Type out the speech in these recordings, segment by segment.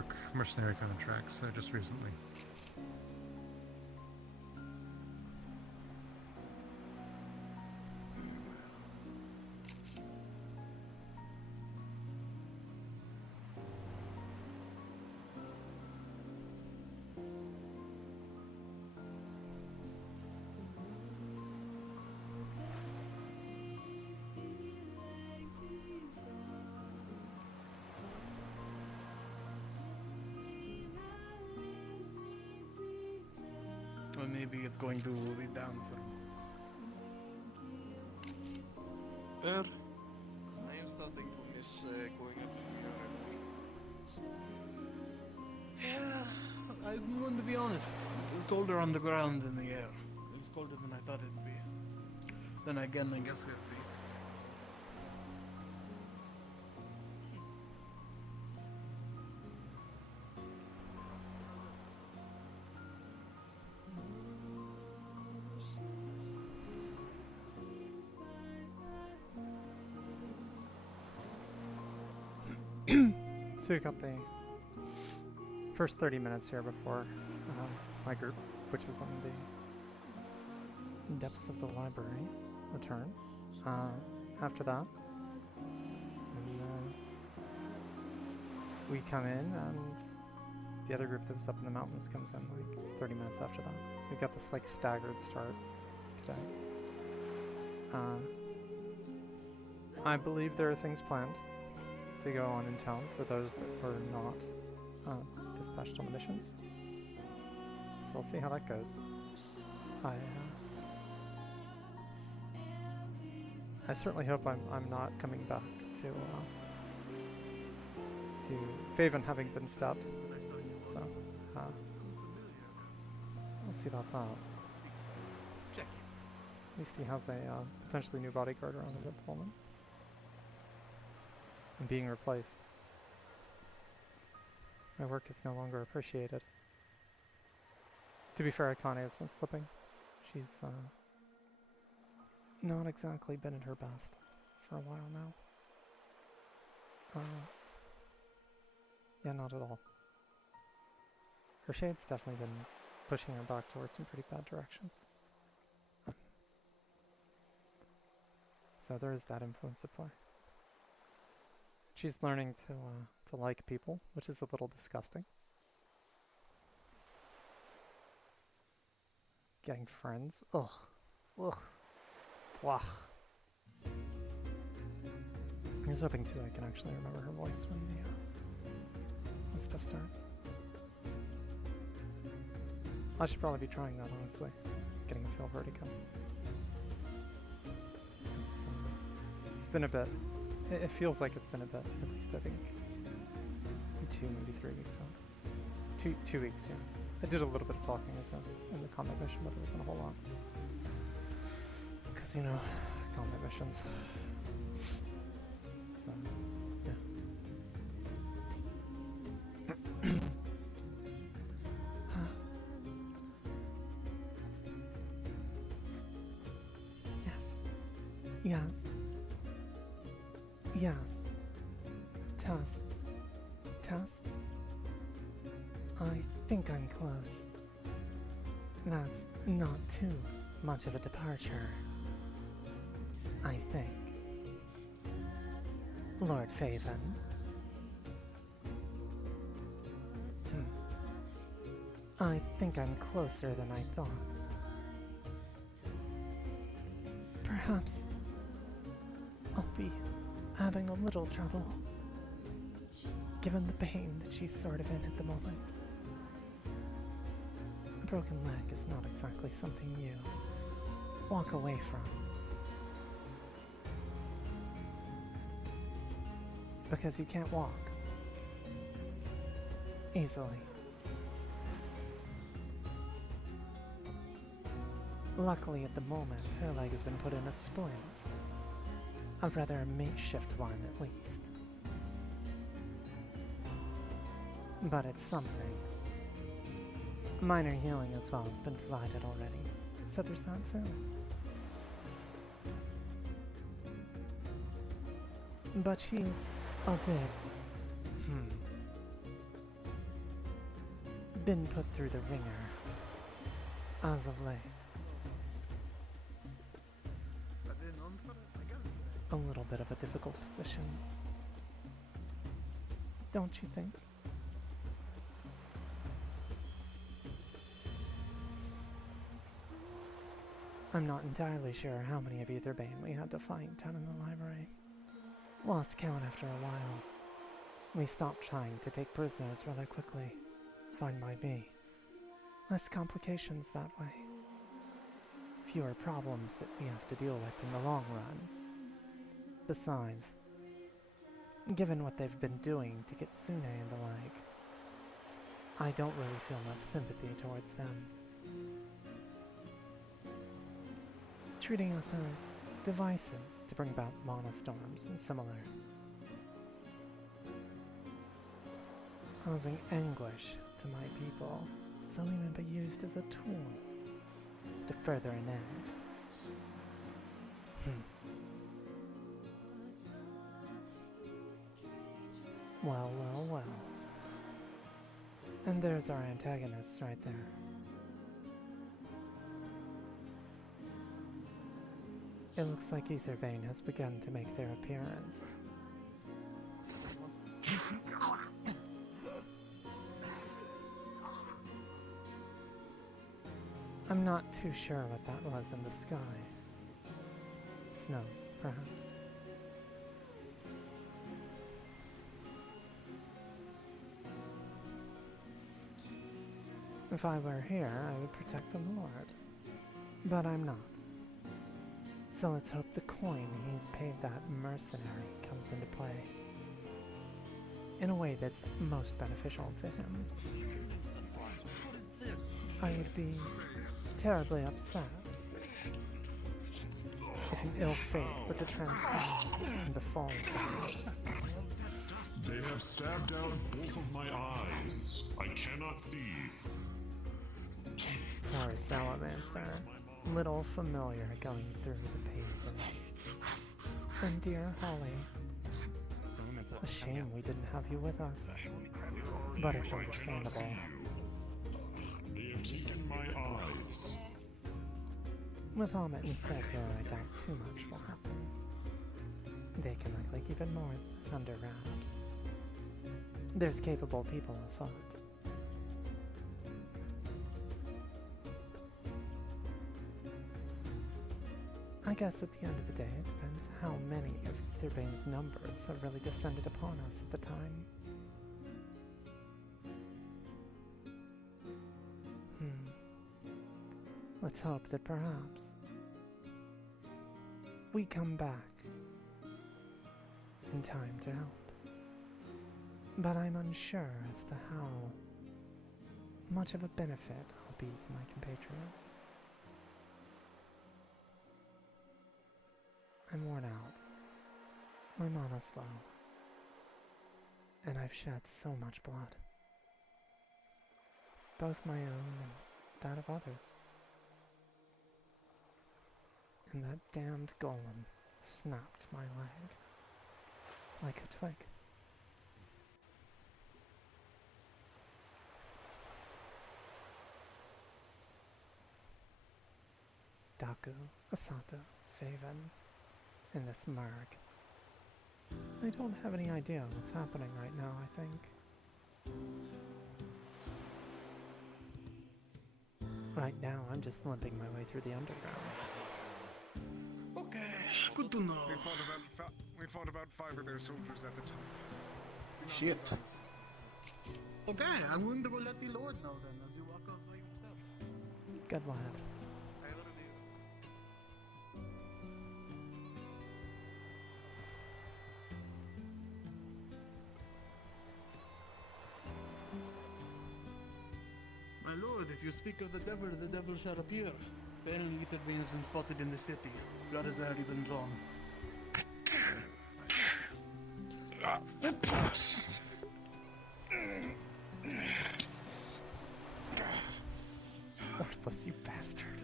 work mercenary contracts just recently. Or maybe it's going to be down for months. Well, I am starting to miss going up to your Yeah, I'm going to be honest. It is colder on the ground than the air. It's colder than I thought it'd be. Then again, I guess we have these. So we got the first 30 minutes here before my group, which was on the depths of the library, return. After that, we come in, and the other group that was up in the mountains comes in like 30 minutes after that. So we got this like staggered start today. I believe there are things planned to go on in town for those that were not dispatched on the missions. So we'll see how that goes. I certainly hope I'm not coming back to Faven having been stabbed. So we'll see about that. Check. At least he has a potentially new bodyguard around him at the moment. And being replaced. My work is no longer appreciated. To be fair, Akane has been slipping. She's not exactly been at her best for a while now. Yeah, not at all. Her shade's definitely been pushing her back towards some pretty bad directions. So there is that influence at play. She's learning to like people, which is a little disgusting. Getting friends? Ugh. Ugh. Blah. I was hoping too I can actually remember her voice when stuff starts. I should probably be trying that, honestly. Getting a feel for her to come. Since it's been a bit. It feels like it's been a bit, at least I think 2, maybe 3 weeks out. 2 weeks, yeah. I did a little bit of talking as well in the combat mission, but there wasn't a whole lot. Because, you know, combat missions. So, yeah. Yes. Yes. Test. I think I'm close. That's not too much of a departure. I think. Lord Faven. I think I'm closer than I thought. Perhaps I'll be having a little trouble, given the pain that she's sort of in at the moment. A broken leg is not exactly something you walk away from. Because you can't walk easily. Luckily at the moment, her leg has been put in a splint. A rather makeshift one, at least. But it's something. Minor healing as well has been provided already, so there's that too. But she's a bit... been put through the ringer as of late. A little bit of a difficult position, don't you think? I'm not entirely sure how many of Etherbane we had to fight down in the library. Lost count after a while. We stopped trying to take prisoners rather quickly. Fine by me. Less complications that way. Fewer problems that we have to deal with in the long run. Besides, given what they've been doing to get Sune and the like, I don't really feel much sympathy towards them. Treating us as devices to bring about mana storms and similar. Causing anguish to my people, so we may be used as a tool to further an end. Well, well, well. And there's our antagonists right there. It looks like Etherbane has begun to make their appearance. I'm not too sure what that was in the sky. Snow, perhaps. If I were here, I would protect the Lord. But I'm not. So let's hope the coin he's paid that mercenary comes into play. In a way that's most beneficial to him. I would be terribly upset if an ill fate were to transfer and befall him. They have stabbed out both of my eyes. I cannot see. Poor Salamancer, little familiar going through the paces. And dear Holly, a shame we didn't have you with us, but it's understandable. They have taken my eyes. With all that you said here, I doubt too much will happen. They can likely keep it more under wraps. There's capable people afoot. I guess at the end of the day, it depends how many of Etherbane's numbers have really descended upon us at the time. Let's hope that perhaps we come back in time to help. But I'm unsure as to how much of a benefit I'll be to my compatriots. I'm worn out. My mana's low. And I've shed so much blood. Both my own and that of others. And that damned golem snapped my leg. Like a twig. Daku, Asato, Faven, in this merg. I don't have any idea what's happening right now, I think. Right now, I'm just limping my way through the underground. Okay, good to know. We fought about 5 of their soldiers at the time. Shit. Okay, I'm going to go let the Lord know then as you walk off by yourself. Good lad. My lord, if you speak of the devil shall appear. Apparently Etherbane's been spotted in the city. Blood has already been drawn. Worthless, you bastard.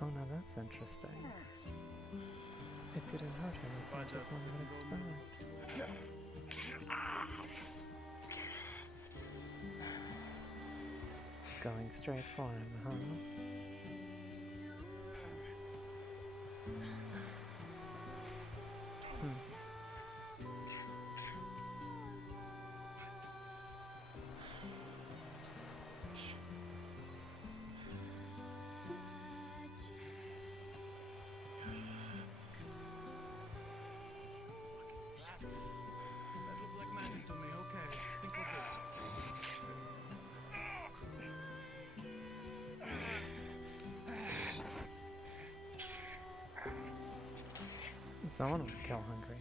Oh, now that's interesting. It didn't hurt him as much as one would expect. Going straight for him, huh? That looked like magic to me. Okay, I think we're good. Someone was kill hungry.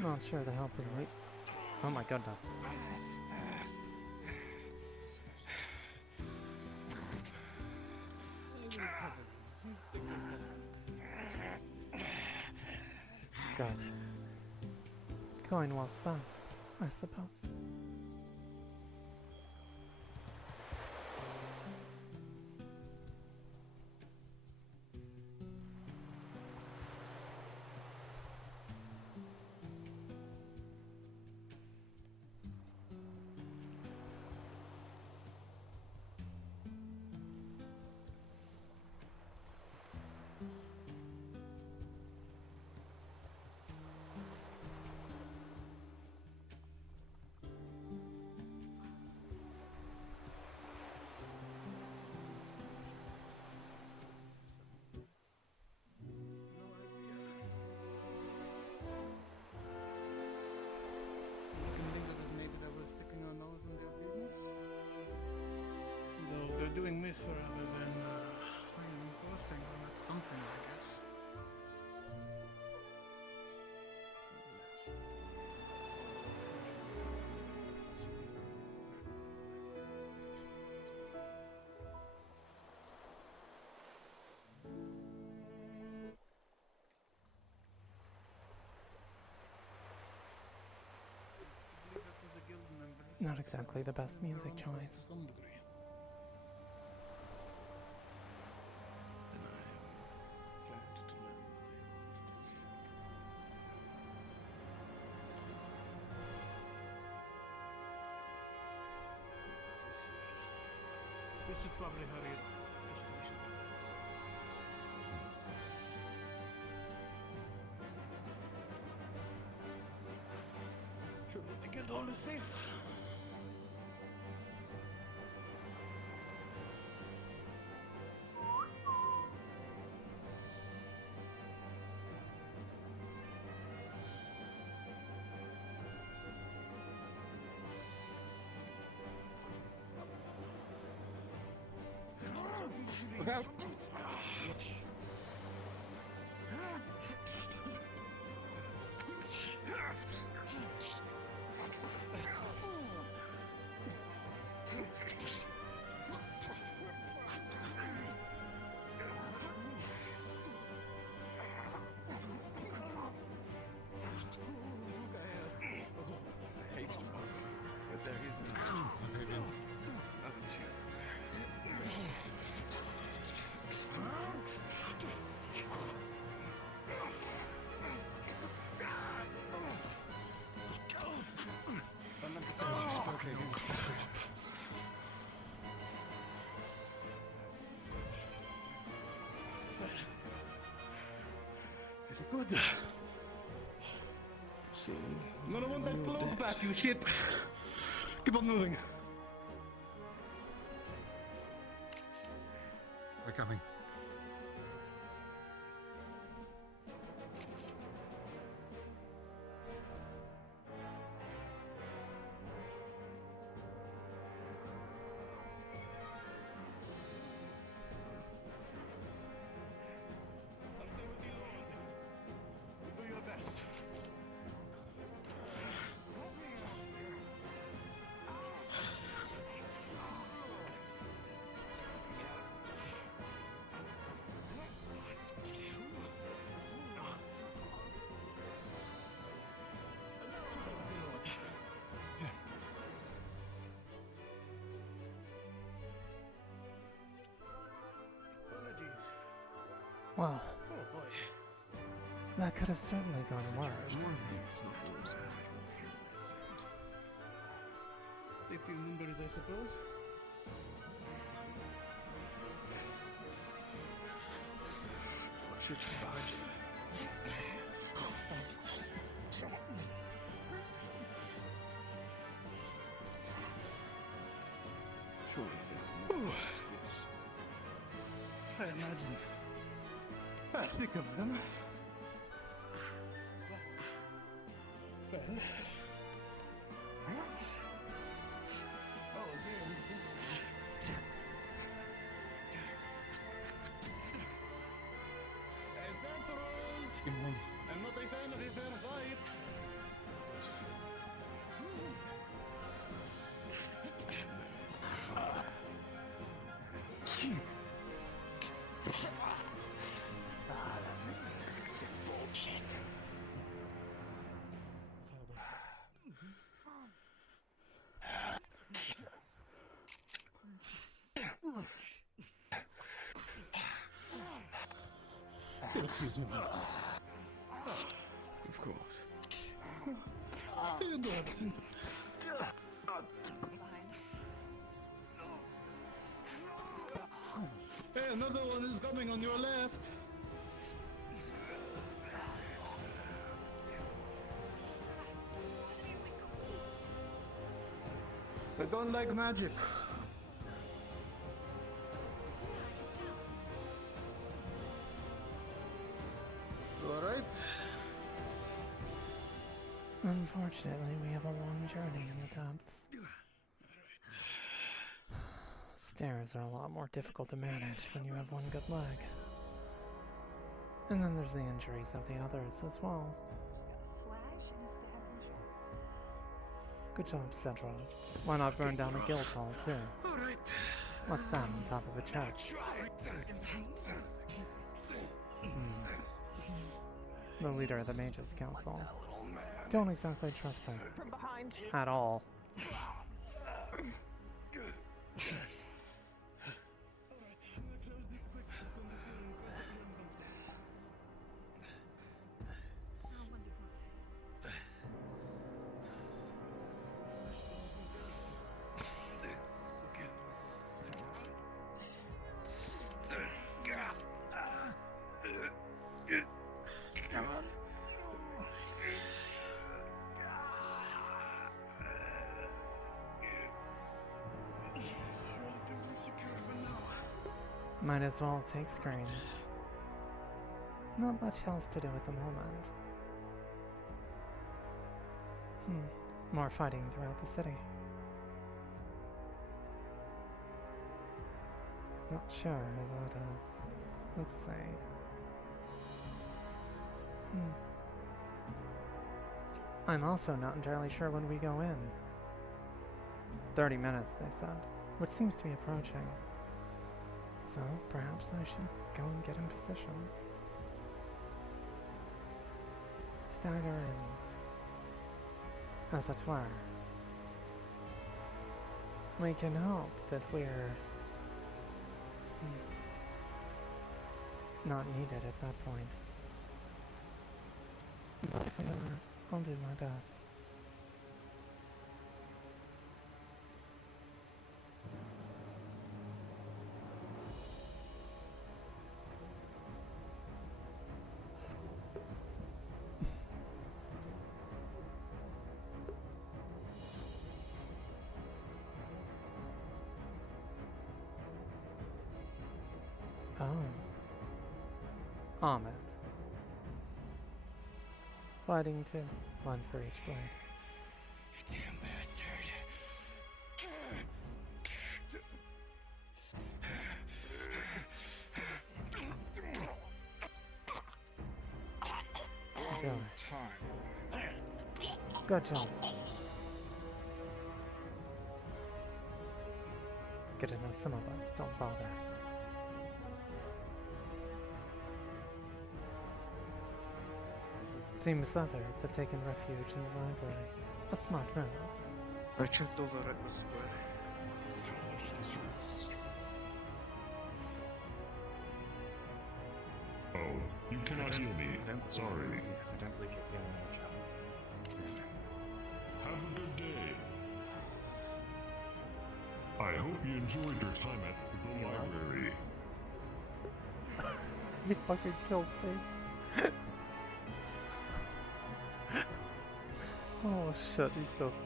Not sure the help was late. Oh my goodness. Good. Coin well spent, I suppose. You can think it was maybe that was sticking our nose in their business? Though they're doing this rather than reinforcing, well, that's something, I guess. I believe that was a guild member. Not exactly the best music To choice. some degree. Then I planned to learn what they We should probably hurry it. Sure, the guild hall is safe. I hate smoke, but there is nothing to I'm not the same as stroking. Very good. see. I'm gonna want that clothes back, you shit. Keep on moving. They're coming. Do your best. Apologies. Well, Oh boy. That could have certainly gone worse. Normally, it's not always so much more human, it seems. Safety in numbers, I suppose. What should be behind you? Surely there are more forces this. I imagine. I speak of them. Well. Oh, again, this is. I'm not a fan of his fair fight. Excuse me. Of course. Hey, another one is coming on your left. I don't like magic. Alright. Unfortunately, we have a long journey in the depths. Stairs are a lot more difficult to manage when you have one good leg. And then there's the injuries of the others as well. Good job, Cedros. Why not burn down a guild hall, too? Alright. What's that on top of a church? The leader of the Mages Council. Don't exactly trust him. At all. Might as well take screens. Not much else to do at the moment. More fighting throughout the city. Not sure who that is. Let's see. I'm also not entirely sure when we go in. 30 minutes, they said, which seems to be approaching. So, perhaps I should go and get in position. Stagger in. As it were. We can hope that we're not needed at that point. But if we are, I'll do my best. Oh. Ahmed. Fighting too. One for each blade. Damn bastard. Do it. Time. Good job. Good to know some of us don't bother. Seems others have taken refuge in the library. A smart move. I checked over at the square. Oh, You cannot heal me. Sorry. I don't believe you're healing me, child. Have a good day. I hope you enjoyed your time at the library. He fucking kills me. Oh shit, he's so funny.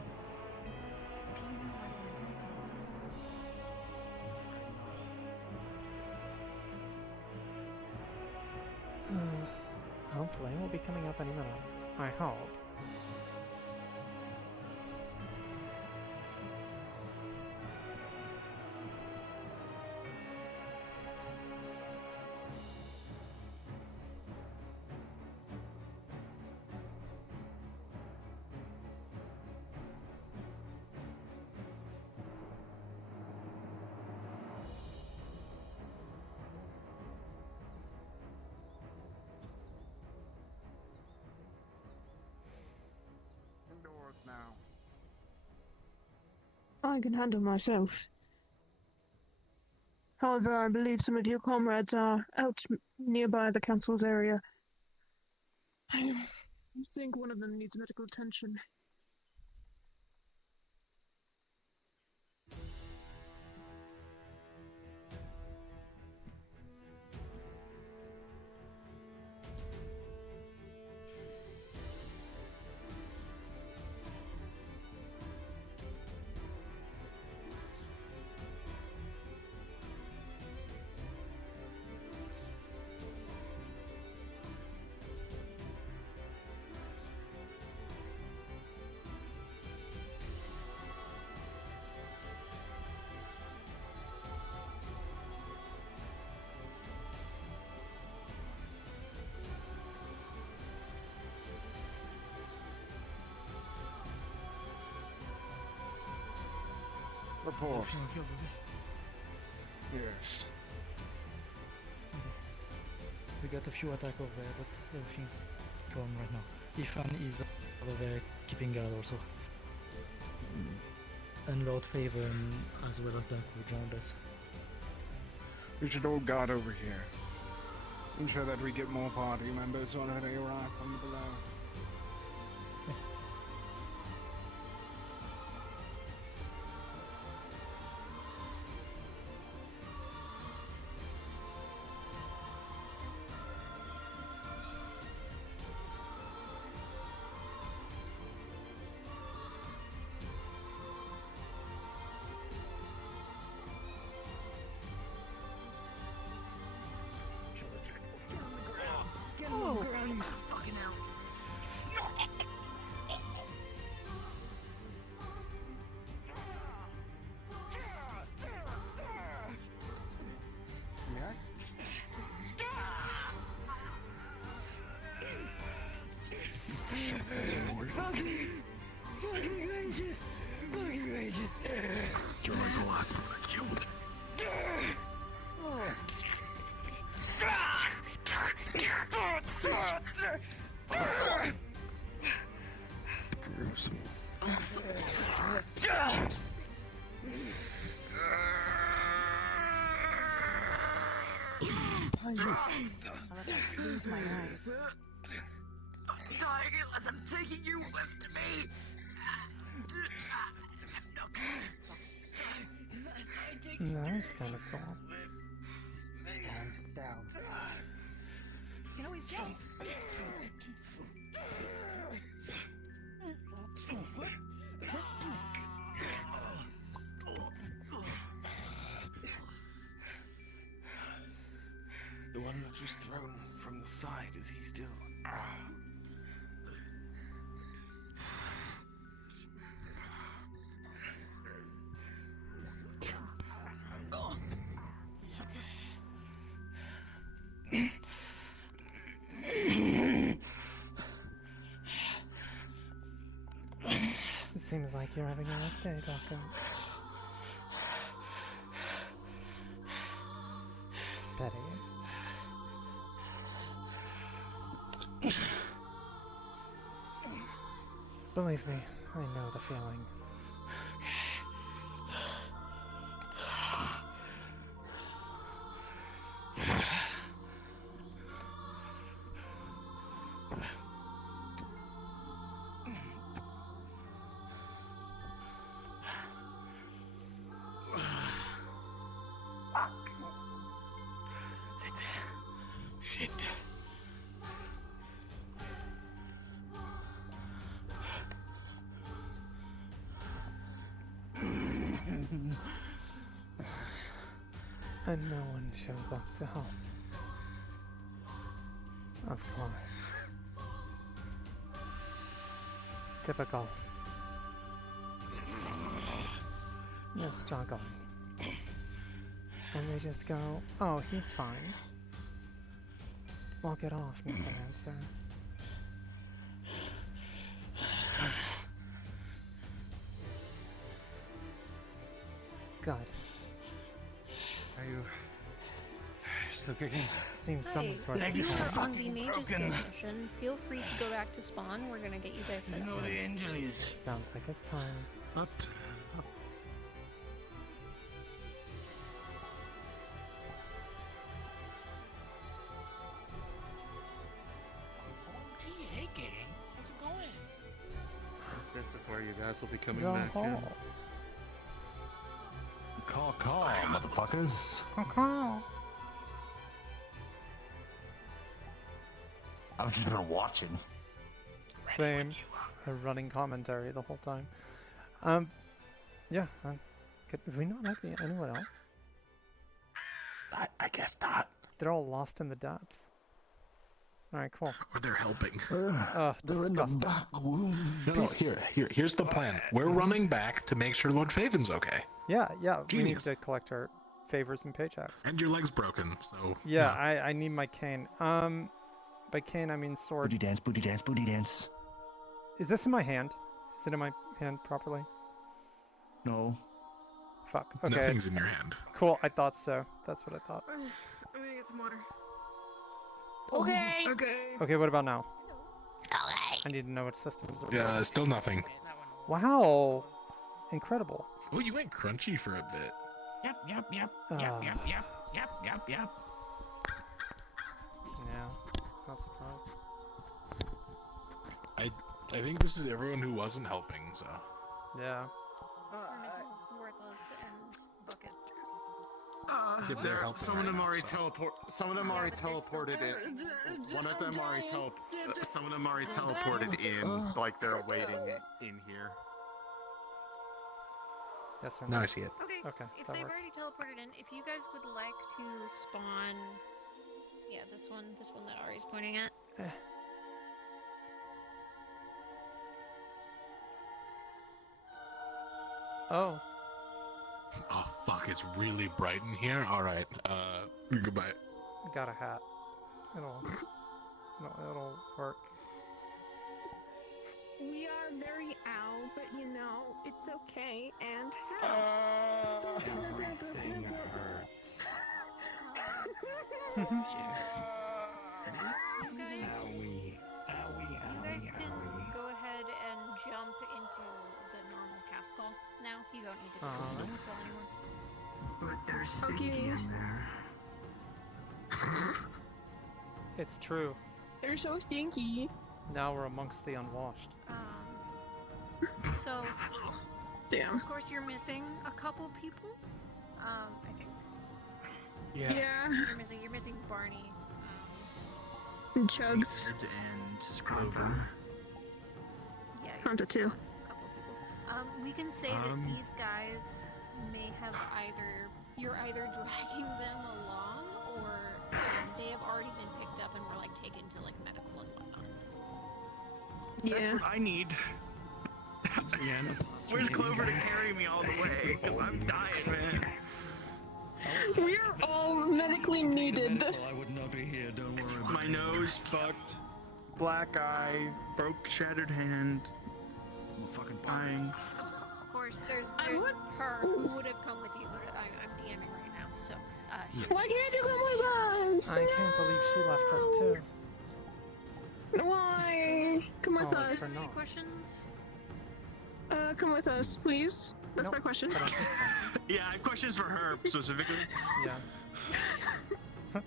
Hopefully we'll be coming up any minute. I hope. Indoors now. I can handle myself. However, I believe some of your comrades are out nearby the council's area. I think one of them needs medical attention. Report. Feeling healed, is Yes. We got a few attack over there, but everything's gone right now. Ethan is over there keeping guard also. And Lord Favor as well as Darkwood joined us. We should all guard over here. Ensure that we get more party members whenever they arrive from below. Yeah? You're like the last one I killed. Gruesome. I'll lose my eyes. I'm dying unless I'm taking you with me. That's kind of cool. Stand down. You can always jump. The one that was thrown from the side, is he still? It seems like you're having a rough day, Doctor. Betty. Believe me, I know the feeling. Shit. And no one shows up to help. Of course. Typical. You struggle. And they just go, oh, he's fine. Walk it off, not an answer. God. Are you still kicking? Seems Hey, something's worth if you it. are on the Mage's Guild mission, feel free to go back to spawn. We're gonna get you guys set You know up. the angel is. Sounds like it's time. Up. Hey gang, how's it going? This is where you guys will be coming Go back home. Call, motherfuckers. I've just been watching. Same. A running commentary the whole time. Yeah. Have we not met anyone else? I guess not. They're all lost in the depths. Alright, cool. Or they're helping. Ugh, They're in the disgusting. back room. No, here's the plan. We're running back to make sure Lord Faven's okay. Yeah, we need Genius. to collect our favors and paychecks. And your leg's broken, so. Yeah, I need my cane. By cane I mean sword. Booty dance, booty dance, booty dance. Is this in my hand? Is it in my hand properly? No. Fuck. Okay. Nothing's in your hand. Cool, I thought so. That's what I thought. I'm gonna get some water. Okay. Okay. Okay, what about now? I need to know what systems are. Yeah, still nothing. Wow. Incredible. Oh, you went crunchy for a bit. Yep. Yep. Yeah, not surprised. I think this is everyone who wasn't helping, so. Yeah. Worthless and bucket. If they're helping Some of them right now, already so. Some of them already teleported in. One of them already some of them already teleported in, like they're waiting in here. Yes or Now no? I see it. Okay. Okay, If that they've works. already teleported in, if you guys would like to spawn, yeah, this one that Ari's pointing at. Oh. Oh fuck, it's really bright in here. Alright, goodbye. Got a hat. It'll work. We are very ow, but you know, it's okay. And how? Everything hurts. You guys, Owie, owie, you guys owie, can owie. go ahead and jump into the normal cast call now. You don't need to do Alright. the call anymore. But there's Okay. in there. It's true. They're so stinky. Now we're amongst the unwashed. So Damn. of course you're missing a couple people. I think Yeah. you're missing Barney. And Chugs. And Scrover. Yeah, Hunter too. a couple people. We can say that these guys may have you're either dragging them along or they have already been picked up and were like taken to like medical and whatnot. Yeah. I need. Where's Clover to carry me all the way? Because I'm dying, man. We're all medically needed. I would not be here, don't worry about My nose fucked. Black eye. Broke shattered hand. fucking Dying. Of course, there's would- her who would have come with you, but I'm DMing right now, so Why can't you come with us? I can't believe she left us too. Why? Come with Oh, it's for us. now. questions? Come with us, please. That's Nope, my question. I don't think so. Yeah, I have questions for her specifically. Yeah.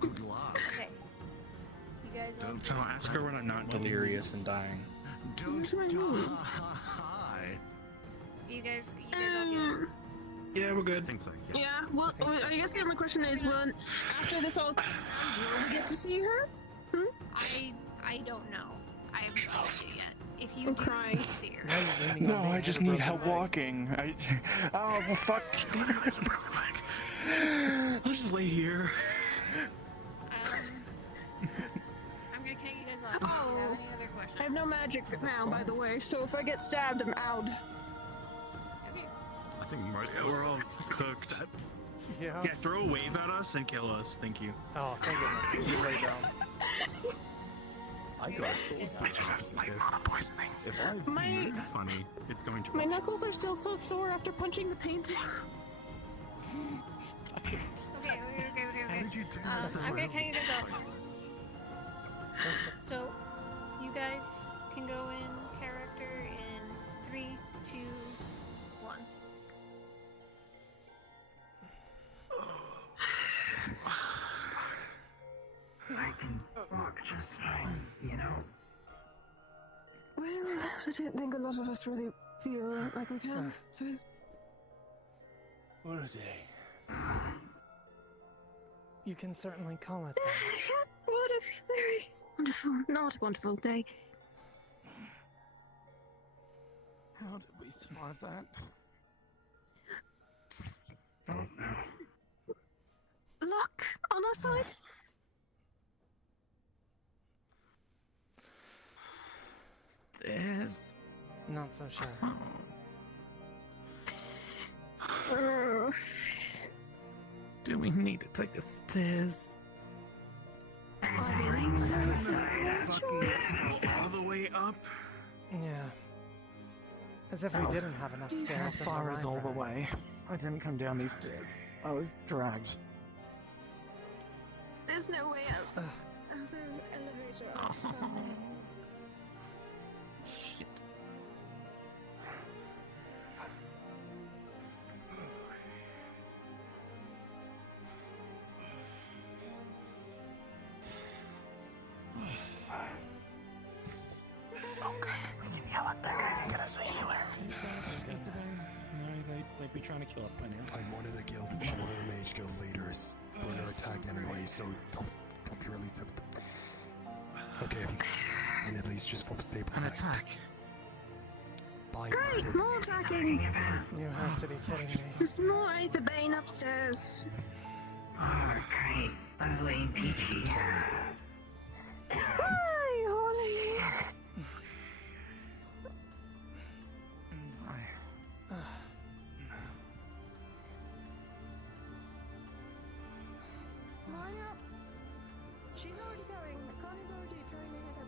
Good luck. Okay. You guys all So ask her when I'm not delirious and dying. Don't Where's my moves? die. You guys all good? Yeah, we're good. I think so. Yeah, well, I guess the only question is, well, after this all comes around, will we get to see her? I don't know. I haven't told you yet. If you I'm do, crying. you can see her. No, I just need help walking. Oh, well, fuck. I'll just lay here. I'm gonna cut you guys off. Do you have any other questions? I have no magic now, by the way, so if I get stabbed, I'm out. Okay. I think most Yeah, of we're us all cooked. Yeah. Yeah, throw a wave at us and kill us. Thank you. Oh, thank goodness. You lay down. I got I just have slight mana poisoning. If I My- funny, it's going to. My knuckles are still so sore after punching the painting. Okay. How did you do that? I'm gonna cut you guys off. So, you guys can go in character in 3, 2, 1. I can walk just fine, you know. Well, I don't think a lot of us really feel like we can, so... What a day. You can certainly call it that. What a very wonderful, not a wonderful day. How did we survive that? Don't know. Luck on our side? Stairs. Not so sure. Do we need to take the stairs? All the way up. Yeah. As if we didn't have enough stairs. How in the far is all the library. way? I didn't come down these stairs. I was dragged. There's no way out. Other elevator. Shit. Oh good. We can yell at that guy to get us a healer. No, they'd be trying to kill us by now. I'm one of the guild, I'm one of the mage guild leaders. We're under attack anyway, so don't be really simple. Okay, and at least just focus stay An attack. Bye. Great, more attacking! You have to be kidding me. There's more Etherbane upstairs. Oh, great. Lovely peachy. Hi, Holly! Maya! She's already going. Connie's already trying to hit her.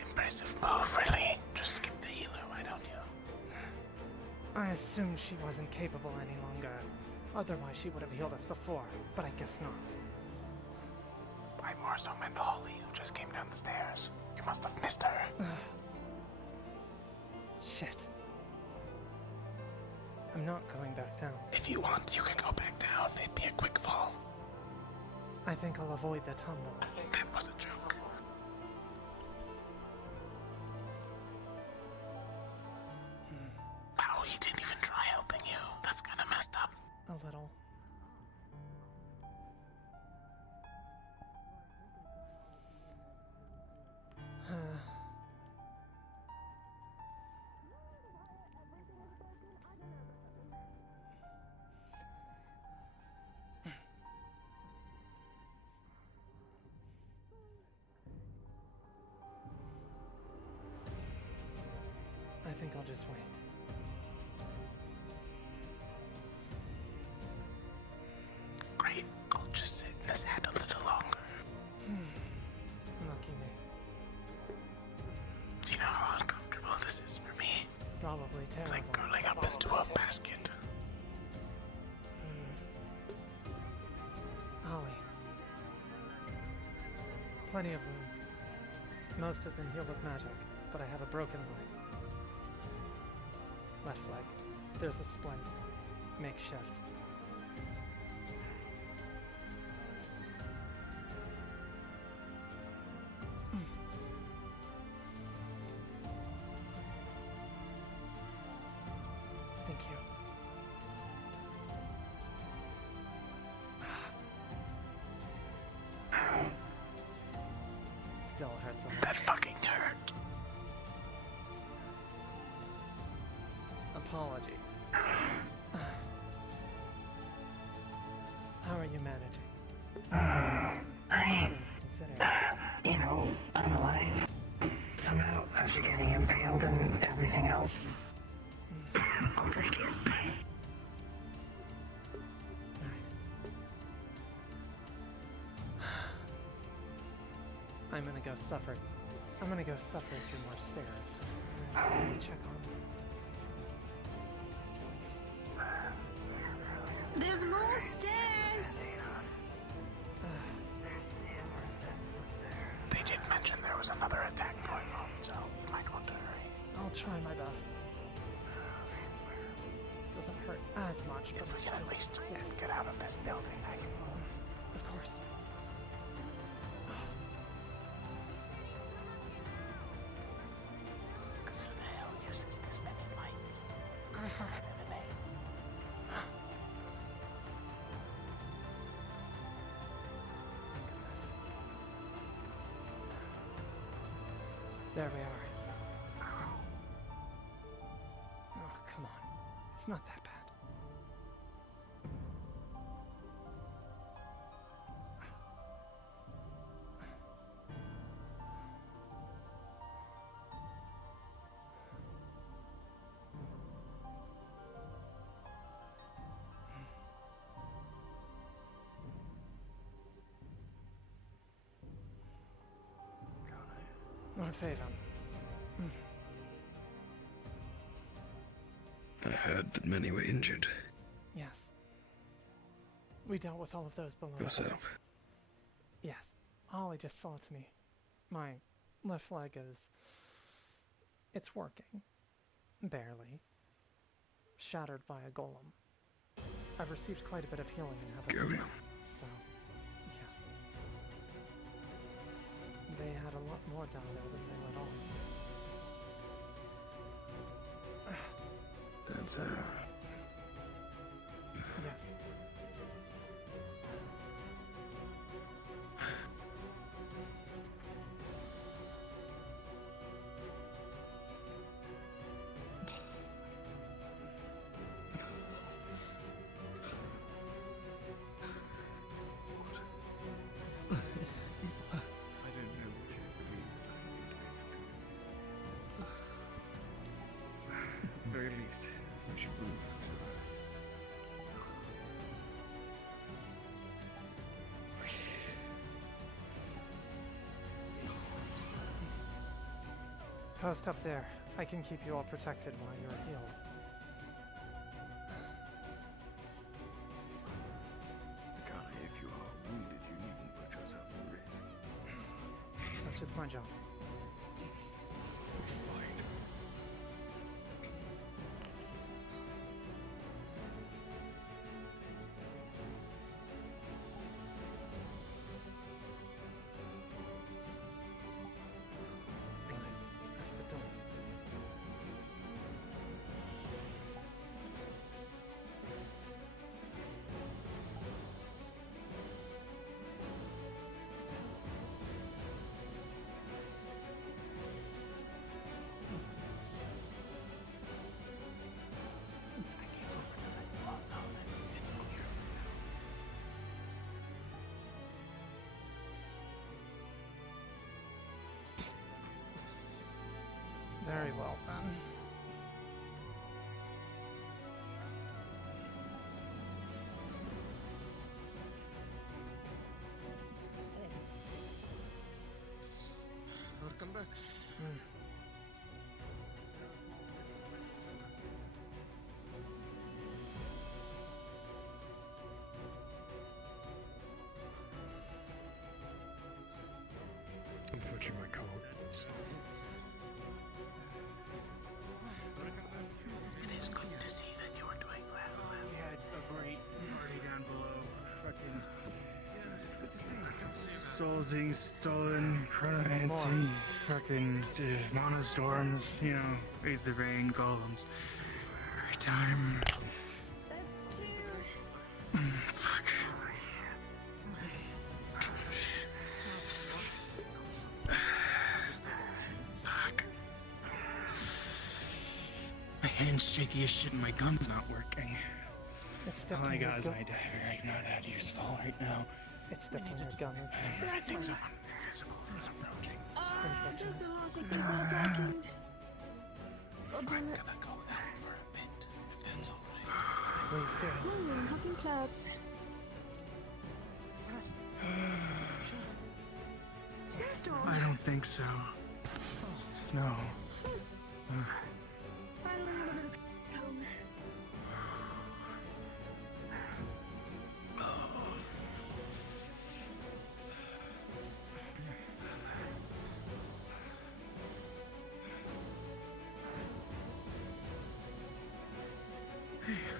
Impressive move, really. Just skip the healer, why don't you? I assumed she wasn't capable any longer. Otherwise, she would have healed us before, but I guess not. I more so meant Holly, who just came down the stairs. You must have missed her. Shit. I'm not going back down. If you want, you can go back down. It'd be a quick fall. I think I'll avoid the tumble. That was a joke. Oh, he didn't even try helping you. That's kinda messed up. A little. I think I'll just wait. Great. I'll just sit in this hat a little longer. Lucky me. Do you know how uncomfortable this is for me? Probably It's terrible. like curling up into a basket. Holly. Plenty of wounds. Most have been healed with magic, but I have a broken leg. Left leg. There's a splint. Makeshift. still hurts a lot. That fucking hurt. Apologies. How are you managing? Things considered. You know, I'm alive. Somehow, after getting impaled and everything else, I'll take it. I'm gonna go suffer. I'm gonna go suffer through more stairs. I just need to check on. There's more stairs! They did mention there was another attack going on, so you might want to hurry. I'll try my best. Doesn't hurt as much, but If we it's can still at least stiff. get out of this building, I can move. Of course. Because who the hell uses this many lights? It's kind of a name. Thank goodness. There we are. Oh, come on. It's not that bad. Lord Faven. I heard that many were injured. Yes. We dealt with all of those below. Yourself? Yes. Ollie just saw to me. My left leg is... It's working. Barely. Shattered by a golem. I've received quite a bit of healing and have a Golem? scar, so... Yes. They had a lot more down there than they let on. That's Yes. At the very least, we should move. Post up there. I can keep you all protected while you're healed. Akane, if you are wounded, you needn't put yourself at risk. Such is my job. Rise as the dawn. Very well then. Welcome back. I'm fetching my coat. It is good to see that you are doing well. We had a great party down below. Fucking. Soulsing, stolen, chronomancy, fucking monostorms, you know, Etherbane, golems. Every time. Fuck. hand's shaky as shit and my gun's not working. It's stuck All in I your got is gun. my dagger. I'm not that useful right now. It's stuck in your gun. That's I think someone invisible is approaching. There's a lot of people talking. Oh, damn it. Gonna go out for a bit, if that's alright. Please do. Fucking clouds. Snowstorm. I don't think so. Snow. Finally have a bit of home.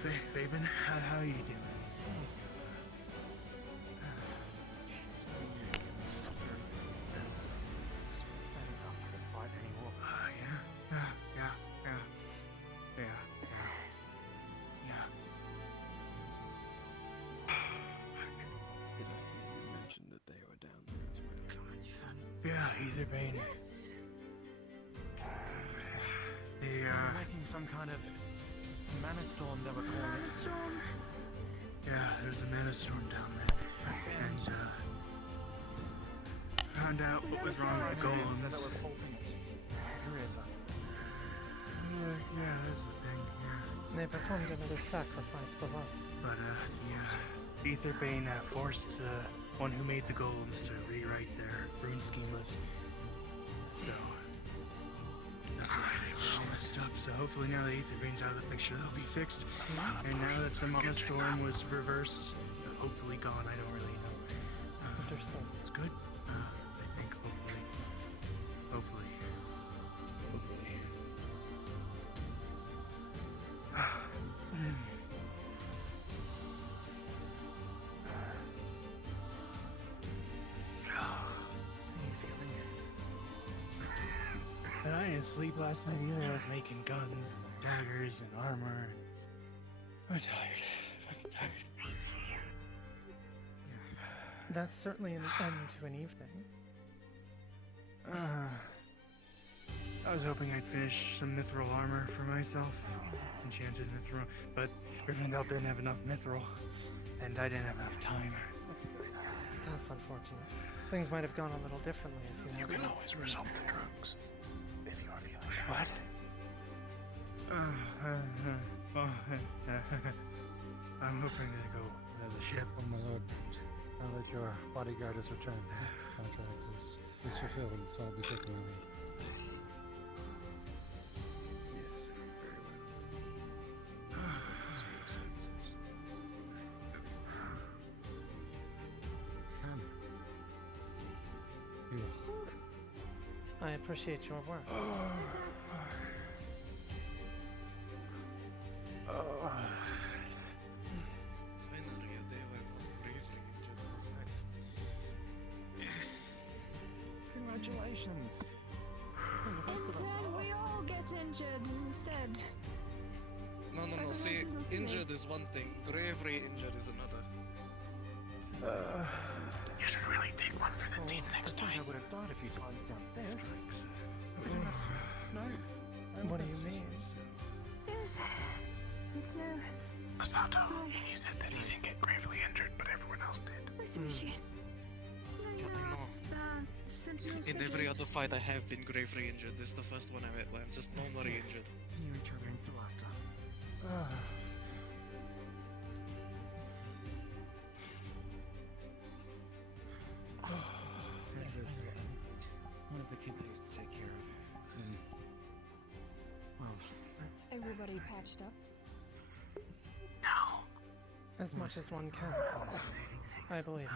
Hey, Faven, how are you doing? Yeah, Etherbane. Making some kind of mana storm they were calling it. Yeah, there's a mana storm down there. And, found out what was wrong with the golems. Yeah, that's the thing, yeah. They performed another sacrifice below. But, the Etherbane forced the one who made the golems to rewrite their rune schemas. So, that's why they were all messed up. So hopefully now that Etherbane's out of the picture, they'll be fixed. And now that the Mana Storm was reversed, hopefully gone, I don't really know. Understood. It's good. I think hopefully. Hopefully. And I didn't sleep last night either. I was making guns, and daggers, and armor. I'm tired. Fucking tired. That's certainly an end to an evening. I was hoping I'd finish some mithril armor for myself. Enchanted mithril. But Rivendell didn't have enough mithril. And I didn't have enough time. That's unfortunate. Things might have gone a little differently if you had. You can always result the drugs. If you are feeling What? I'm hoping to go to the ship. Oh my lord, now that your bodyguard has returned, contract is fulfilled, so I'll be taking over. Yes, very well. I appreciate your work. Congratulations! Instead, we all get injured instead. No. See, injured is one thing. Gravely injured is another. You should really take one for the team next time. I would have died a few times downstairs. We didn't have snow. What do you mean? It's Masato, he said that he didn't get gravely injured, but everyone else did. In every other fight I have been gravely injured. This is the first one where I'm just normally injured. Knew each other in Celesta. One of the kids I used to take care of. Well, Everybody patched up? As much as one can. I believe.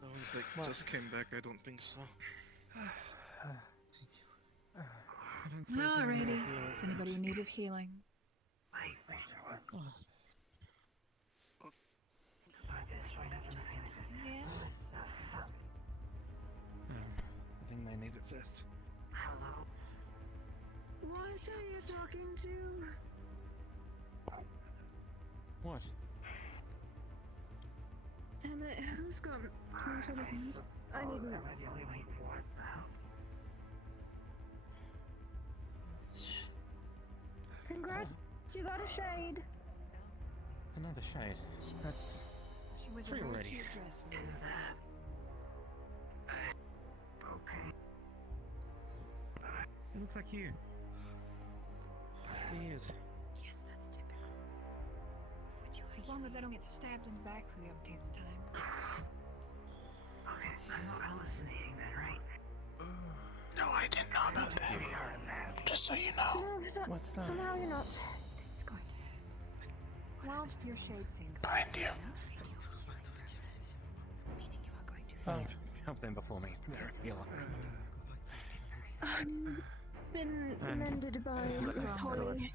The ones that just came back, I don't think so. Alrighty. Is anybody in need of healing? I think they need it first. What are you talking to? What? Damn it, who's got more sort of me? I need more. Can Congrats, you got a shade. Another shade. That's She was three a very already. cute dress for this. Okay. It looks like you. He is. Yes, that's typical. As long as I don't get stabbed in the back for the umpteenth time. Okay, I'm not hallucinating then, right? No, I didn't know about that. Just so you know. What's that? Somehow you're not. This is going to hurt. Well, your shade seems Behind you. meaning you are going to Oh, help them before me. They're healer. Been And mended by let's Miss go. Holly.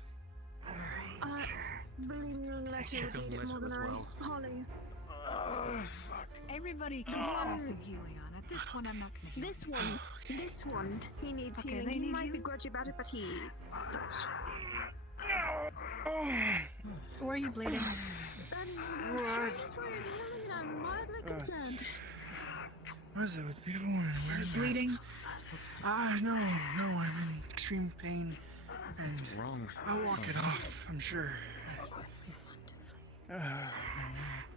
Believe me, the letter Check would on need it the more letter than as I. well. Holly. Everybody keeps passing healing on. At this point, I'm not going to heal. This one, he needs Okay, healing. they He need might be healing? grudgy about it, but he does. Where are you bleeding? That is the strangest way of healing, and I'm mildly concerned. What is it with beautiful women wearing Bleeding? No, I'm in extreme pain. And What's wrong? I'll walk it off, I'm sure. I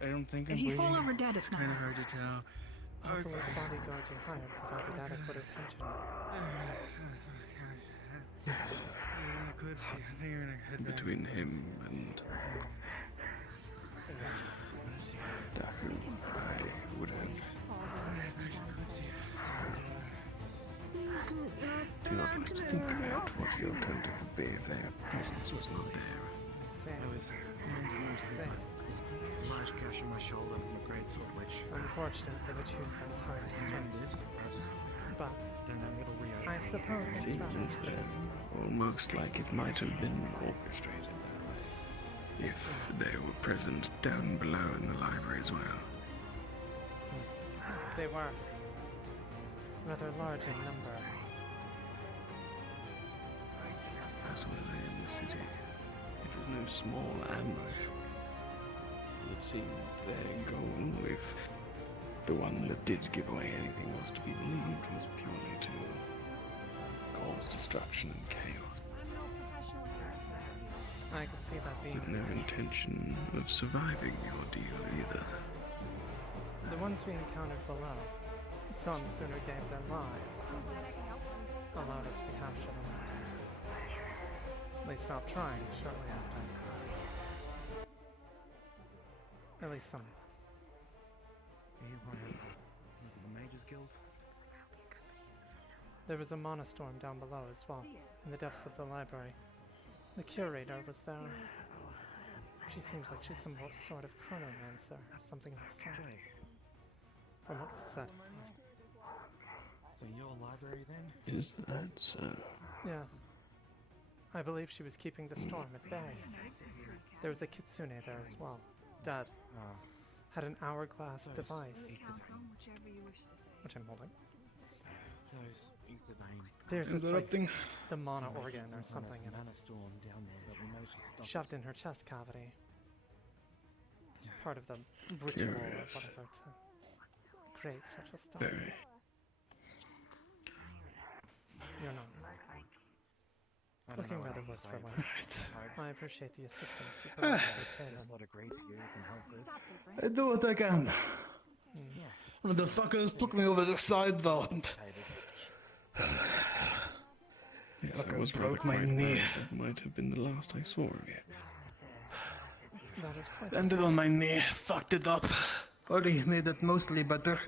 don't think I'm If you bleeding. fall over dead, it's not. Kind of hard to tell. Hopefully the bodyguard you hired provided adequate attention. Kalypsia, I think you're gonna head back. Between him and Daku, I would have He's not like to think about what the alternative would be if their presence was not there. I was Same. a large gash on my shoulder from a great sword, which Unfortunately, they would choose that time to start. But then it'll reopen. I suppose it's Seems rather almost like it might have been orchestrated that way. If they were present down below in the library as well. They were rather large in number. As were they in the city. It was no small ambush. It seemed their goal, if the one that did give away anything was to be believed, was purely to cause destruction and chaos. I could see that being With no intention of surviving the ordeal either. the ones we encountered below. Some sooner gave their lives than allowed us to capture them. They stopped trying shortly after. At least some of us. Are you part of the Mage's Guild? There was a monostorm down below as well, in the depths of the library. The curator was there. She seems like she's some sort of chronomancer or something of the sort. From what was said, at least. So you're a library then? Is that so? Yes. I believe she was keeping the storm at bay. There was a kitsune there as well. Dead. Had an hourglass device, which I'm holding. So Etherbane. There's this, like, Interrupting. the mono organ or something in it. Storm down there that we managed to stop. Shoved in her chest cavity. It's part of the ritual or Curious. whatever to create such a storm. Very. You're not. Looking rather worse for wear. I appreciate the assistance you provided with Phelan. What a great you can help with. I do what I can. One of the fuckers took me over the side though. Yes, Fucker I was broke rather my quite knee. worried that might have been the last I saw of you. That is quite Landed on my knee, fucked it up. Already made it mostly better.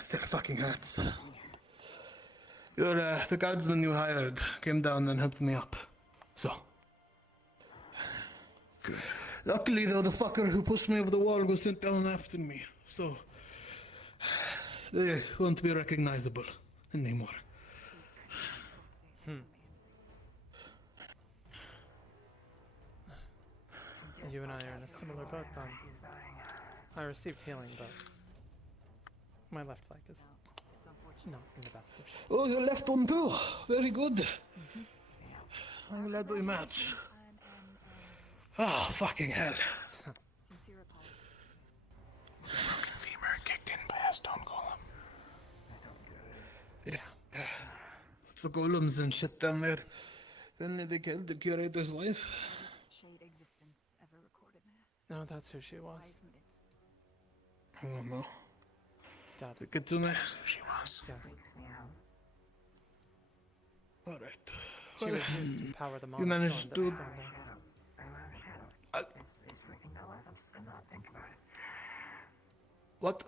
Still fucking hurts. The guardsman you hired came down and helped me up. So. Good. Luckily though, the fucker who pushed me over the wall was sent down after me. So. They won't be recognizable anymore. You and I are in a similar boat then. I received healing, but my left leg is not in the best of shape. Oh, your left one too. Very good. I'm glad we match. Ah, fucking hell. Broken femur kicked in by a stone golem. Yeah. It's the golems and shit down there. Then they killed the curator's wife. Shade existence ever recorded. No, that's who she was. I don't know. Dad. The Kitsune. That's who she was. Yes. Alright. She was used to power the You monster managed that to... was down there. What?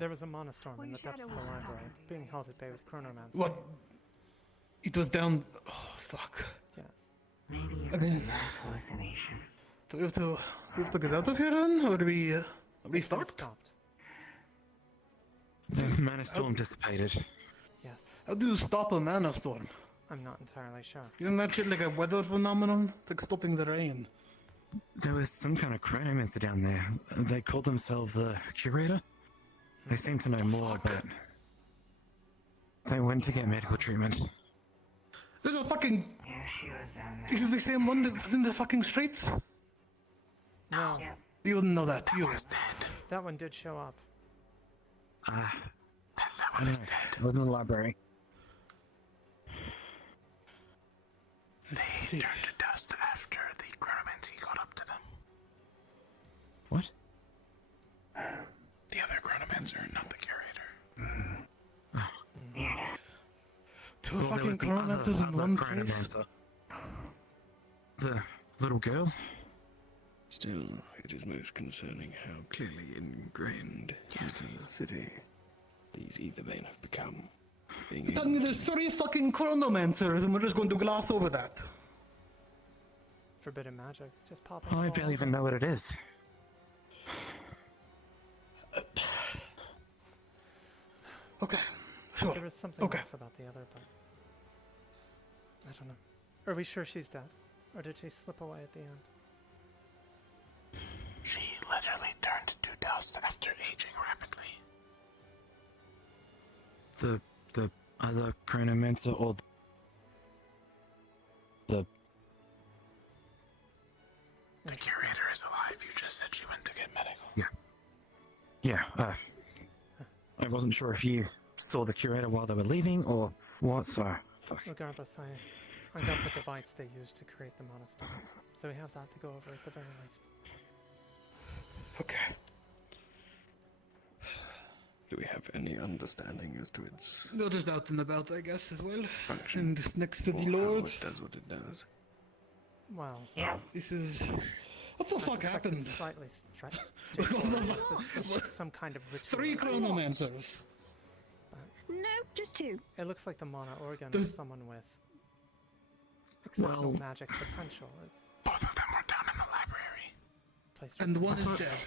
There was a monostorm in the depths of the library, being held at bay with chronomancy. What? It was down... Oh, fuck. Yes. Maybe it I was a mean... mass hallucination. Do we have to get out of here then? Or do we... are we It's fucked? stopped. The mana storm dissipated. Yes. How do you stop a mana storm? I'm not entirely sure. Isn't that shit like a weather phenomenon? It's like stopping the rain. There was some kind of chronomancer down there. They called themselves the curator. They seem to know more, but they went to get medical treatment. There's a fucking... Yeah, she was down there. This is the same one that was in the fucking streets? No. You wouldn't know that, you. That one did show up. I don't know. It was in the library. They turned to dust after the chronomancy got up to them. What? The other chronomancer, not the curator. Two Well, there fucking was the chronomancers in other one place? chronomancer. The little girl? Still, it is most concerning how clearly ingrained into the city these Etherbane have become. Being Tell me there's 3 fucking chronomancers and we're just going to gloss over that. Forbidden magics, just pop I barely even know what it is. Okay, sure. There was something Okay. off about the other, but I don't know. Are we sure she's dead? Or did she slip away at the end? She literally turned to dust after aging rapidly. The other chronomancer or the curator is alive. You just said she went to get medical. Yeah, I wasn't sure if you saw the curator while they were leaving or what, so fuck. Regardless, I got the device they used to create the monostorm, so we have that to go over at the very least. Okay. Do we have any understanding as to its They're just out and about, I guess, as well. function? And next to the or how Lord. it does what it does? Well, This is... What the I fuck suspect happened? it's slightly straightforward. This is some kind of ritual. 3 chronomancers. No, just 2. It looks like the mana organ There's- is someone with exceptional Well- magic potential. Is Both of them were down in the library. placed And with one is the- dead.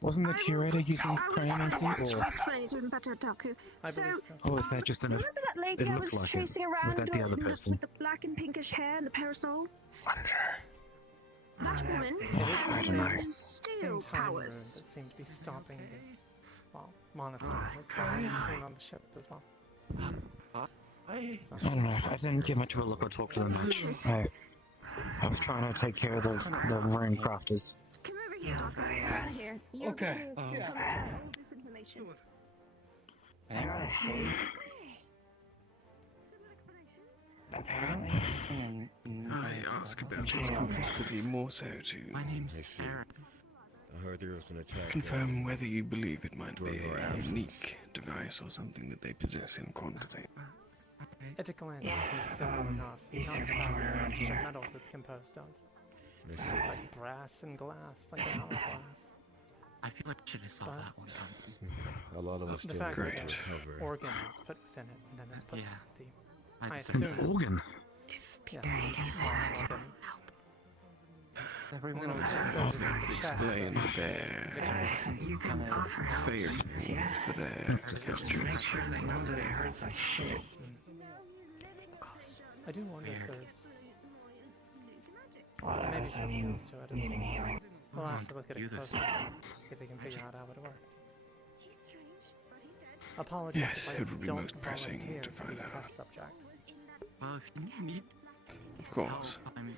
Wasn't the curator using chronomancy or... Explain it even better, Daku. I believe so. Or was that just enough? Remember that lady It I looked was like chasing it. around Was that the other just person? with the black and pinkish hair and the parasol? Unsure. That woman I don't know. has Same steel time runes powers. that seem to be stopping the monastery as well. We've seen on the ship as well. I don't know. I didn't get much of a look or talk to them much. I was trying to take care of the rune crafters. Come over here, Daku. Come over here. You're Okay. going to Yeah. come with all this information. Apparently, I ask about its complexity more so to I see. I heard there was an attack. confirm whether you believe it might be during our a absence. unique device or something that they possess in quantity. At a glance, it seems simple enough. You don't have the metals it's composed of. It's like brass and glass, like an hourglass. I feel like I should have saw that one coming. A lot of us The didn't fact get that to the recover. organ is put within it, and then it's put Yeah. the... I I just- An assume... organ? Yeah, organ. Everyone And then was it was so also the chest Explain of their you can offer help. failures for their That's Just disgusting. make sure they know that it hurts like shit. I do wonder if there's... A lot of maybe us are something else to it as needing well. healing. We'll have to look at Do it this. closer, see if we can figure out how it works. Apologies Yes, if I it would be don't most pressing volunteer to be find a out. test subject. Well, if you need Of course. help, I'm...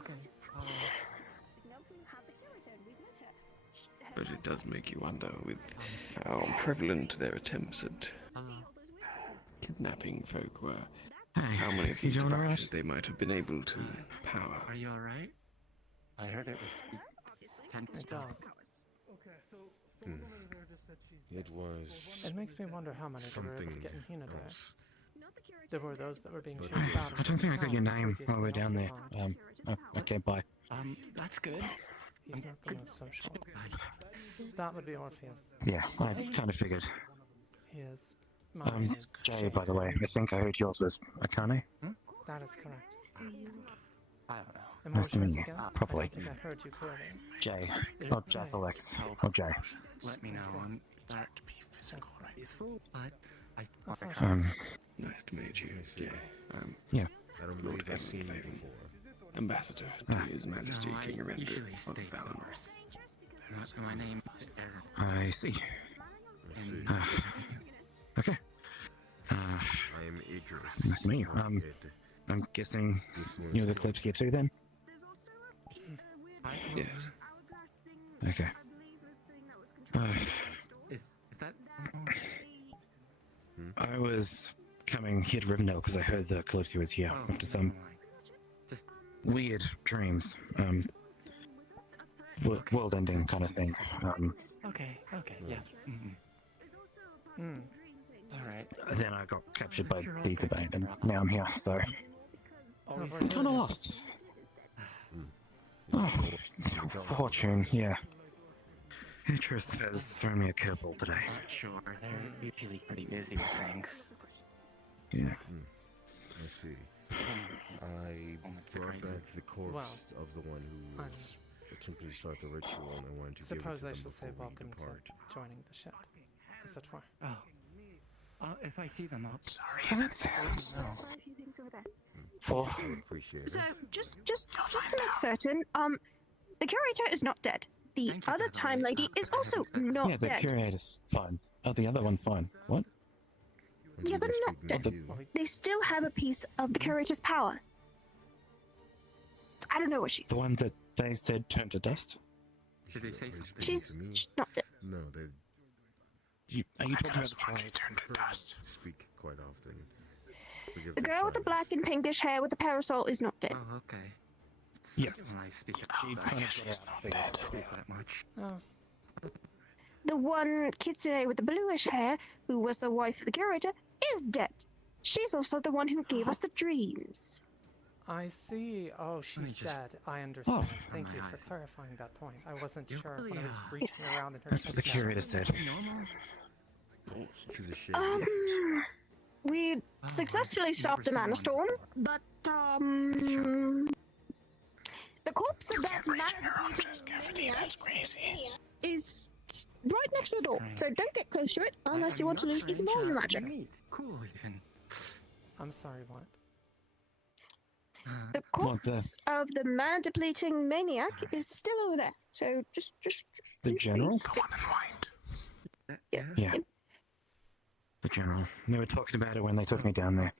Okay. But it does make you wonder with how prevalent their attempts at Hello. kidnapping folk were. how many of you these doing all right? devices they might have been able to power. Are you alright? I heard it was. It does. It was. It makes me wonder how many they were able to something get in Hina today. else. There were those that were being But chased out. I don't think I got your name while we're down there. Okay, bye. That's good. He's not the most social. That would be Orpheus. Yeah, I kind of figured. He is mine. Jay, by the way, I think I heard yours was Akane. That is correct. I don't know. And Nice what to was meet yours you, again? properly. I don't think I heard you clearly. Jay. Is Or it Jay? Jethalex. Or Jay. Let me know. That to be physical, right? But Nice to meet you, Jay. Yeah. I don't Lord believe I've seen you Etherbane, before. Ambassador to His Majesty No, I King Arender usually of stay Valinor. My name is Aaron. I see. I see. Okay. I am Idris. Nice to meet you. Moorhead. I'm guessing This one's you're the for- Kalypsia too then? Yes. Okay. Is that? I was coming here to Rivendell because I heard the Kalypsia was here after some weird dreams. World-ending kind of thing. Okay, yeah. Alright. Then I got captured by Etherbane and now I'm here, so... I'm kind of lost. Oh, fortune, yeah. Idris has thrown me a curveball today. Sure, they're usually pretty busy with things. Yeah. I see. I brought back the corpse of the one who was attempting to start the ritual, and I wanted to Suppose give I it to should them say before we welcome depart. to joining the ship. As it were. If I see them, I'll... Sorry, that sounds. Oh. I appreciate it. So, just to make certain, the curator is not dead. The other time lady is also not Yeah, the dead. curator's fine. Oh, the other one's fine. What? Yeah, they're not dead. They still have a piece of the curator's power. I don't know what she's. The one that they said turned to dust? Did they say something? She's not dead. No, they. Are you talking about the one she turned to dust? Speak quite often. Forgive The the girl with the black and pinkish hair with the parasol is not dead. Oh, okay. Yes. When I speak She about kind that, of got out of bed. speak that much. Oh. The one kitsune with the bluish hair, who was the wife of the curator, is dead. She's also the one who gave us the dreams. I see. Oh, she's dead. I understand. Thank you for clarifying that point. I wasn't sure when I was reaching around in her. That's what the curator said. She's a shame. We successfully stopped a mana storm, but the corpse of that That's crazy. is right next to the door. So don't get close to it unless you want to lose even more of your magic. Cool, even. I'm sorry, what? The corpse of the mana depleting maniac is still over there. So just The general? The one in white. Yeah. The general. They were talking about it when they took me down there.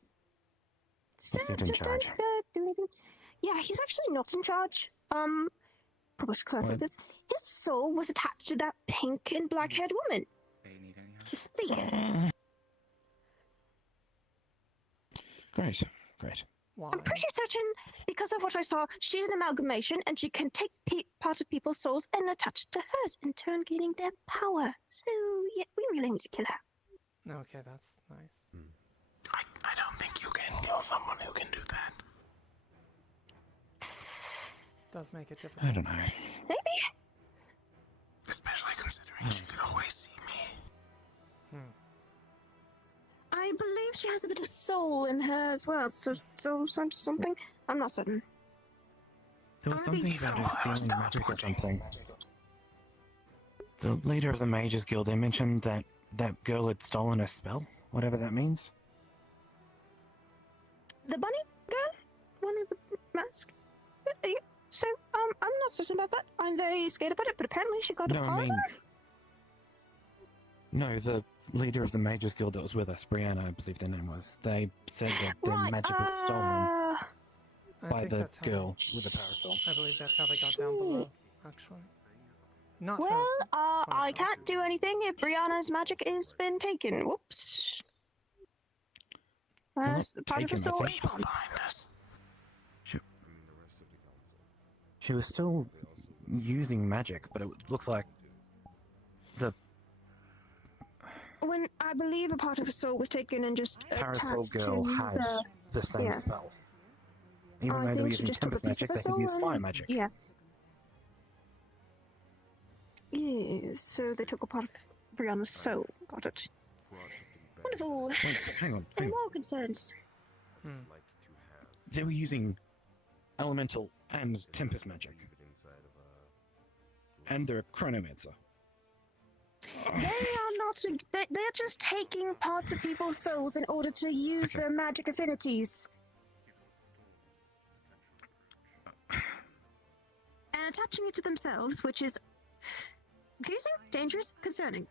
He's not in charge. do anything. Yeah, he's actually not in charge. Probably should clarify What? this. His soul was attached to that pink and black-haired woman. He's a thief. Great, great. I'm pretty certain, because of what I saw, she's an amalgamation and she can take part of people's souls and attach it to hers, in turn gaining their power. So, yeah, we really need to kill her. Okay, that's nice. I don't think you can kill someone who can do that. Does make it difficult. I don't know. Maybe. Especially considering she could always see me. I believe she has a bit of soul in her as well, so something. I'm not certain. There was something about her stealing magic or something. The leader of the Mages Guild, they mentioned that that girl had stolen her spell, whatever that means. The bunny girl? One with the mask? So, I'm not certain about that. I'm very scared about it, but apparently she got No, a I power. mean... No, the leader of the Mages Guild that was with us, Brianna, I believe their name was. They said that their magic was stolen I by think the that's how girl with the parasol. I believe that's how they got down below, actually. Not Well, her. I can't do anything if Brianna's magic has been taken. Whoops. Well, not part of a taken, I soul. think. People behind us. She was still using magic, but it looks like the When I believe a part of a soul was taken and just Parasol attached girl to had the same yeah. spell. Even I though they were think she using just took a Tempest piece of magic, her they could use soul fire and- magic. Yeah. Yeah, so they took a part of Brianna's soul. Got it. Wonderful. Wait, so hang on. Any more concerns? They were using elemental and Tempest magic. And they're a chronomancer. They are not. They're just taking parts of people's souls in order to use their magic affinities. And attaching it to themselves, which is confusing, dangerous, concerning.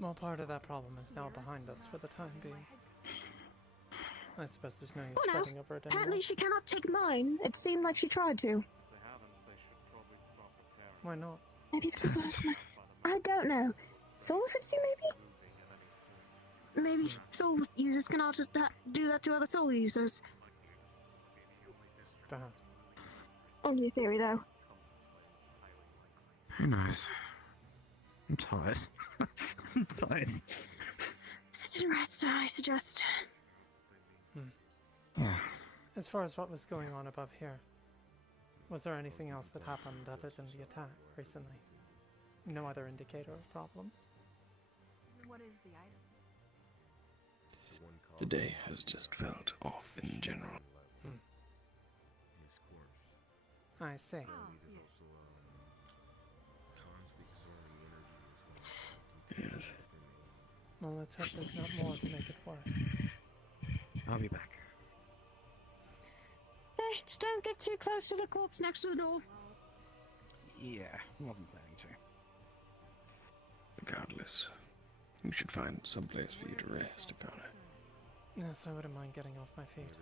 Well, part of that problem is now behind us for the time being. I suppose there's no use Oh no. fighting over it anymore. Apparently she cannot take mine. It seemed like she tried to. Why not? Maybe it's because I don't know. Soul affinity, maybe? Maybe soul users cannot do that to other soul users. Perhaps. Only a theory, though. Who knows? I'm tired. I'm tired. Sit and rest, I suggest. As far as what was going on above here, was there anything else that happened other than the attack recently? No other indicator of problems? What is the item? The day has just felt off in general. I see. Yes. Well, let's hope there's not more to make it worse. I'll be back. Hey, just don't get too close to the corpse next to the door. Yeah, wasn't planning to. Regardless, we should find some place for you to rest, Akane. Yes, I wouldn't mind getting off my feet.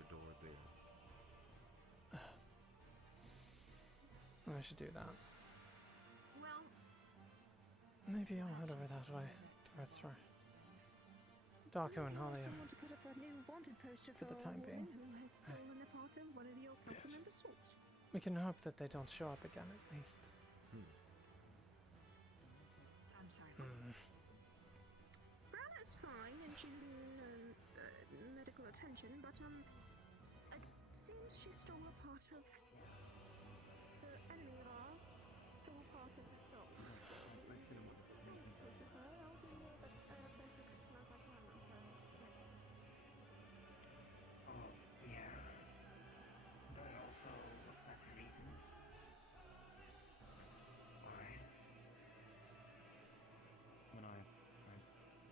I should do that. Well, maybe I'll head over that way, towards her. Darko and Holly are, for the time being. We can hope that they don't show up again, at least. I'm sorry. Brianna's fine and she's in medical attention, but it seems she stole a part of the enemy of ours, stole a part of the soul. Oh, yeah. But also, what reasons? Why?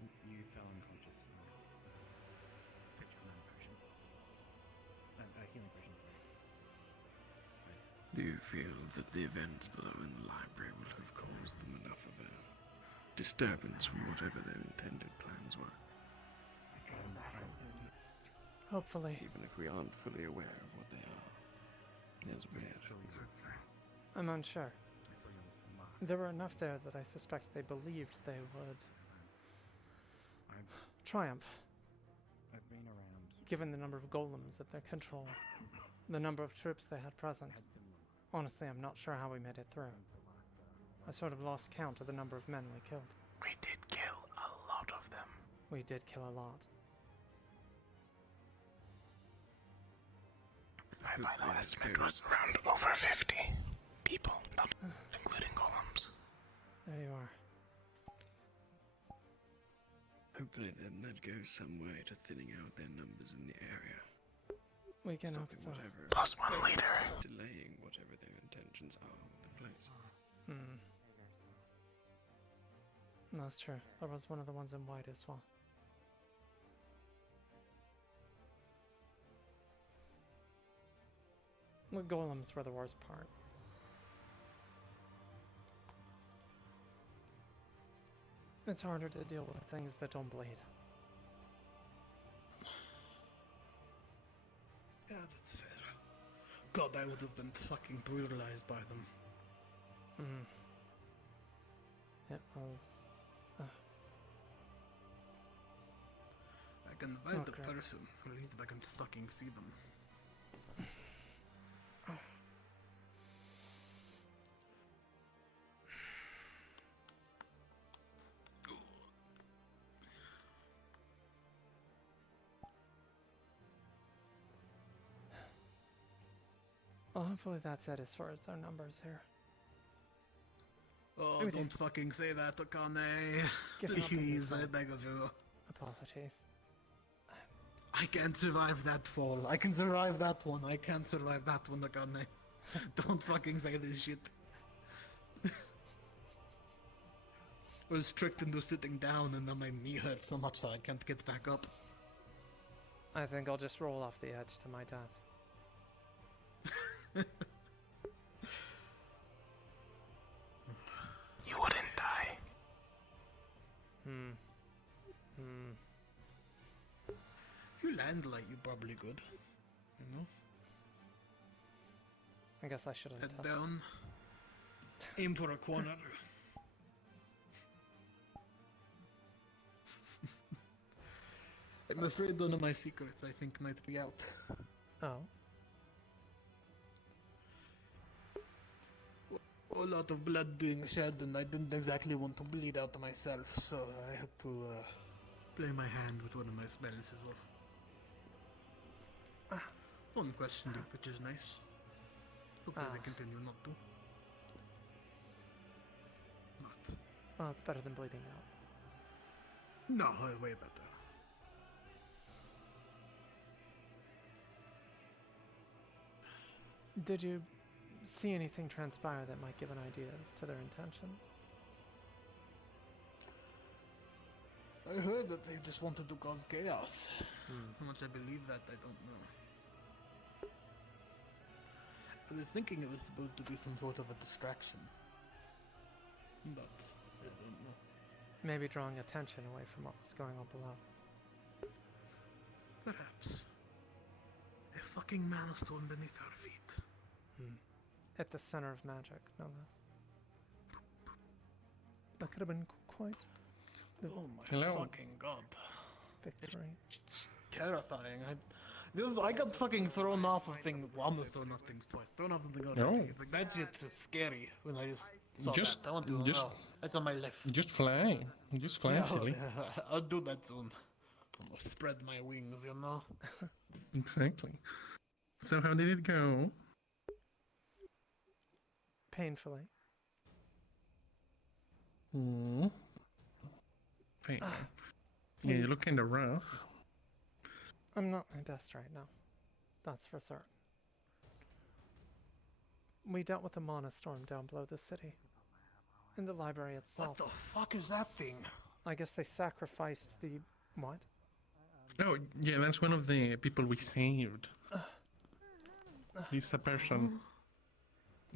When you fell unconscious. Critical impression. Healing impression, sorry. Do you feel that the events below in the library will have caused them enough of a disturbance from whatever their intended plans were? Hopefully. Even if we aren't fully aware of what they are. There's a bit. I'm unsure. There were enough there that I suspect they believed they would triumph. I've been around. Given the number of golems at their control, the number of troops they had present. Honestly, I'm not sure how we made it through. I sort of lost count of the number of men we killed. We did kill a lot of them. We did kill a lot. My final estimate was around over 50 people, not including golems. There you are. Hopefully then that goes some way to thinning out their numbers in the area. We can hope so. Plus one leader. Delaying whatever their intentions are with the place. That's true. There was one of the ones in white as well. The golems were the worst part. It's harder to deal with things that don't bleed. Yeah, that's fair. God, I would have been fucking brutalized by them. It was... can find Oh, the crap. person. At least if I can fucking see them. Well, hopefully that's it as far as their numbers here. Oh, Everything- don't fucking say that, Akane. Giving up on Please, the I fight. beg of you. Apologies. I can't survive that fall. I can survive that one. I can't survive that one, Akane. Don't fucking say this shit. I was tricked into sitting down and then my knee hurts so much that I can't get back up. I think I'll just roll off the edge to my death. You wouldn't die. If you land light, you're probably good. You know? I guess I should have Head tested. down. Aim for a corner. I'm afraid one of my secrets, I think, might be out. Oh. A lot of blood being shed, and I didn't exactly want to bleed out myself, so I had to play my hand with one of my spells as well. One question deep, which is nice. Hopefully they continue not to. Not. Well, it's better than bleeding out. No, way better. Did you see anything transpire that might give an idea as to their intentions? I heard that they just wanted to cause chaos. How much I believe that, I don't know. I was thinking it was supposed to be some sort of a distraction. But, I don't know. Maybe drawing attention away from what was going on below. Perhaps. A fucking mana stone beneath our feet. At the center of magic, no less. That could have been quite the Fucking god. victory. It's terrifying. I got fucking thrown off of things. Well, almost thrown off things twice. Thrown off of the god. No. Like, that shit's just scary when I saw Just- that. I want to just- that's on my left. Just fly. Just fly, Yeah, silly. I'll do that soon. I'll spread my wings, you know? Exactly. So how did it go? Painfully. Hey. Yeah, you look kinda rough. I'm not my best right now. That's for certain. We dealt with the mana storm down below the city. In the library itself. What the fuck is that thing? I guess they sacrificed the... what? Oh, yeah, that's one of the people we saved. He's a person.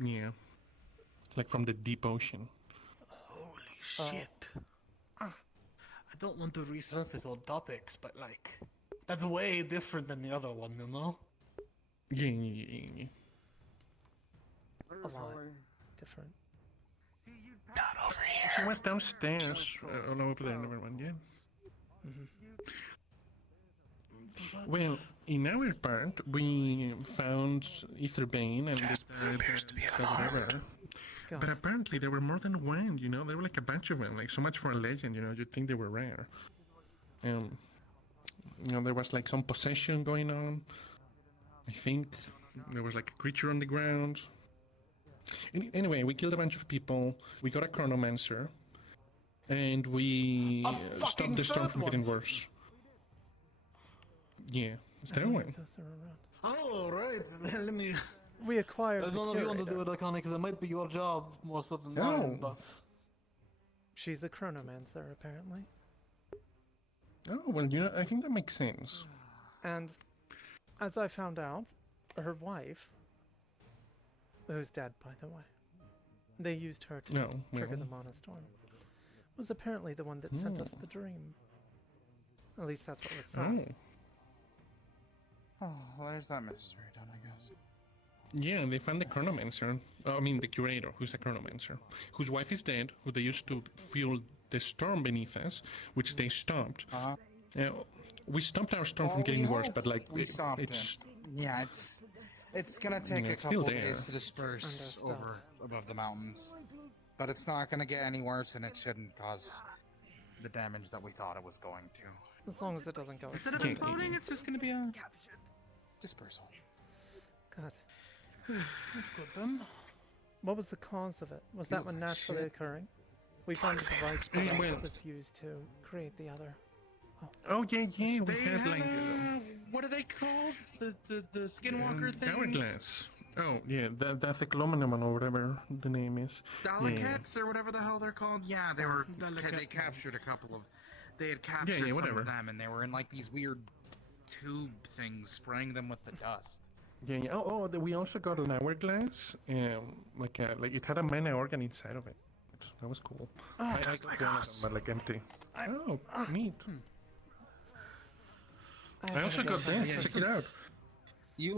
Yeah. Like from the deep ocean. Holy shit. I don't want to resurface old topics, but like, that's way different than the other one, you know? Yeah. A lot different. Not over here. She was downstairs. Oh, no, over there, never mind, yes. Well, in our part, we found Etherbane and whatever. But apparently there were more than one, you know? There were like a bunch of them, like so much for a legend, you know? You'd think they were rare. You know, there was like some possession going on. I think there was like a creature on the ground. Anyway, we killed a bunch of people. We got a chronomancer. And we stopped the storm from getting worse. Yeah, is there one? Those are around. Oh, right. Let me. We acquired I the don't know if you want to do curator. it, Akane, because it might be your job more so than No. mine, but. She's a chronomancer, apparently. Oh, well, you know, I think that makes sense. And as I found out, her wife, who's dead, by the way, they used her to No, trigger well. the mana storm, was apparently the one that sent us the dream. At least that's what was said. Oh, there's that mystery done, I guess. Yeah, they found the chronomancer. I mean, the curator, who's a chronomancer, whose wife is dead, who they used to fuel the storm beneath us, which they stopped. We stopped our storm from Well, getting we worse, hope but like we stopped it's it. Yeah, it's gonna take Yeah, a it's still couple there. days to disperse over above the mountains, but it's not gonna get any worse, and it shouldn't cause the damage that we thought it was going to. As long as it doesn't go Instead of extinct. imploding, it's just gonna be a dispersal. God. That's good then. What was the cause of it? Was that one naturally occurring? We found a device product that was used to create the other. Oh yeah, we They had had like what are they called? The skinwalker things? hourglass. Oh yeah, that's the Clominum or whatever the name is. Delicates or whatever the hell they're called. Yeah, they were. They captured a couple of. They had captured some whatever. of them, and they were in like these weird tube things, spraying them with the dust. Yeah, yeah. We also got an hourglass. Like it had a mana organ inside of it. That was cool. I just got like one of us. them, but like empty. Oh, neat. I also got this. Check it out.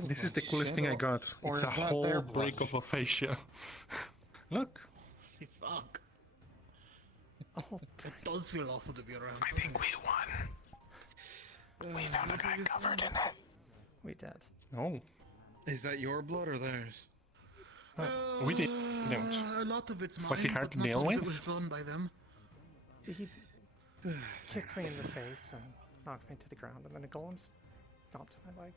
This is the coolest thing I got. Or It's a is that whole their break of aphasia. Look. Fuck. Oh, it does feel awful to be around. I think we won. We found a guy covered in it. We did. Oh. Is that your blood or theirs? We did. A lot of it's mine, Was he hard but to not deal all of with? it was drawn by them. He kicked me in the face and knocked me to the ground, and then a golem stomped my leg.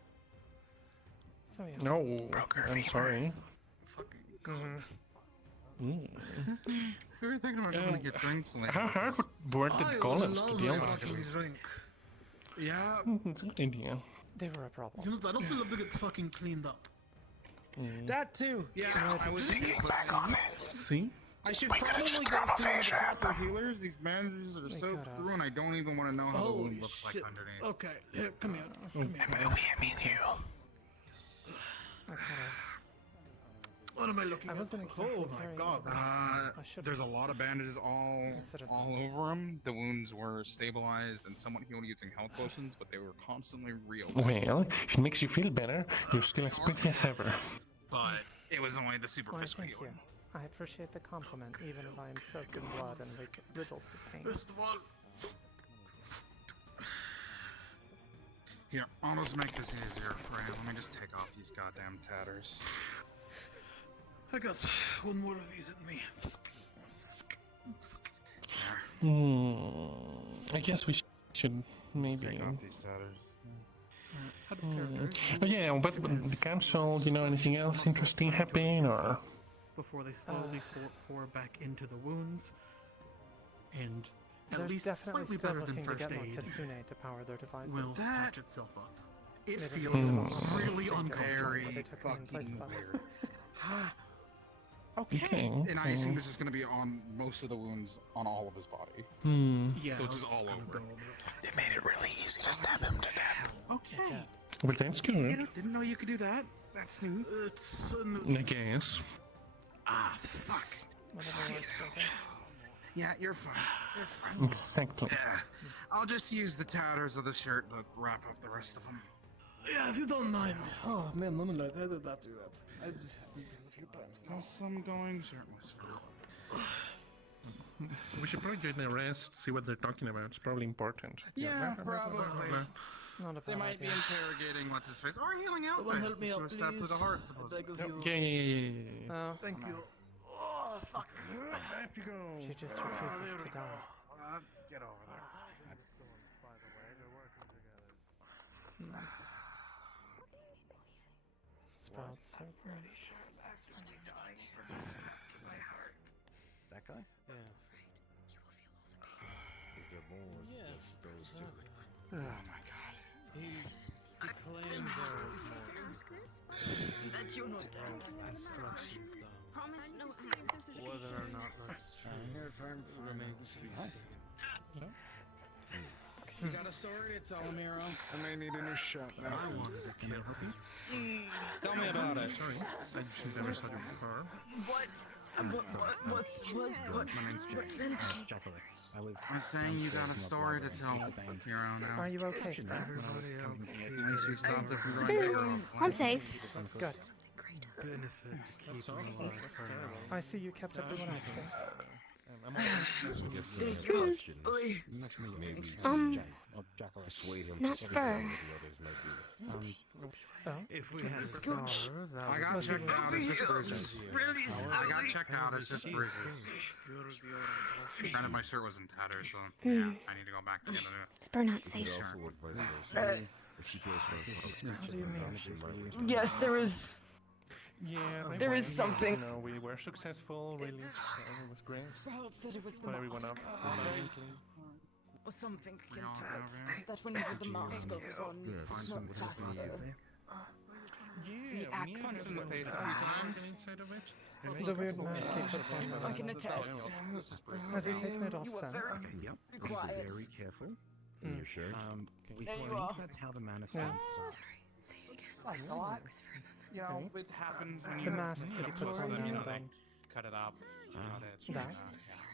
So yeah. No, I'm sorry. We were thinking about going to get drinks later. How hard were the golems to deal with? fucking drink. Yeah. It's a good idea. They were a problem. You know, I'd also love to get fucking cleaned up. That too. Yeah, I was thinking. See? I should probably go through the proper healers. These bandages are soaked through, and I don't even want to know how the wound looks like underneath. Okay, here, come here. And we'll be you. What am I looking at? Oh my god. There's a lot of bandages all over them. The wounds were stabilized and somewhat healed using health potions, but they were constantly reopened. Well, if it makes you feel better, you're still as pretty as ever. But it was only the Why, superficial thank you. healing. I appreciate the compliment, even if I am soaked in blood and riddled with pain. First of all, Here, I'll just make this easier for you. Let me just take off these goddamn tatters. I got one more of these in me. I guess we should maybe. Take off these tatters. Oh yeah, but the council, anything else interesting happen or? Before they slowly pour back into the wounds, and at There's least definitely slightly still better than looking to first get more aid, Kitsune to power their devices. will patch itself up. It Maybe feels it's really very uncomfortable. They took them in place of others. Okay. And I assume this is going to be on most of the wounds on all of his body. Yeah, So it's just all over. They made it really easy to stab him to death. Okay. Well, that's good. Didn't know you could do that. That's new. It's I guess. Ah, fuck. Whatever works, I guess. Yeah, you're fine. You're fine. Exactly. Yeah. I'll just use the tatters of the shirt to wrap up the rest of them. Yeah, if you don't mind. Oh man, let me know. I did not do that. I did it a few times now. Yes, I'm going shirtless for We should probably get a rest, see what they're talking about. It's probably important. Yeah, probably. It's not a They bad might be idea. interrogating what's his face or healing out. Someone help me out, So stab through the please. heart, supposedly. Yeah. Oh, Thank you. Oh, fuck. Back you go. she just refuses to die. Let's get over there. Sprouts so great. That guy? Yes. Is there more? Or is it just those two? Oh my god. He claimed That you're not dead. instructions down. Promise no acts. Whether or not that's true time for remains to be seen. You got a sword? It's Alamiro. I may need a new shot now. I wanted to kill her. Tell me about it. Sorry, I just never saw you before. What's My name's Jake. Jackalix. I was saying you got a story to tell Hero now. Are you okay, Sprout? At least we stopped it from going bigger. I'm safe. Good. benefit to keep them alive for now. I see you kept everyone else safe. I guess the question is, maybe persuade him Not to speak Spur. on what the others might do. If we Can had we a scooch? car, that I would got be checked out. It's just bruises. Really I got checked out. It's just bruises. Granted, my shirt was in tatters, so yeah, I need to go back to get a new. Spur not It safe. could also work vice versa. If she cares for How do you mean? she might return. Yes, there is. Yeah, they There is won. something. You know, we were successful, really. So it was great. Sprout said it was the Put everyone up. or something akin to it. That whenever the mask goes on, it's not faster. Yeah, act me kind and of the face a face few times. inside of it. The weird mask he puts on. I can attest. Has he taken it off You are since? very Yep. quiet. Very careful. In your shirt? We There you think are. that's how the mana Yeah. starts. Like a lot. You know, it happens when you. The mask that he puts on now and then. Cut it up. Cut it. That.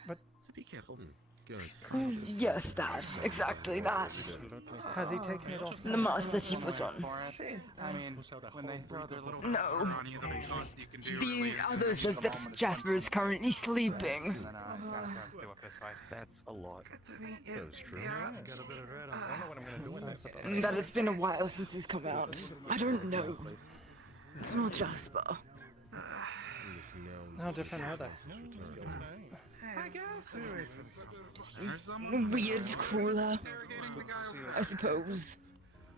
But So be careful. Yes, that. Exactly that. has he taken it off The since? mask that he puts on. I mean, when they throw their little No. on you, the most you can do. The other says that Jasper is currently sleeping. And then gotta go do a fist fight. That's a lot. That's true. Got a bit of red on. I don't know what I'm gonna do with it. That it's been a while since he's come out. I don't know. It's not Jasper. How different are they? I guess. Weird, cooler. I suppose.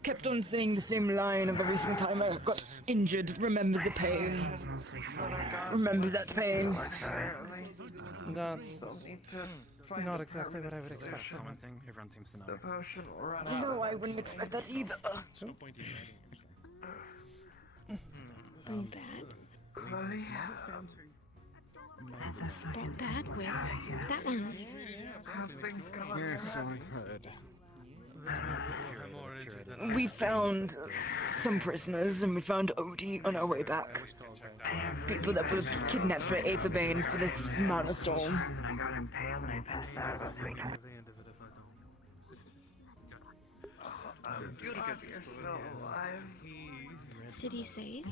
Kept on saying the same line of every single time I got injured. Remember the pain. Remember that pain. That's not exactly what I would expect from One him. thing everyone seems to know. No, I wouldn't expect that either. No point in I'm bad. That bad with that one. Yes, I heard. We found some prisoners and we found Odie on our way back. People that were kidnapped by Etherbane for this mana storm. I got impaled and I passed out about 3 times. City safe.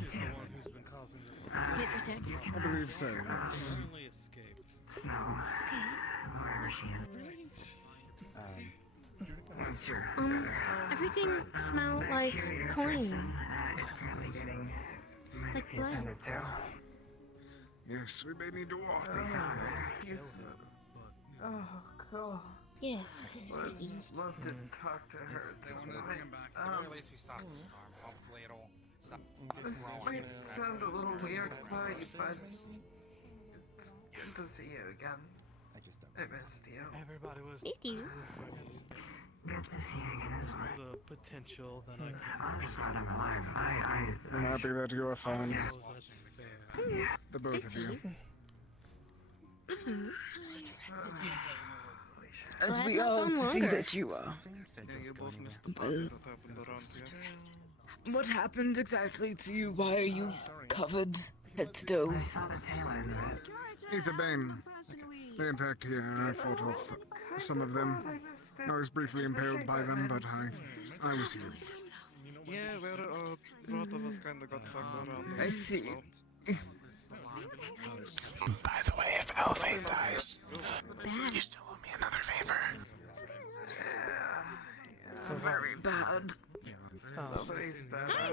I believe so, yes. Snow. Wherever she is. What's your... Everything smelled like coin. Like blood. Yes, we may need to walk. Oh, God. Yes, I'd love to talk to her at this point. At least we stopped the storm. Hopefully it'll stop. This might sound a little weird, Chloe, but it's good to see you again. I missed you. Everybody was. Thank you. Good to see you again as well. The potential that I. I'm just glad I'm alive. I'm happy that you are fine. That's fair. The both of you. As Glad we not all gone see longer. that you are. Yeah, you both missed the part that happened around here. What happened exactly to you? Why are you covered head to toe? I saw the tail end of it. Etherbane. They attacked here and I fought off some of them. I was briefly impaled by them, but I was healed. Yeah, where both of us kinda got fucked around. I see. By the way, if Elvane dies, you still owe me another favor. Very bad. Hi.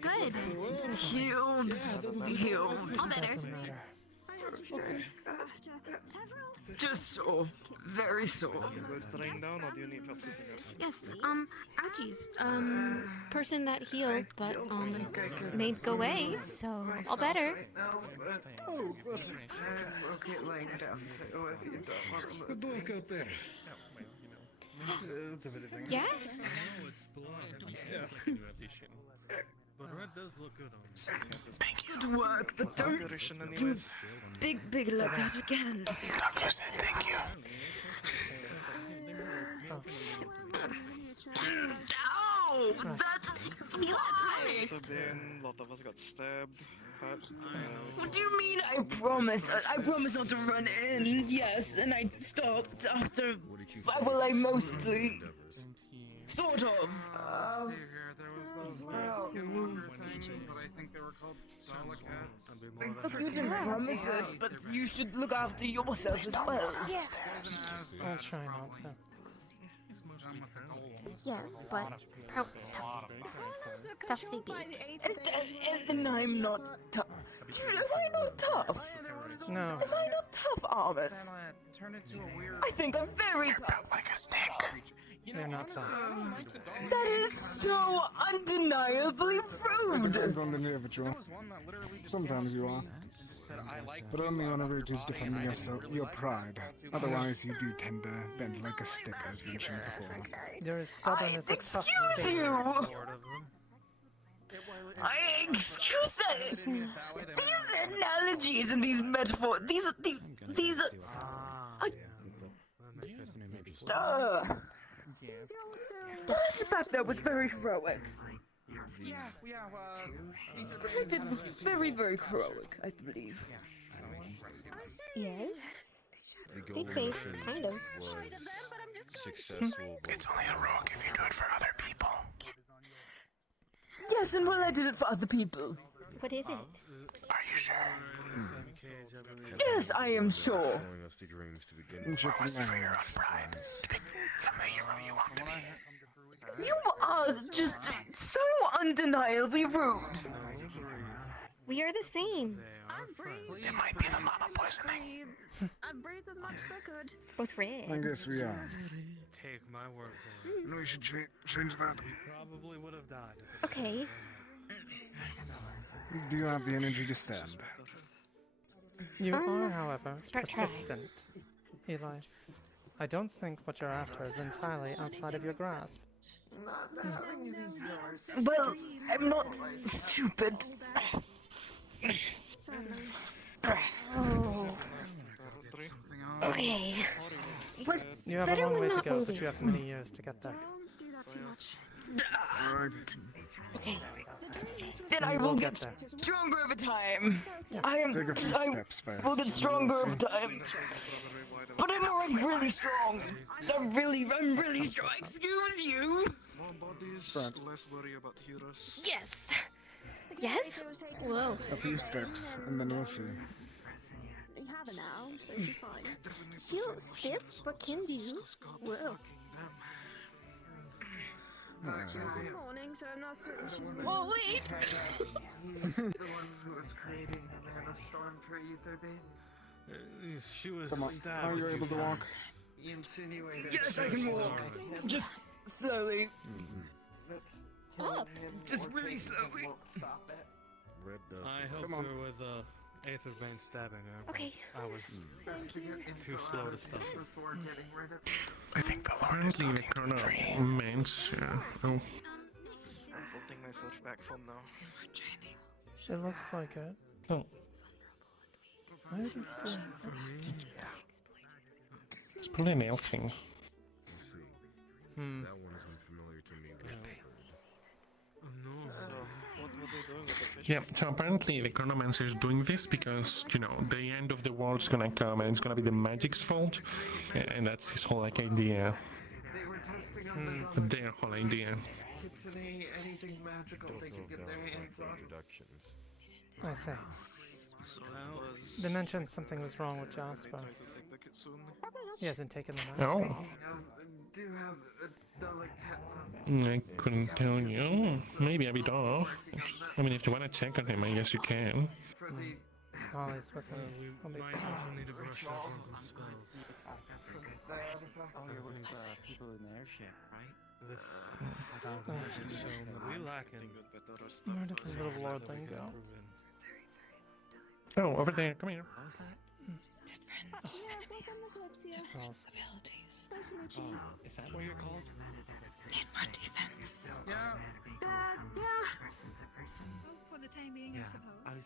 Good. Healed. Healed. All better. Just so. Very sore. You both sitting down or do you need help sitting up? Yes. Ouchies. Person that healed, but made go away. So all better. Okay, laying down too if you don't want to move. Good luck out there. Yeah. But red does look good on. Good work, but don't do big like that again. Doctor said thank you. Ow! That's why! Then a lot of us got stabbed. What do you mean I promised? I promised not to run in, yes, and I stopped after... Well, I mostly... Sort of. skinwalker things, but I think they were called Dalekats. Look, you can promise it, but you should look after yourself as well. Yeah. I'll try not to. Yes, but it's probably tough to be. And I'm not tough. Am I not tough? No. Am I not tough, Ahmed? I think I'm very tough. Like a stick. You're not tough. That is so undeniably It rude. depends on the individual. Sometimes you are. But only whenever it is defending your pride. Otherwise, you do tend to bend like a stick, as mentioned before. There is stubbornness a tough Excuse stick. you. Excuse me. These analogies and these metaphors, these are. That back there was very heroic. What I did was very, very heroic, I believe. Yes. The Good goal faith, mission kind of. was successful. It's only heroic if you do it for other people. Yes, and well, I did it for other people. What is it? Are you sure? Yes, I am sure. Showing us the dreams to begin with. What was it for your own pride? To become the hero you want to be? You are just so undeniably rude. We are the same. It might be the mana poisoning. I've breathed as much as I could. Both red. I guess we are. Take my word for it. No, we should change that. Probably would have died. Okay. Do you have the energy to stand? You are, however, start trying. persistent, Eli. I don't think what you're after is entirely outside of your grasp. Well, I'm not stupid. Oh. Okay. Was You have a better long when way to not go, moving. but you have many years to get there. Do that too much. Okay. Then I You will will get get there. stronger over time. I Take a few steps first. will get stronger over time. But I'm already really strong. I'm really strong. Excuse you. More bodies, Front. less worry about heroes. Yes. Yes. Whoa. A few steps, and then we'll see. You have it now, so she's fine. Feel stiff, but can do. Whoa. It's the morning, so I'm not certain she's ready. Oh wait. He's the one who was creating the mana storm for Etherbane. She was Come on, stabbed. are you able to walk? He insinuated. Yes, I can walk. Just slowly. That's Up. Just really slowly. Won't stop it. Red does. I helped Come on. her with Etherbane stabbing her. but Okay. I was too slow to stop. Before getting rid of I think the Lord is Apparently, the talking Colonel to the tree. means. Oh. I'm holding myself back from now. It looks like it. Oh. Why did you do It's probably an elf thing. Let's see. Hmm. That one is unfamiliar to me. What were they doing with the fish? Yeah, so apparently the Chronomancer is doing this because, you know, the end of the world's gonna come and it's gonna be the magic's fault. And that's his whole, like, idea. They were testing on the Their whole idea. Kitsune, anything magical they could get their hands on. Introductions. I say. So it was... They mentioned something was wrong with Jasper. Take the kitsune. He hasn't taken the mask Oh. off. Do you have a delicate I couldn't tell you. Maybe I'll be off. I mean, if you wanna check on him, I guess you can. for the While he's with me. I'll be Might fine. also need to brush up on some spells. Oh, you're with people in the airship, right? This has shown that we lack in Where did this little lordling go? Oh, over there, come here. What was that? Balls. Abilities. Nice to meet you. Oh, is that what you're called? Need more defense. Yeah. For the time being, I suppose. I was,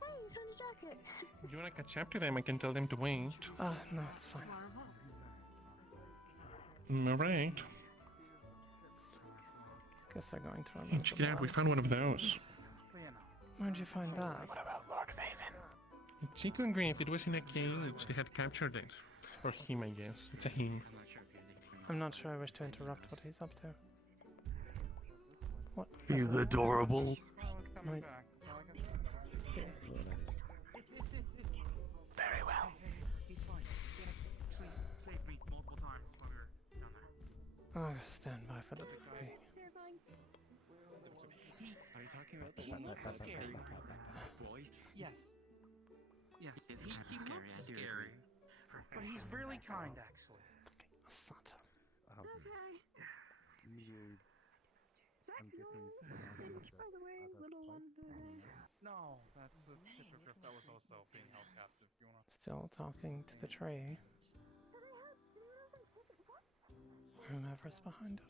Hey, you found a jacket. If you wanna catch up to them, I can tell them to wait. Oh, no, it's fine. Alright. Guess they're going to Hey, remove check the it out, we bar. found one of those. Where'd you find that? What about Lord Faven? It's Grave, it was in a cage, they had captured it. Or him, I guess. It's a him. I'm not sure I wish to interrupt what he's up to. What? He's adorable. Might be. Very well. I'll stand by for the decree. Are you talking about the one that has scary voice? Yes. Yes, He is he kinda looks scary, I do scary. agree. But he's really kind, actually. Santa. You. Zach, Finch, by the way, little one. No, that's the hippogriff that was also being held captive. You wanna? Still talking to the tree. Whomever's behind it.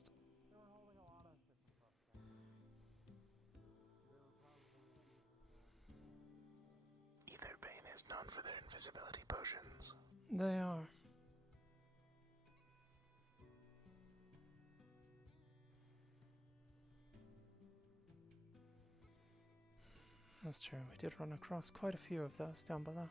Etherbane is known for their invisibility potions. They are. That's true. We did run across quite a few of those down below.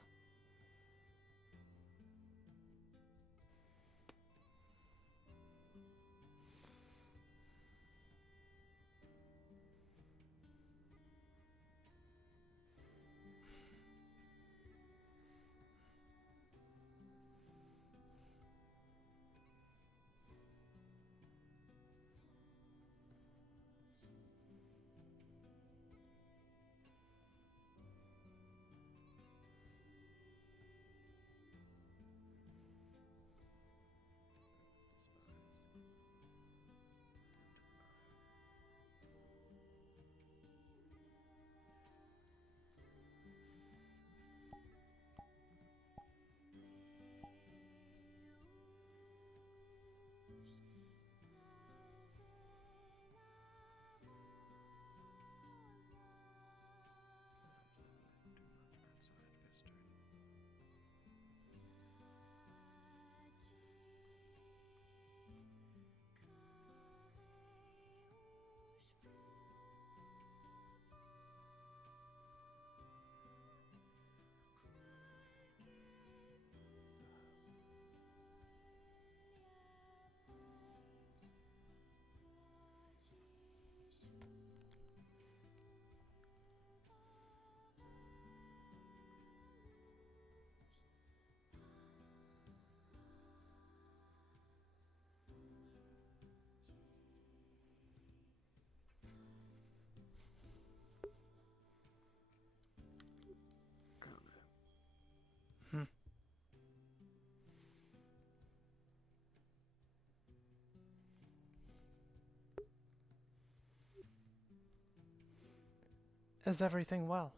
Is everything well?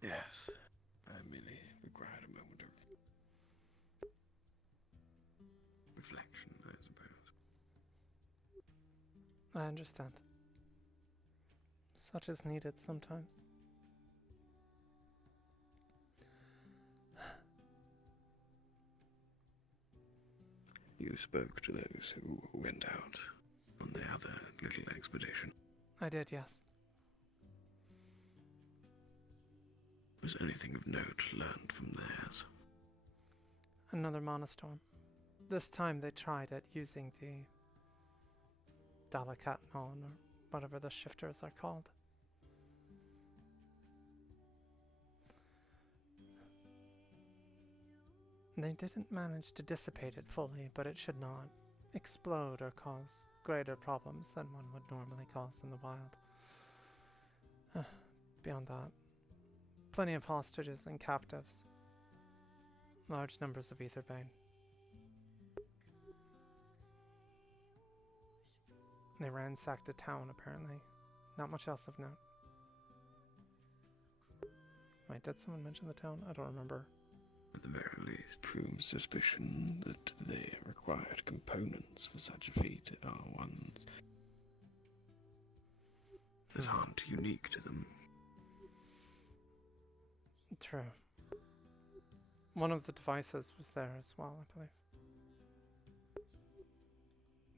Yes. I merely required a moment of reflection, I suppose. I understand. Such is needed sometimes. You spoke to those who went out on the other little expedition. I did, yes. Was anything of note learned from theirs? Another monostorm. This time they tried it using the Dalakatnon, or whatever the shifters are called. They didn't manage to dissipate it fully, but it should not explode or cause greater problems than one would normally cause in the wild. Beyond that, plenty of hostages and captives. Large numbers of Etherbane. They ransacked a town, apparently. Not much else of note. Wait, did someone mention the town? I don't remember. At the very least, proves suspicion that they required components for such a feat are ones that aren't unique to them. True. One of the devices was there as well, I believe.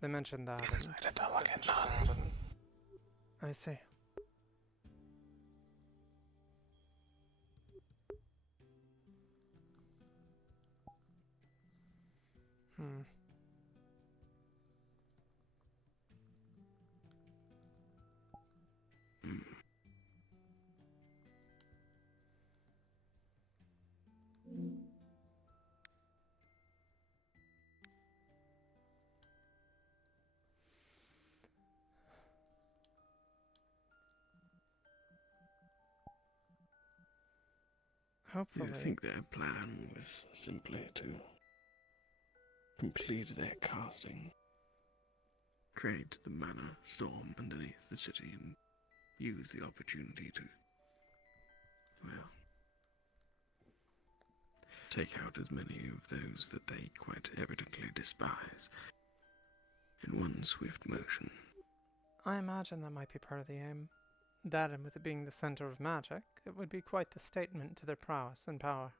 They mentioned that. I see. Hopefully. I think their plan was simply to complete their casting, create the mana storm underneath the city, and use the opportunity to, well, take out as many of those that they quite evidently despise in one swift motion. I imagine that might be part of the aim. That, and with it being the center of magic, it would be quite the statement to their prowess and power.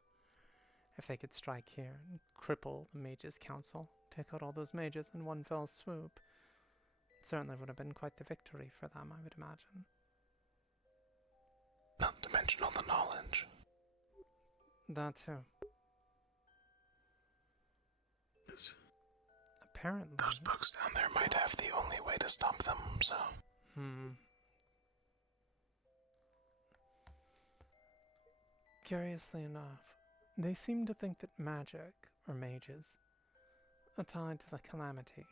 If they could strike here and cripple the Mages' Council, take out all those mages in one fell swoop, it certainly would have been quite the victory for them, I would imagine. Not to mention all the knowledge. That too. Yes. Apparently. Those books down there might have the only way to stop them, so... Curiously enough, they seem to think that magic, or mages, are tied to the calamity.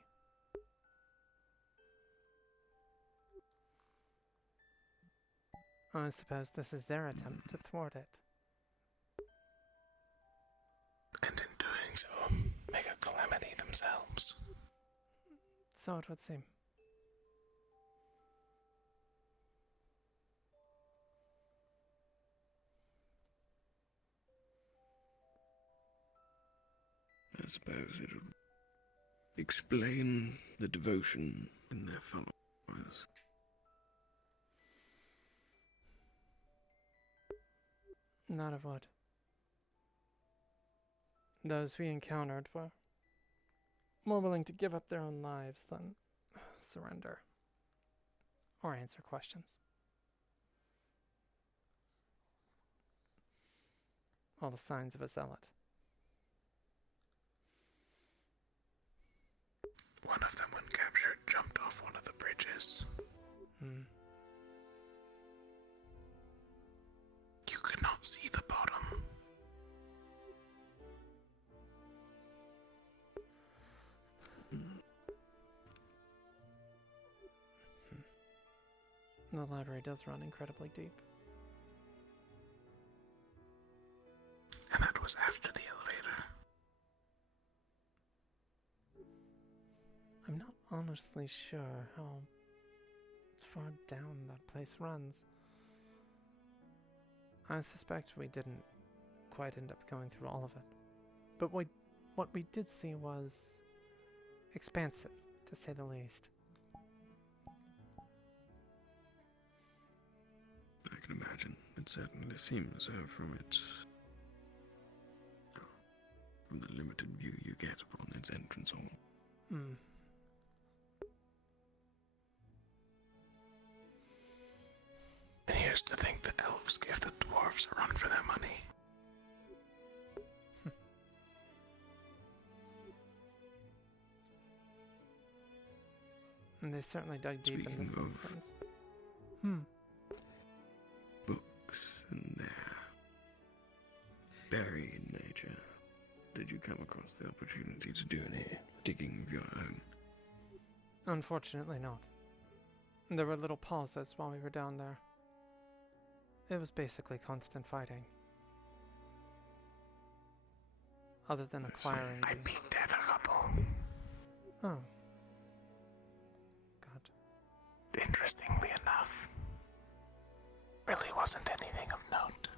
I suppose this is their attempt to thwart it. And in doing so, make a calamity themselves. So it would seem. I suppose it would explain the devotion in their followers. Not of what. Those we encountered were more willing to give up their own lives than surrender or answer questions. All the signs of a zealot. One of them, when captured, jumped off one of the bridges. You could not see the bottom. The library does run incredibly deep. And that was after the elevator. I'm not honestly sure how far down that place runs. I suspect we didn't quite end up going through all of it. But what we did see was expansive, to say the least. I can imagine. It certainly seems so from the limited view you get upon its entrance hall. And here's to think the elves gave the dwarves a run for their money. And they certainly dug deep in this instance. Books and their buried nature. Did you come across the opportunity to do any digging of your own? Unfortunately not. There were little pauses while we were down there. It was basically constant fighting. Other than acquiring I beat dead a couple. Oh. God. Interestingly enough, really wasn't anything of note.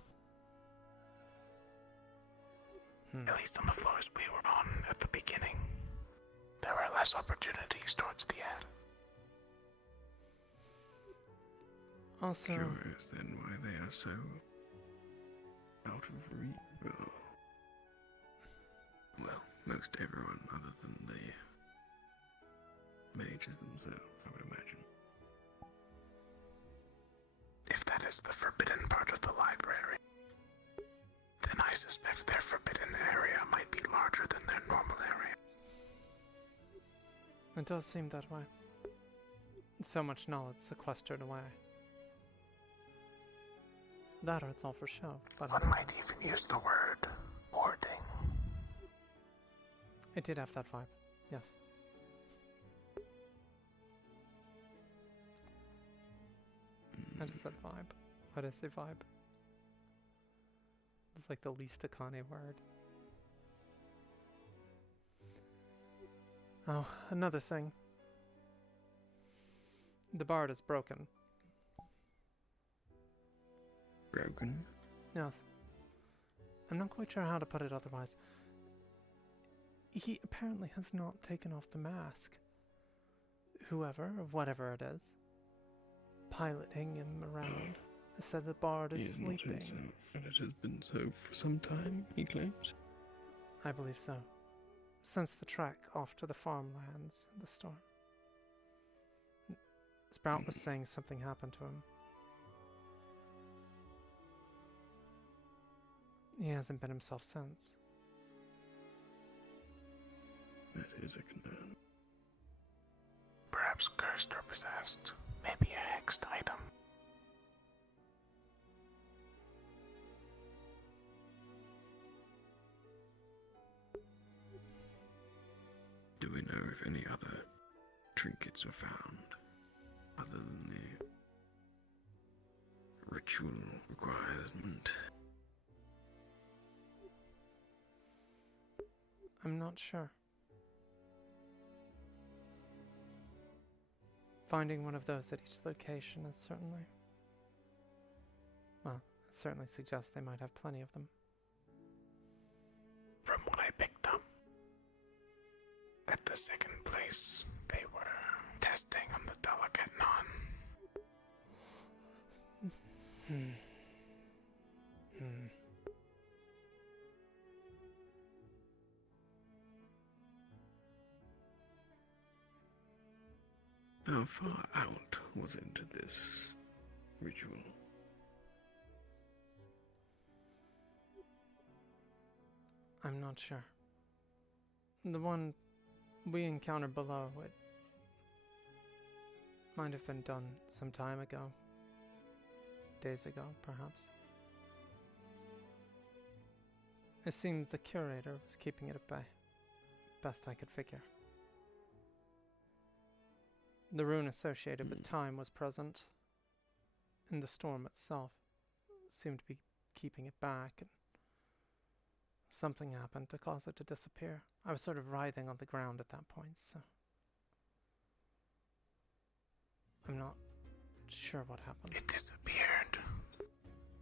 At least on the floors we were on at the beginning. There were less opportunities towards the end. Also, curious then why they are so out of reach. Well, most everyone other than the mages themselves, I would imagine. If that is the forbidden part of the library, then I suspect their forbidden area might be larger than their normal area. It does seem that way. So much knowledge sequestered away. That or it's all for show. But one might even use the word hoarding. It did have that vibe, yes. I just said vibe. Why did I say vibe? It's like the least Akane word. Oh, another thing. The bard is broken. Broken? Yes. I'm not quite sure how to put it otherwise. He apparently has not taken off the mask. Whoever, or whatever it is, piloting him around, said the bard is He is not sleeping. himself, and it has been so for some time, he claims. I believe so. Since the trek off to the farmlands in the storm. Sprout was saying something happened to him. He hasn't been himself since. That is a concern. Perhaps cursed or possessed. Maybe a hexed item. Do we know if any other trinkets were found, other than the ritual requirement? I'm not sure. Finding one of those at each location is certainly... well, it certainly suggests they might have plenty of them. From what I picked up, at the second place, they were testing on the delicate non. How far out was into this ritual? I'm not sure. The one we encountered below, it might have been done some time ago. Days ago, perhaps. It seemed the curator was keeping it at bay. Best I could figure. The rune associated with time was present, and the storm itself seemed to be keeping it back, and something happened to cause it to disappear. I was sort of writhing on the ground at that point, so I'm not sure what happened. It disappeared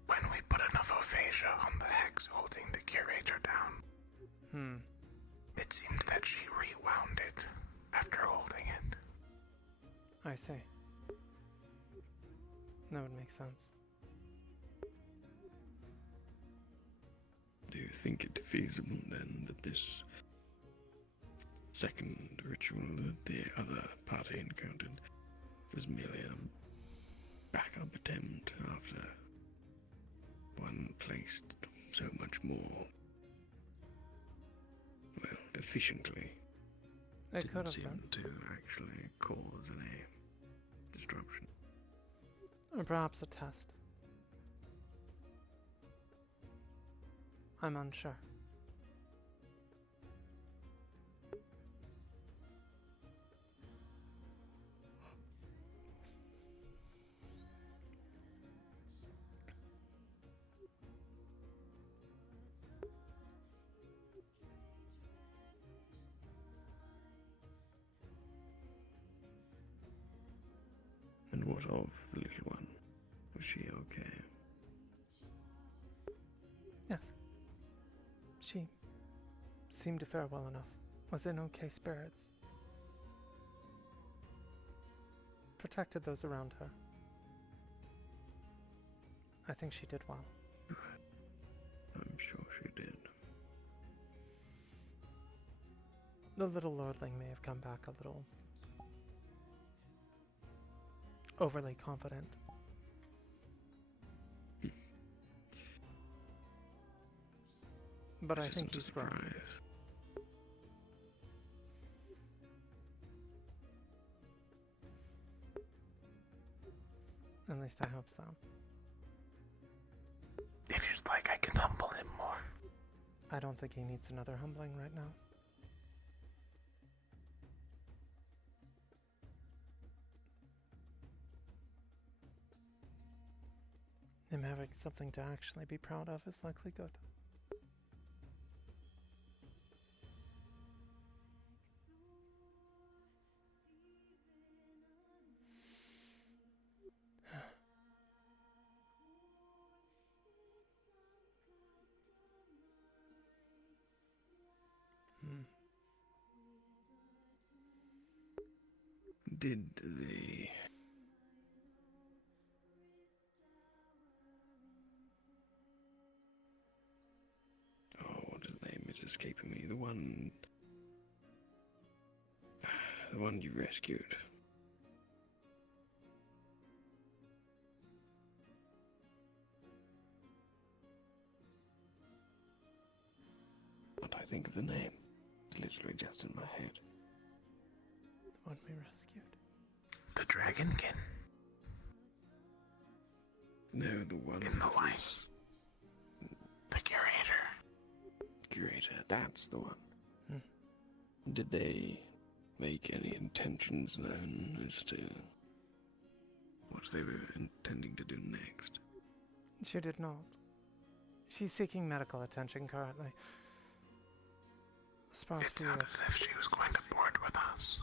when we put enough aphasia on the hex holding the curator down. It seemed that she rewound it after holding it. I see. That would make sense. Do you think it feasible then that this second ritual that the other party encountered was merely a backup attempt after one placed so much more, well, efficiently? It Didn't could have seem been. to actually cause any disruption. Or perhaps a test. I'm unsure. And what of the little one? Was she okay? Yes. She seemed to fare well enough. Was in okay spirits. Protected those around her. I think she did well. I'm sure she did. The little lordling may have come back a little overly confident. But I think he's grown. At least I hope so. If you'd like, I can humble him more. I don't think he needs another humbling right now. Him having something to actually be proud of is likely good. Did they... Oh, what is his name? It's escaping me. The one... The one you rescued. What I think of the name. It's literally just in my head. The one we rescued. The Dragonkin. No, the one in the light. The curator. Curator, that's the one. Did they make any intentions known as to what they were intending to do next? She did not. She's seeking medical attention currently. It sounded as if she was going to board with us.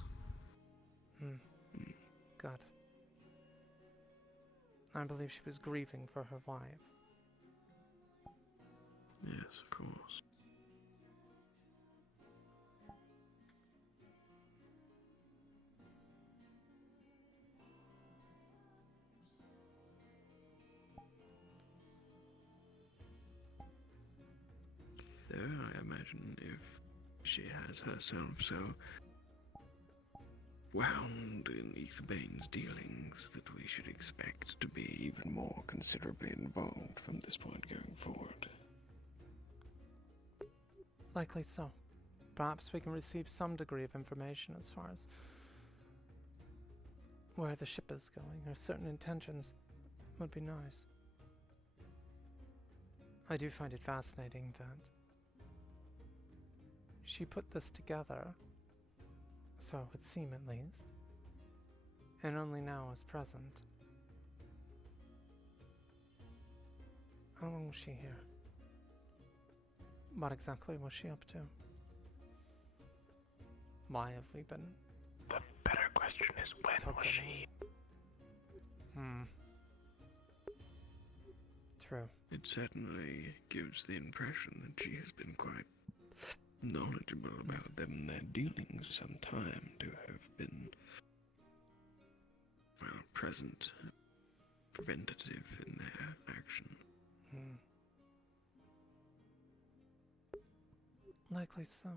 God. I believe she was grieving for her wife. Yes, of course. Though I imagine if she has herself so wound in Etherbane's dealings that we should expect to be even more considerably involved from this point going forward. Likely so. Perhaps we can receive some degree of information as far as where the ship is going, or certain intentions would be nice. I do find it fascinating that she put this together, so it would seem at least, and only now is present. How long was she here? What exactly was she up to? Why have we been... The better question is, when was she? True. It certainly gives the impression that she has been quite knowledgeable about them and their dealings for some time, to have been, well, present, preventative in their action. Likely so.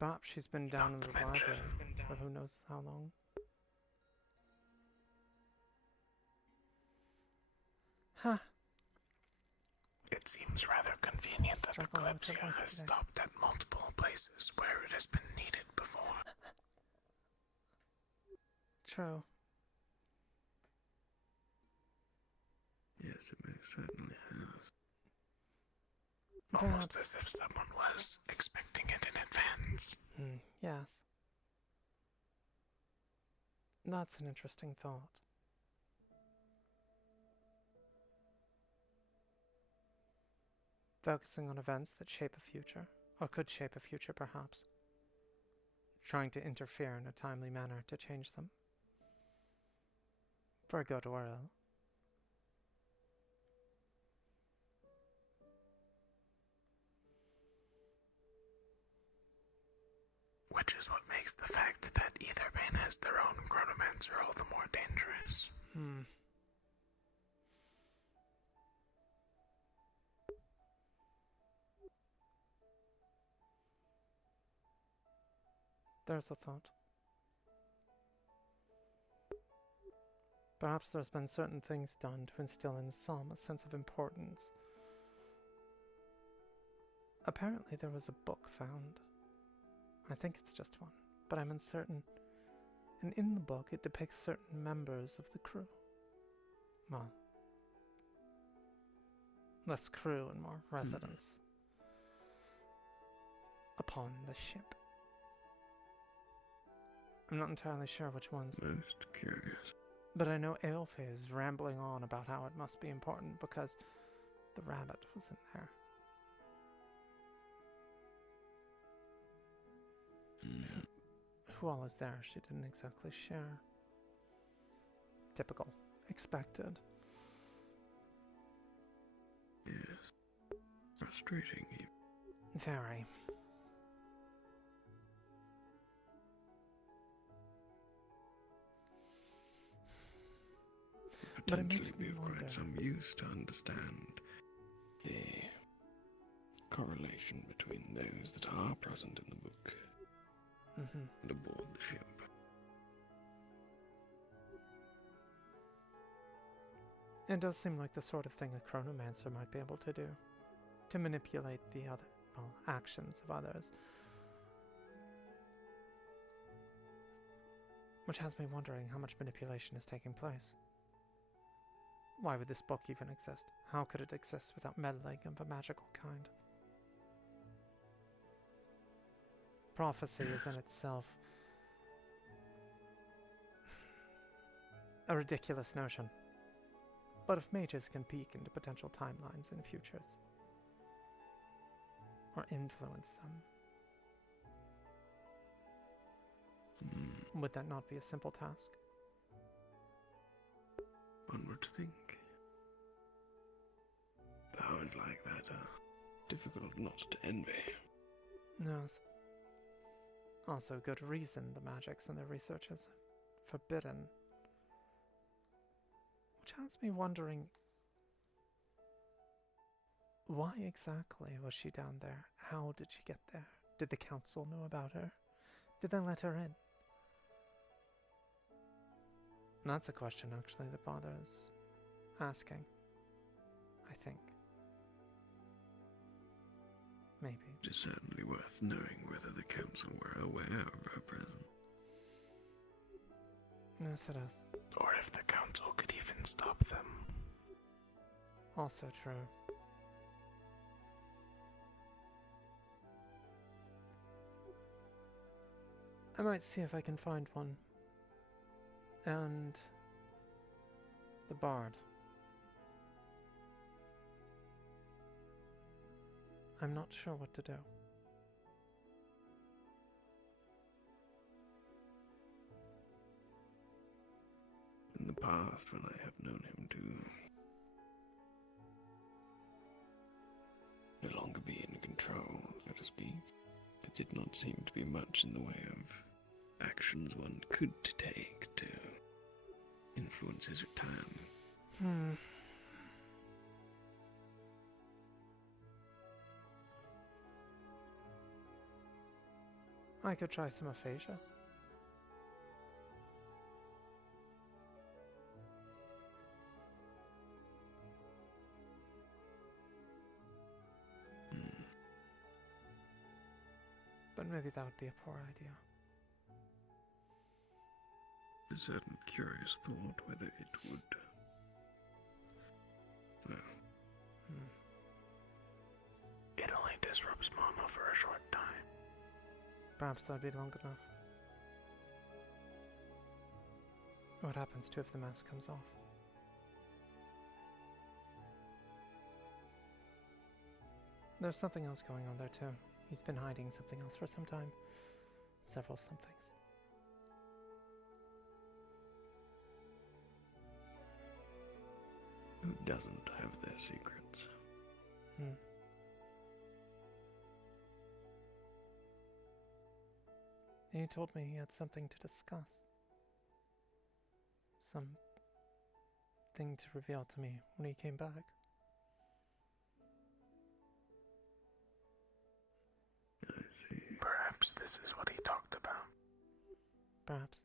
Perhaps she's been down in the library for who knows how long. Huh. It seems rather convenient that the Kalypsia has stopped at multiple places where it has been needed before. True. Yes, it most certainly has. Almost as if someone was expecting it in advance. Yes. That's an interesting thought. Focusing on events that shape a future, or could shape a future perhaps. Trying to interfere in a timely manner to change them. For good or ill. Which is what makes the fact that Etherbane has their own chronomancer all the more dangerous. There's a thought. Perhaps there's been certain things done to instill in some a sense of importance. Apparently there was a book found. I think it's just one, but I'm uncertain. And in the book it depicts certain members of the crew. Well, less crew and more residents upon the ship. I'm not entirely sure which ones. Most curious. But I know Aelfe is rambling on about how it must be important because the rabbit was in there. Who all is there? She didn't exactly share. Typical. Expected. Yes. Frustrating. Very. But it makes me be of wonder. quite some use to understand the correlation between those that are present in the book and aboard the ship. It does seem like the sort of thing a chronomancer might be able to do. To manipulate the other, well, actions of others. Which has me wondering how much manipulation is taking place. Why would this book even exist? How could it exist without meddling of a magical kind? Prophecy is in itself a ridiculous notion. But if mages can peek into potential timelines and futures, or influence them, would that not be a simple task? One would think. Powers like that are difficult not to envy. Yes. Also, good reason the magics and their research is forbidden. Which has me wondering, why exactly was she down there? How did she get there? Did the council know about her? Did they let her in? That's a question, actually, that bothers asking. I think. Maybe. It is certainly worth knowing whether the council were aware of her presence. Yes, it is. Or if the council could even stop them. Also true. I might see if I can find one. And the bard. I'm not sure what to do. In the past, when I have known him to no longer be in control, so to speak, there did not seem to be much in the way of actions one could take to influence his return. I could try some aphasia. But maybe that would be a poor idea. A certain curious thought whether it would. Well. It only disrupts Mama for a short time. Perhaps that would be long enough. What happens to if the mask comes off? There's something else going on there too. He's been hiding something else for some time. Several somethings. Who doesn't have their secrets? He told me he had something to discuss. Something to reveal to me when he came back. I see. Perhaps this is what he talked about. Perhaps.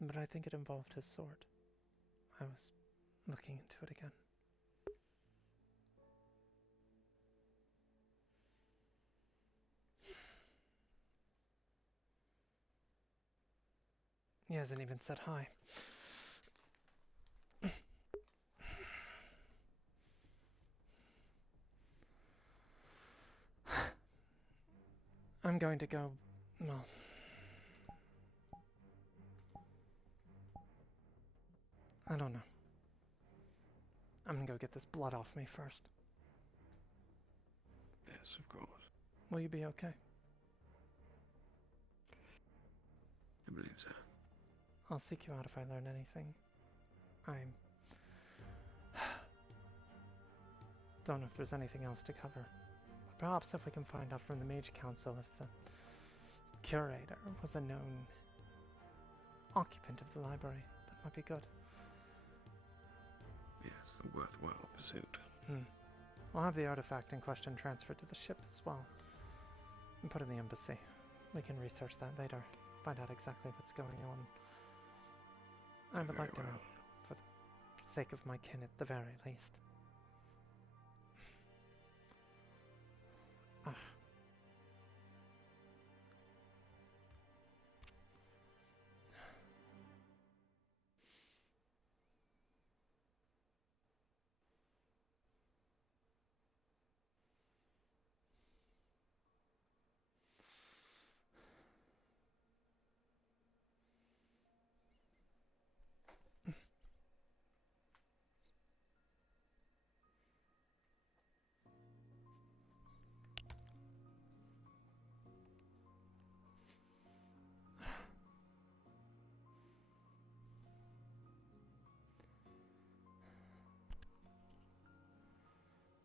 But I think it involved his sword. I was looking into it again. He hasn't even said hi. I'm going to go, well, I don't know. I'm gonna go get this blood off me first. Yes, of course. Will you be okay? I believe so. I'll seek you out if I learn anything. I don't know if there's anything else to cover. But perhaps if we can find out from the Mage Council if the curator was a known occupant of the library, that might be good. Yes, a worthwhile pursuit. I'll have the artifact in question transferred to the ship as well. And put in the embassy. We can research that later. Find out exactly what's going on. I would like to know, for the sake of my kin at the very least.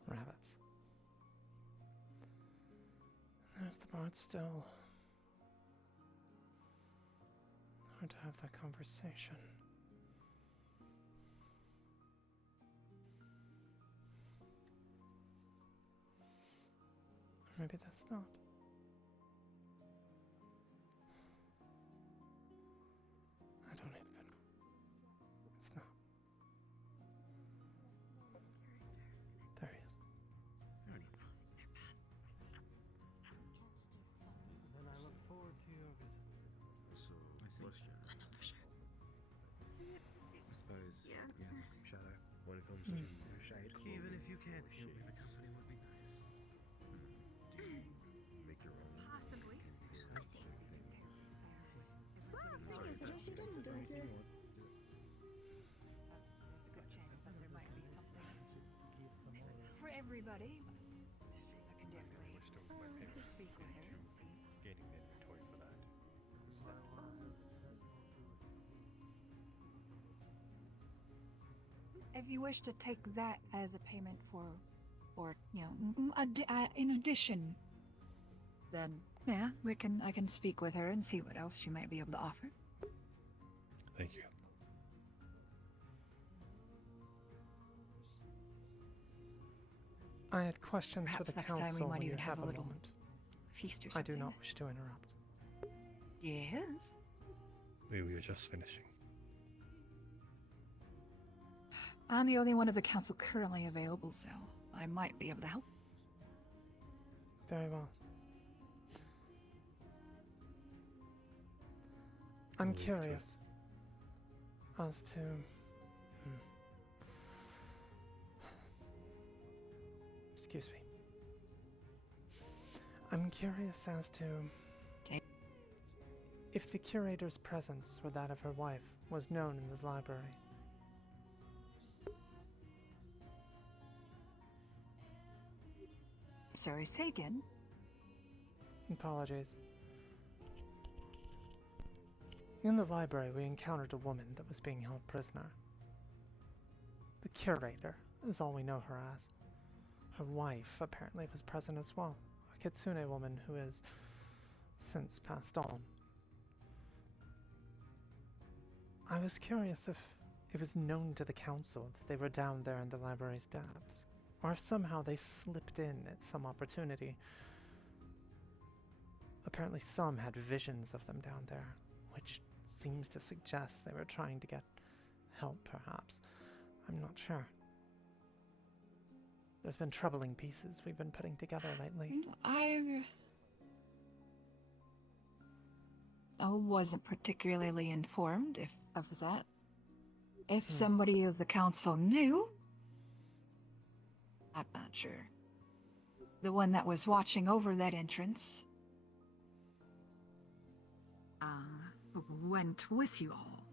Rabbits. There's the bard still. Hard to have that conversation. Or maybe that's not. I don't even know. It's not. There he is. Then I look forward to your visit. So, question. I suppose, yeah, Shadow. When it comes to Shade. Even if you can't help me, the company would be nice. do you make your own? Possibly. For everybody, I can definitely speak with her and see. Gaining inventory for that. If you wish to take that as a payment for, or you know, in addition, then yeah, I can speak with her and see what else she might be able to offer. Thank you. I had questions for Perhaps the next time we council might when you even have have a a little moment. feast or I do something. not wish to interrupt. Yes. We were just finishing. I'm the only one of the council currently available, so I might be able to help. Very well. I'm curious as to... Excuse me. I'm curious as to... if the curator's presence or that of her wife was known in the library. Sorry, say again. Apologies. In the library, we encountered a woman that was being held prisoner. The curator is all we know her as. Her wife apparently was present as well, a kitsune woman who has since passed on. I was curious if it was known to the council that they were down there in the library's depths, or if somehow they slipped in at some opportunity. Apparently some had visions of them down there, which seems to suggest they were trying to get help, perhaps. I'm not sure. There's been troubling pieces we've been putting together lately. I wasn't particularly informed of that. If somebody of the council knew, I'm not sure. The one that was watching over that entrance went with you all.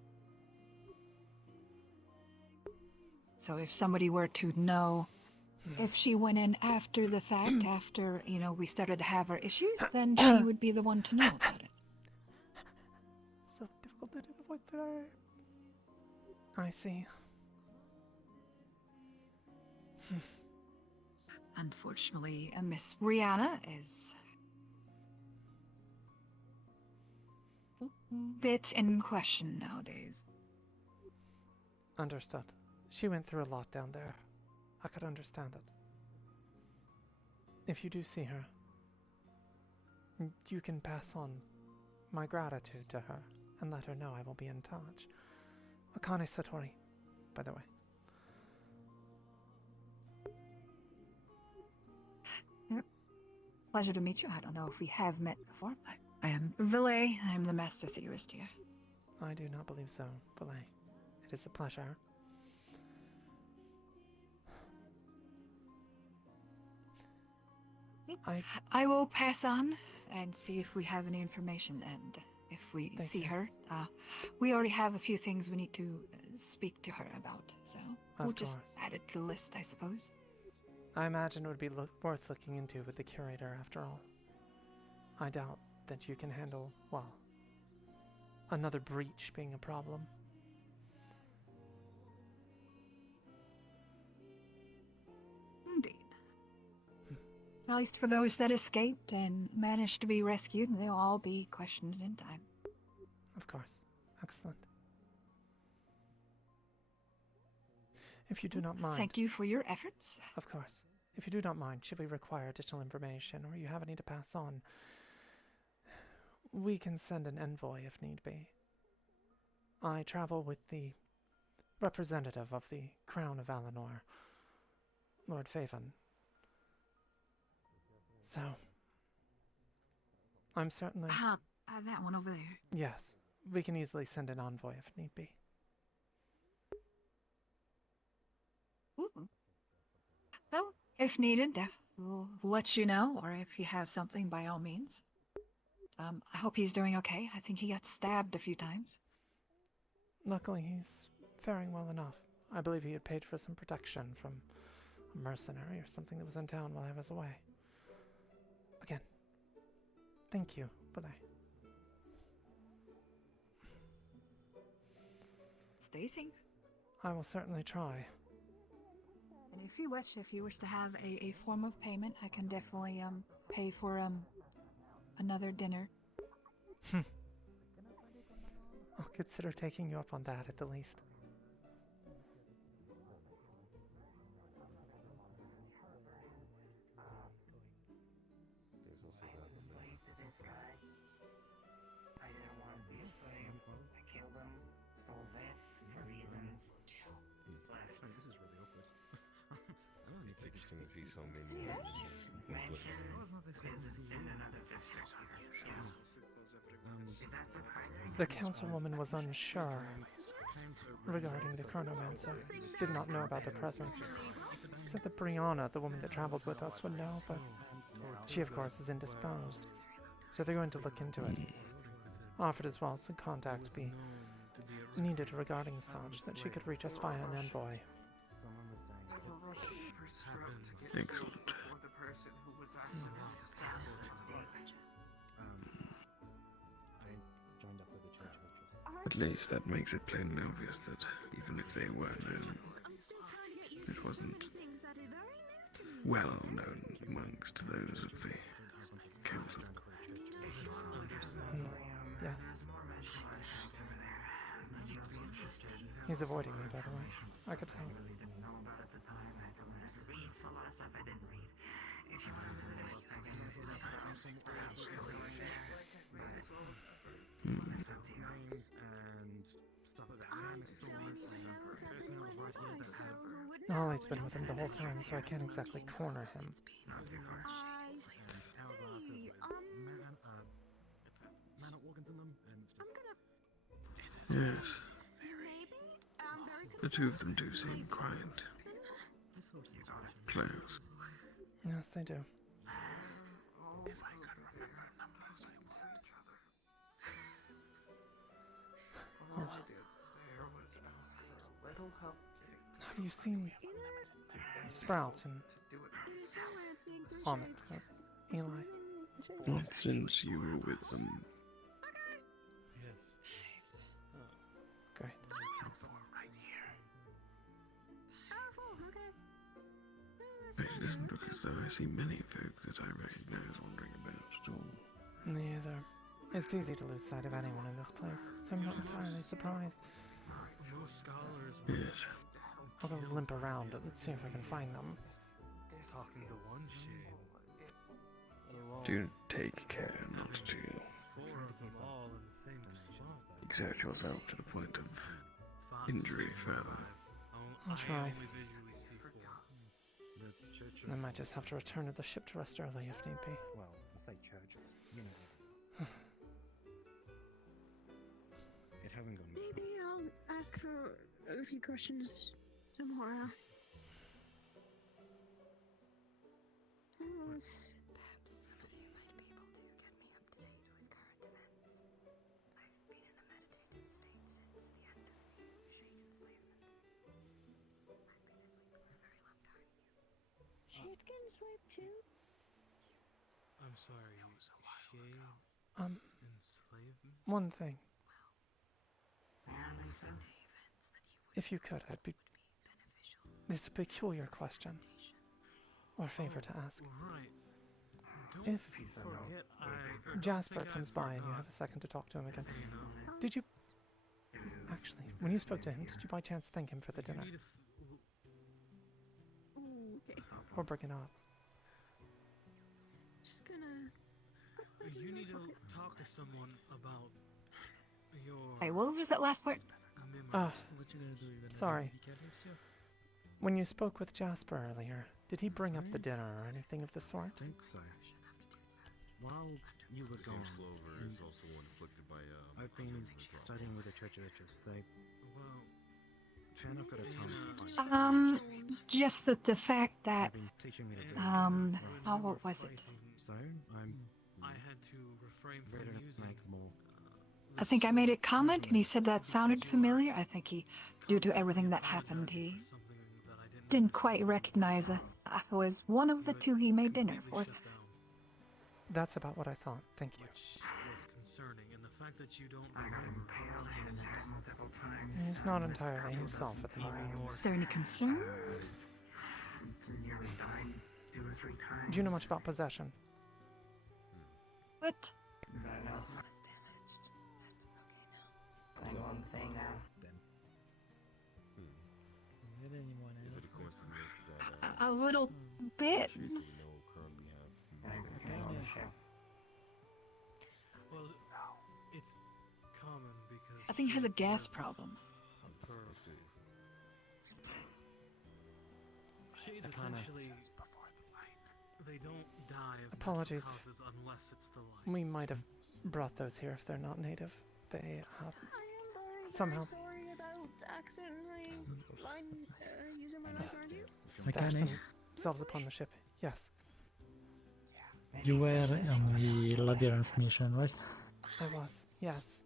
So if somebody were to know if she went in after the fact, after, you know, we started to have our issues, then she would be the one to know about it. So difficult to do the voice today. I see. Unfortunately, Miss Rihanna is a bit in question nowadays. Understood. She went through a lot down there. I could understand it. If you do see her, you can pass on my gratitude to her and let her know I will be in touch. Akane Satori, by the way. Pleasure to meet you. I don't know if we have met before. I am Ville. I am the master theorist here. I do not believe so, Belay. It is a pleasure. I will pass on and see if we have any information, and if we see her. We already have a few things we need to speak to her about, so we'll just add it to the list, I suppose. I imagine it would be worth looking into with the curator, after all. I doubt that you can handle, well, another breach being a problem. Indeed. At least for those that escaped and managed to be rescued, they'll all be questioned in time. Of course. Excellent. If you do not mind... Thank you for your efforts. Of course. If you do not mind, should we require additional information or you have any to pass on, we can send an envoy if need be. I travel with the representative of the Crown of Valinor, Lord Faven. So, I'm certainly... that one over there. Yes, we can easily send an envoy if need be. Ooh. Well, if needed, we'll let you know, or if you have something, by all means. I hope he's doing okay. I think he got stabbed a few times. Luckily, he's faring well enough. I believe he had paid for some protection from a mercenary or something that was in town while I was away. Again, thank you, but Stay safe. I will certainly try. And if you wish to have a form of payment, I can definitely pay for another dinner. I'll consider taking you up on that at the least. It's interesting to see so many. The councilwoman was unsure regarding the chronomancer. Did not know about their presence. Said that Brianna, the woman that traveled with us, would know, but she, of course, is indisposed. So they're going to look into it. Offered as well some contact be needed regarding such that she could reach us via an envoy. Excellent. At least that makes it plain and obvious that even if they were known, it wasn't well known amongst those of the council. Yes. He's avoiding me, by the way. I could tell. Ollie's been with him the whole time, so I can't exactly corner him. Yes. The two of them do seem quite close. Yes, they do. If I could remember numbers, I would. Oh well. Have you seen Sprout and Onyx or Eli? Not since you were with them. Great. It doesn't look as though I see many folk that I recognize wandering about at all. Neither. It's easy to lose sight of anyone in this place, so I'm not entirely surprised. Yes. I'll go limp around and see if I can find them. Talking to one shade. Do take care not to Four of them all in the same spot. exert yourself to the point of injury further. I'll try. I might just have to return to the ship to rest early if need be. Well, I say church, you know. It hasn't gone. Maybe I'll ask for a few questions tomorrow. Perhaps some of you might be able to get me up to date with current events. I've been in a meditative state since the end of the Shade enslavement. I've been asleep for a very long time. Shade can sleep too. I'm sorry, Shade enslavement? One thing. If you could, I'd be... It's a peculiar question. Or favor to ask. If Jasper comes by and you have a second to talk to him again, did you... Actually, when you spoke to him, did you by chance thank him for the dinner? Or bring it up? Just gonna... You need to talk to someone about your... Hey, what was that last part? Sorry. When you spoke with Jasper earlier, did he bring up the dinner or anything of the sort? I think so. While you were gone, Clover is also one afflicted by I've been studying with the Church of Riches. Fan, I've got a ton. Just that the fact that, Teaching me to oh, what was it? So I had to refrain from ready to using make more. I think I made a comment and he said that sounded familiar. I think he, due to everything that happened, he didn't quite recognize it. I was one of the two he made dinner for. That's about what I thought. Thank you. Which was concerning, and the fact that you don't impaled him multiple times. He's not entirely himself at the moment. Is there any concern? Nearly died 2 or 3 times. Do you know much about possession? What? Only one thing now. A little bit. Well, it's common because I think he has a gas problem. Shades essentially, they don't die of Apologies. natural causes unless it's the light. We might have brought those here if they're not native. They somehow Sorry about accidentally using my knife around you. stashed themselves upon the ship. Yes. You were on the labyrinth mission, right? I was. Yes.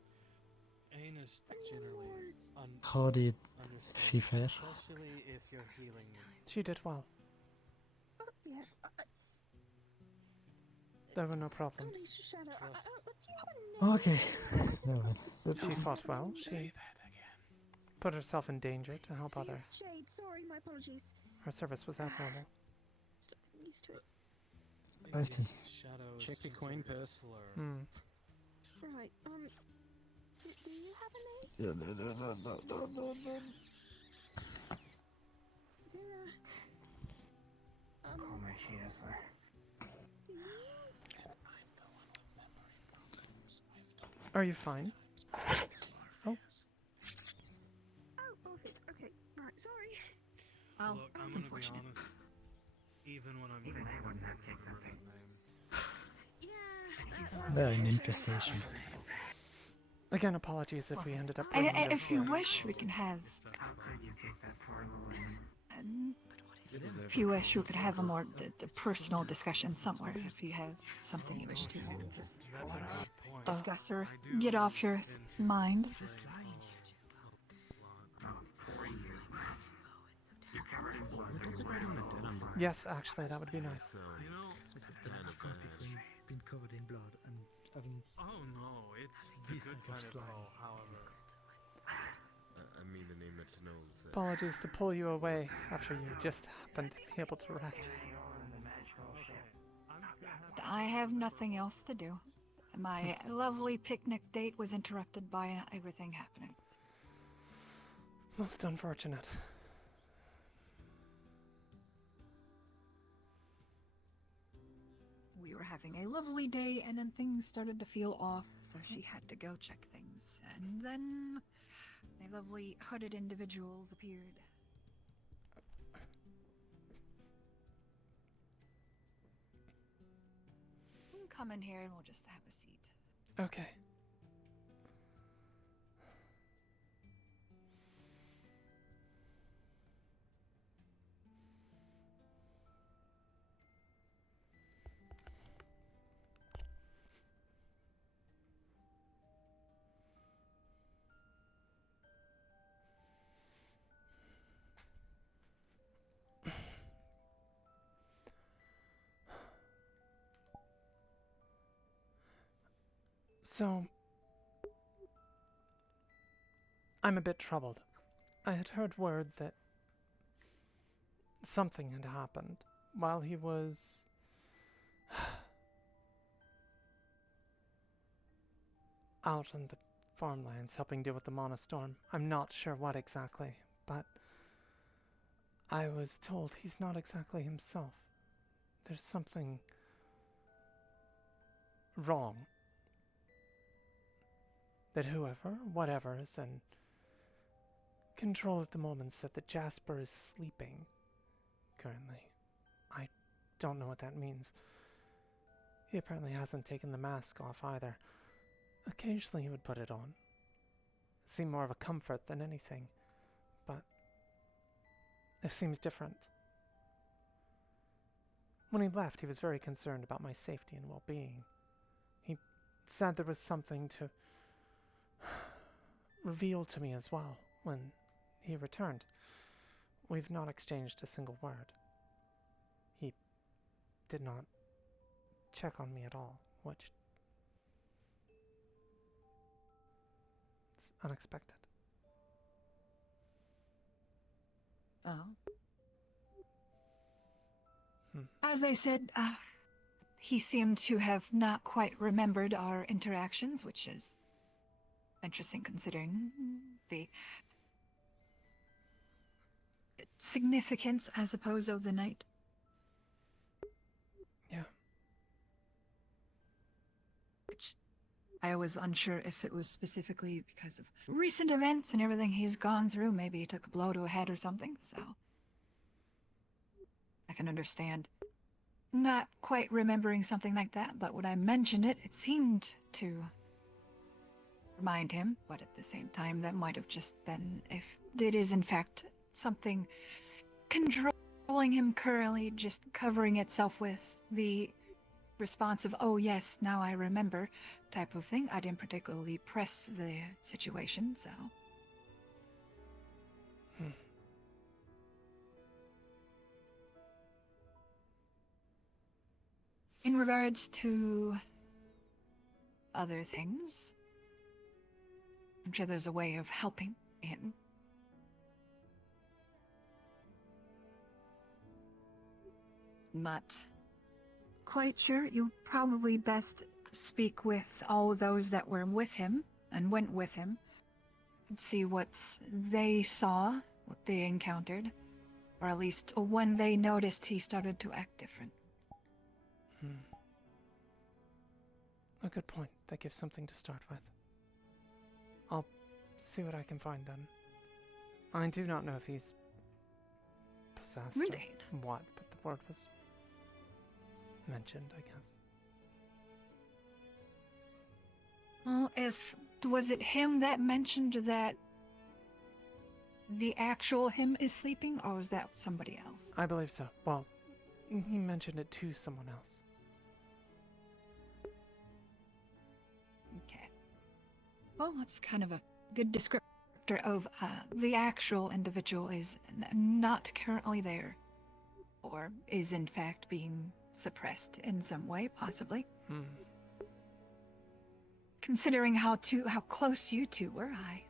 Anus generally How did she fare? especially if you're healing. She did well. Yeah. There were no problems. Please just shut up. What do you have a name? Okay. Never mind. She fought well. She put herself in danger to help others. Shade, sorry, my apologies. Her service was admirable. Stop getting used to it. I see. Check your coin purse. Right, do you have a name? Call my Shiasa. Are you fine? Oh. Oh, office. Okay, right, sorry. Look, I'm gonna be honest. Even when I'm Even I wouldn't have picked that thing. They're an infestation. Again, apologies if we ended up bringing those If you here. wish, we can have. How could you pick that poor little If you wish, we could have a more personal discussion somewhere. If you have something you wish to discuss or get off your mind. also got him a dead on the Yes, actually, that would be nice. So, you know, there's a difference between being covered in blood and having Oh no, it's the this good type of kind of slime. hell, however. I mean, the name that knows. Apologies to pull you away after you just happened to be able to rest. I have nothing else to do. My lovely picnic date was interrupted by everything happening. Most unfortunate. We were having a lovely day, and then things started to feel off, so she had to go check things. And then the lovely hooded individuals appeared. Come in here and we'll just have a seat. Okay. So, I'm a bit troubled. I had heard word that something had happened while he was out on the farmlands helping deal with the monostorm. I'm not sure what exactly, but I was told he's not exactly himself. There's something wrong. That whoever, whatever, is in control at the moment said that Jasper is sleeping currently. I don't know what that means. He apparently hasn't taken the mask off either. Occasionally he would put it on. It seemed more of a comfort than anything, but it seems different. When he left, he was very concerned about my safety and well-being. He said there was something to reveal to me as well when he returned. We've not exchanged a single word. He did not check on me at all, which is unexpected. Oh. As I said, he seemed to have not quite remembered our interactions, which is interesting considering the significance, I suppose, of the night. Yeah. Which I was unsure if it was specifically because of recent events and everything he's gone through. Maybe he took a blow to a head or something, so I can understand not quite remembering something like that, but when I mentioned it, it seemed to remind him, but at the same time, that might have just been, if it is in fact something controlling him currently, just covering itself with the response of, oh yes, now I remember, type of thing. I didn't particularly press the situation, so. In regards to other things, I'm sure there's a way of helping him. Not quite sure. You probably best speak with all those that were with him and went with him and see what they saw, what they encountered, or at least when they noticed he started to act different. A good point. That gives something to start with. I'll see what I can find then. I do not know if he's possessed Really? or what, but the word was mentioned, I guess. Well, was it him that mentioned that the actual him is sleeping, or was that somebody else? I believe so. Well, he mentioned it to someone else. Okay. Well, that's kind of a good descriptor of the actual individual is not currently there. or is in fact being suppressed in some way, possibly. Considering how close you two were, I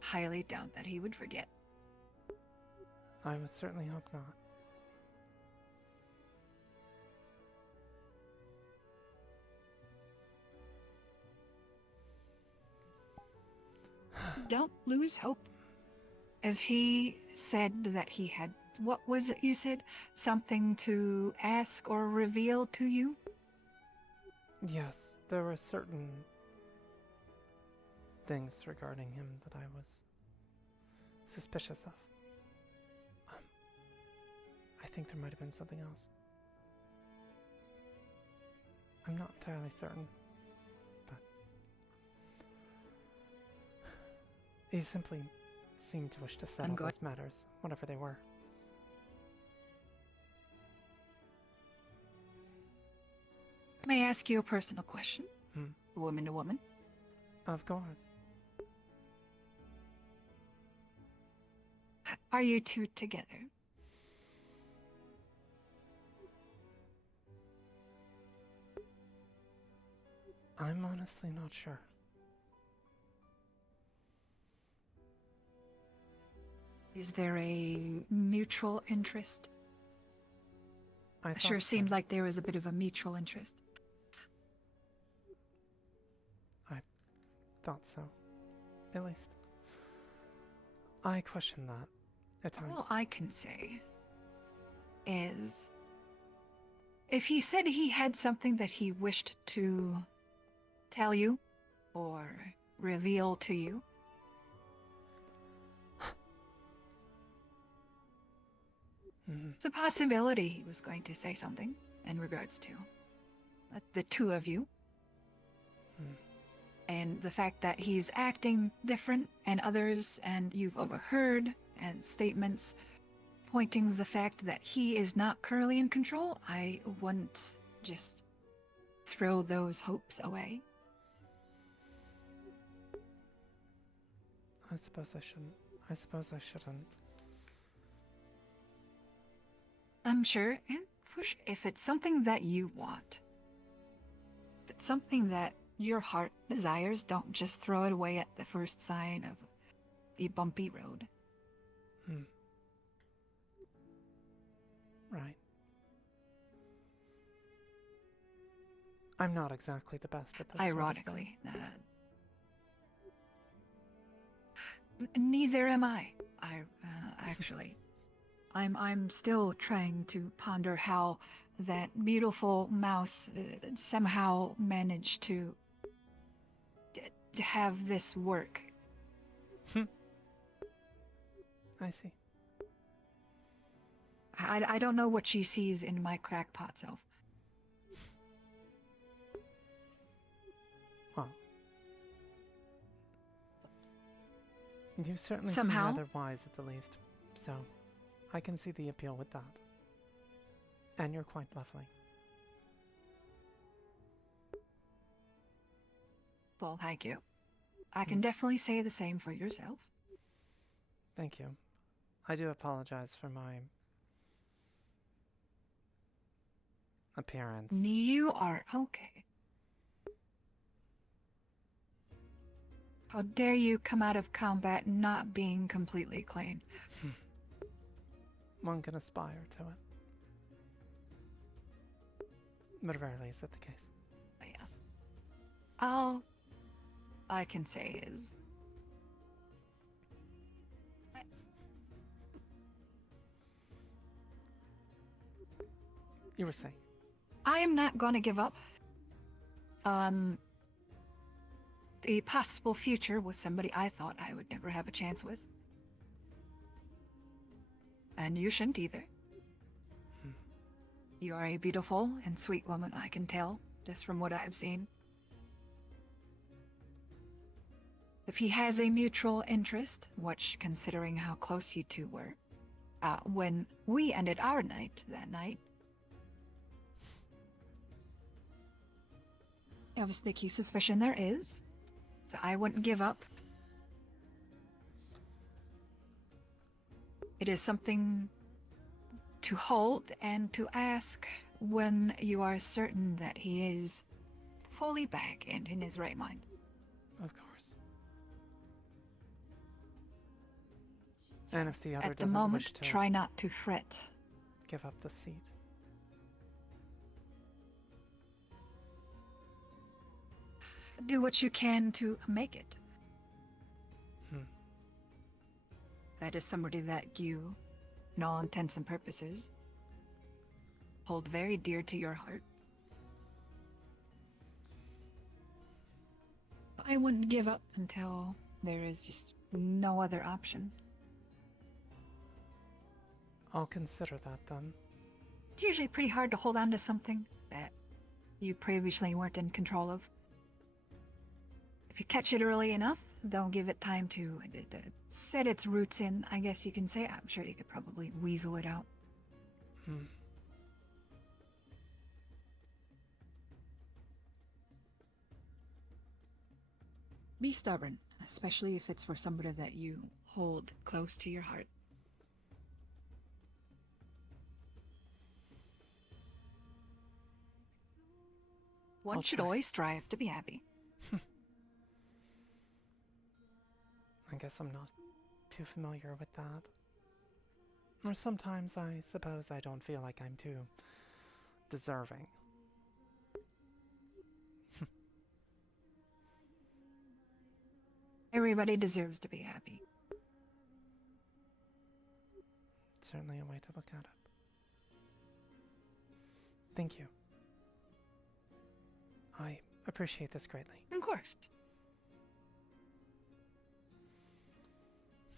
highly doubt that he would forget. I would certainly hope not. Don't lose hope. If he said that he had, what was it you said? Something to ask or reveal to you? Yes, there were certain things regarding him that I was suspicious of. I think there might have been something else. I'm not entirely certain, but he simply seemed to wish to settle those matters, whatever they were. May I ask you a personal question? Woman to woman? Of course. Are you two together? I'm honestly not sure. Is there a mutual interest? It sure seemed like there was a bit of a mutual interest. I thought so. At least. I question that at times. All I can say is, if he said he had something that he wished to tell you or reveal to you, it's a possibility he was going to say something in regards to the two of you. And the fact that he's acting different and others, and you've overheard, and statements pointing to the fact that he is not currently in control, I wouldn't just throw those hopes away. I suppose I shouldn't. I suppose I shouldn't. I'm sure, and if it's something that you want, if it's something that your heart desires, don't just throw it away at the first sign of a bumpy road. Right. I'm not exactly the best at this. Ironically, neither am I. Actually, I'm still trying to ponder how that beautiful mouse somehow managed to have this work. I see. I don't know what she sees in my crackpot self. Well, you certainly Somehow. seem rather wise at the least, so I can see the appeal with that. And you're quite lovely. Well, thank you. I can definitely say the same for yourself. Thank you. I do apologize for my appearance. You are okay. How dare you come out of combat not being completely clean? One can aspire to it. But rarely is it the case. Yes. All I can say is, you were saying? I am not going to give up on the possible future with somebody I thought I would never have a chance with. And you shouldn't either. You are a beautiful and sweet woman, I can tell, just from what I've seen. If he has a mutual interest, which, considering how close you two were, when we ended our night that night, I have a sneaky suspicion there is, so I wouldn't give up. It is something to hold and to ask when you are certain that he is fully back and in his right mind. Of course. And if the other At the doesn't moment, wish to try not to fret. give up the seat. Do what you can to make it. That is somebody that you, in all intents and purposes, hold very dear to your heart. I wouldn't give up until there is just no other option. I'll consider that then. It's usually pretty hard to hold on to something that you previously weren't in control of. If you catch it early enough, don't give it time to set its roots in, I guess you can say. I'm sure you could probably weasel it out. Be stubborn, especially if it's for somebody that you hold close to your heart. One should always strive to be happy. I guess I'm not too familiar with that. Or sometimes I suppose I don't feel like I'm too deserving. Everybody deserves to be happy. Certainly a way to look at it. Thank you. I appreciate this greatly. Of course.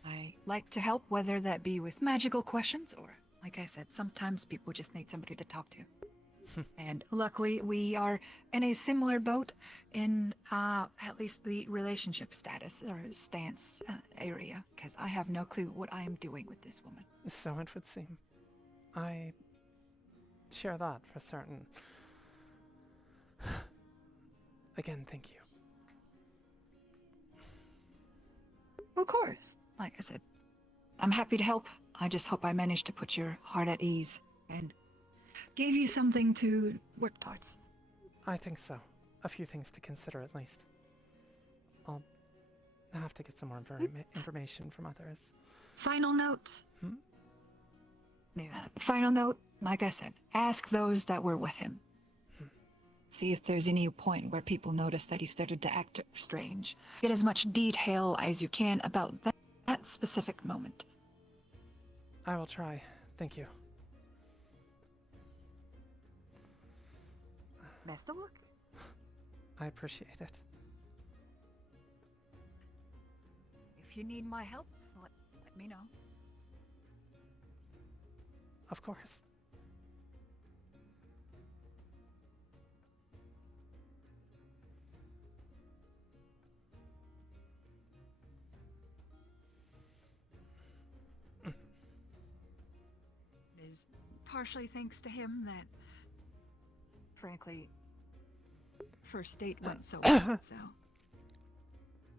I like to help, whether that be with magical questions or, like I said, sometimes people just need somebody to talk to. And luckily, we are in a similar boat in at least the relationship status or stance area, because I have no clue what I am doing with this woman. So it would seem. I share that for certain. Again, thank you. Of course. Like I said, I'm happy to help. I just hope I managed to put your heart at ease and gave you something to work towards. I think so. A few things to consider at least. I'll have to get some more information from others. Final note. Yeah. Final note, like I said, ask those that were with him. See if there's any point where people notice that he started to act strange. Get as much detail as you can about that specific moment. I will try. Thank you. Best of luck. I appreciate it. If you need my help, let me know. Of course. It is partially thanks to him that, frankly, first date went so well, so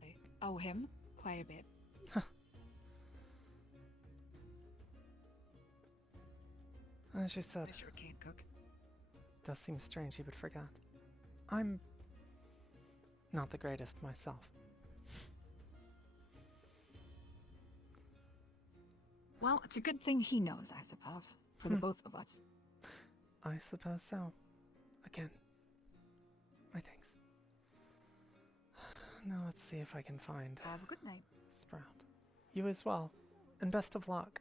I owe him quite a bit. As you said, I sure can't cook. It does seem strange he would forget. I'm not the greatest myself. Well, it's a good thing he knows, I suppose, for the both of us. I suppose so. Again, my thanks. Now let's see if I can find... Have a good night. Sprout. You as well, and best of luck.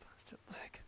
Busted leg.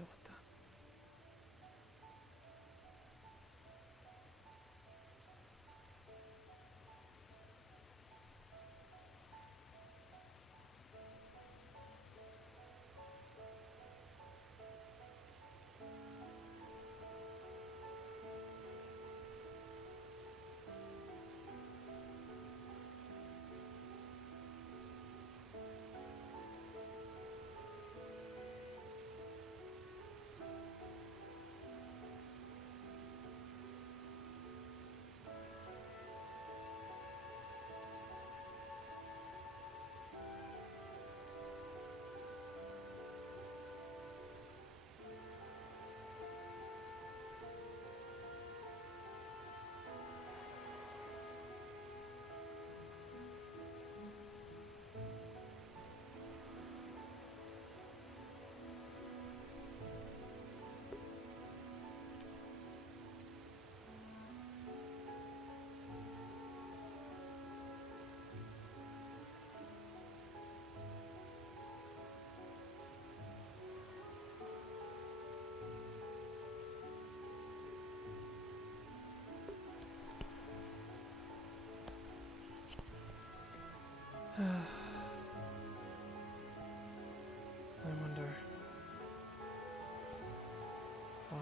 deal with that. I wonder why.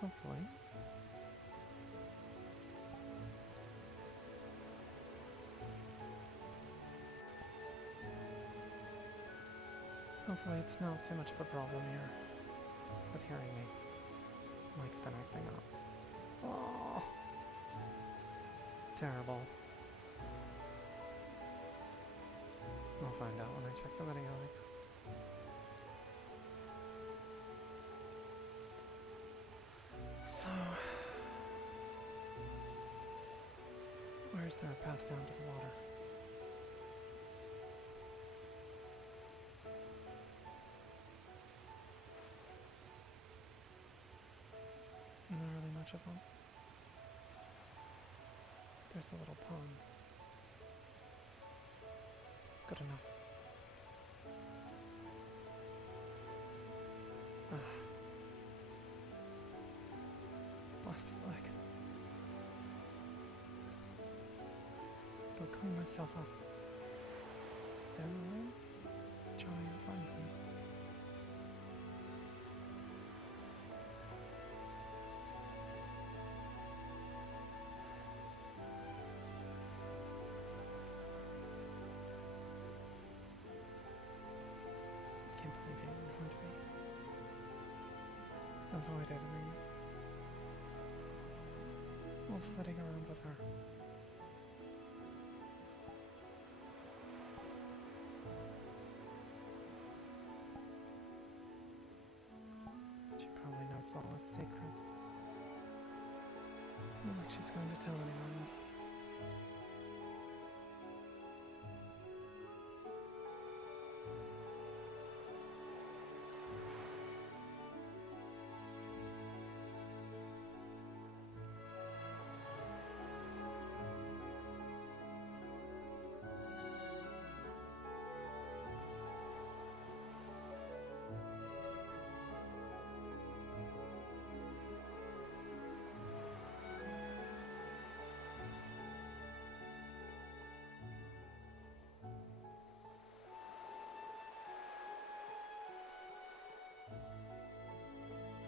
Hopefully. Hopefully it's not too much of a problem here with hearing me. Mike's been acting up. Oh, terrible. I'll find out when I check the video, I guess. So, where's there a path down to the water? Not really much of one. There's a little pond. Good enough. Blasted leg. Go clean myself up. Then I'll try and find him. Can't believe you didn't hurt me. Avoid editing. Or flitting around with her. She probably knows all his secrets. Not like she's going to tell anyone.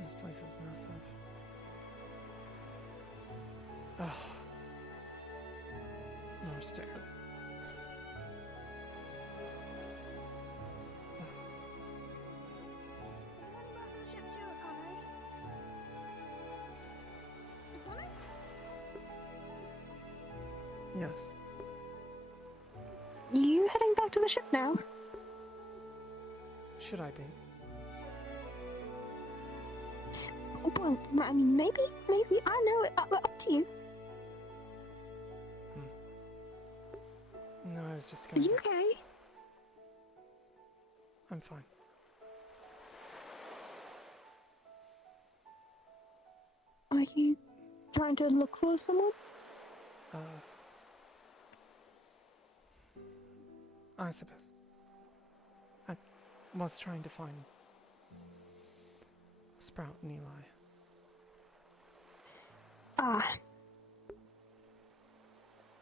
This place is massive. Oh. More stairs. Yes. You heading back to the ship now? Should I be? Well, I mean, maybe, I know, up to you. No, I was just Are going you to... okay? I'm fine. Are you trying to look for someone? I suppose. I was trying to find Sprout and Eli. Ah.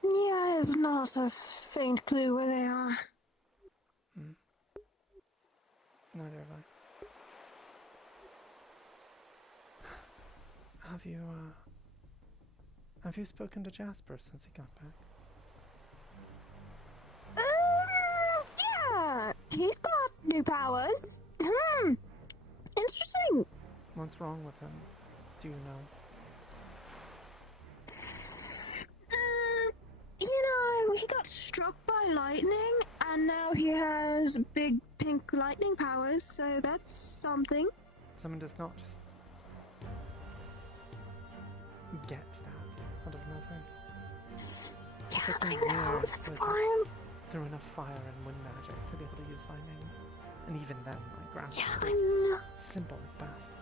Yeah, I have not a faint clue where they are. Neither have I. Have you spoken to Jasper since he got back? Yeah, he's got new powers. Interesting. What's wrong with him? Do you know? He got struck by lightning, and now he has big pink lightning powers, so that's something. Someone does not just get that out of nothing. It took me years to go through enough fire and wind magic to be able to use lightning. And even then, I grasped it as simple at best.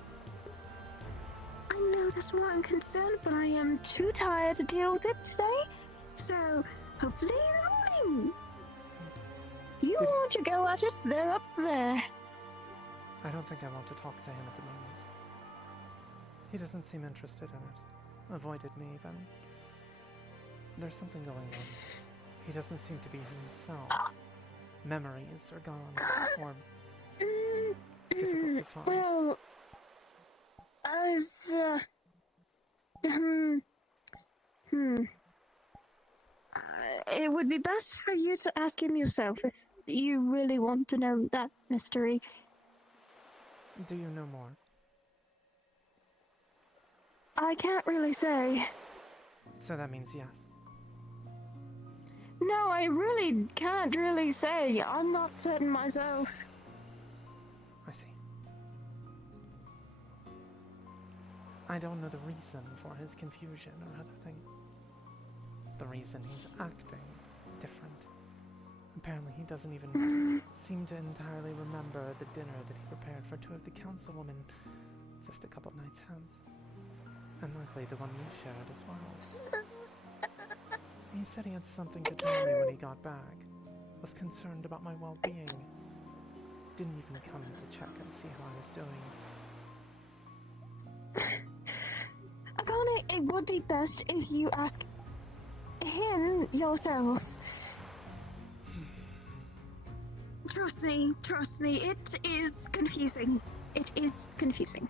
I know that's why I'm concerned, but I am too tired to deal with it today. So, hopefully in the morning. If you want to go at it, they're up there. I don't think I want to talk to him at the moment. He doesn't seem interested in it. Avoided me even. There's something going on. He doesn't seem to be himself. Memories are gone, or difficult to find. Well, it would be best for you to ask him yourself if you really want to know that mystery. Do you know more? I can't really say. So that means yes. No, I really can't really say. I'm not certain myself. I see. I don't know the reason for his confusion or other things. The reason he's acting different. Apparently he doesn't even seem to entirely remember the dinner that he prepared for two of the councilwomen just a couple nights hence. And likely the one we shared as well. He said he had something to tell me when he got back. Was concerned about my well-being. Didn't even come to check and see how I was doing. Akane, it would be best if you ask him yourself. Trust me, it is confusing. It is confusing.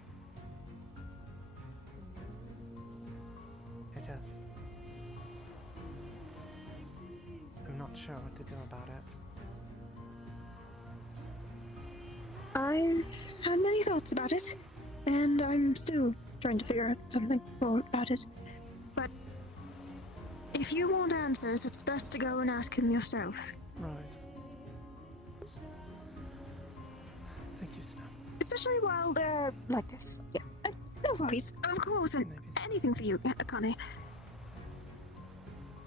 It is. I'm not sure what to do about it. I've had many thoughts about it, and I'm still trying to figure out something more about it. But if you want answers, it's best to go and ask him yourself. Right. Thank you, Snow. Especially while they're like this. Yeah. No worries. Of course, and anything for you, Akane.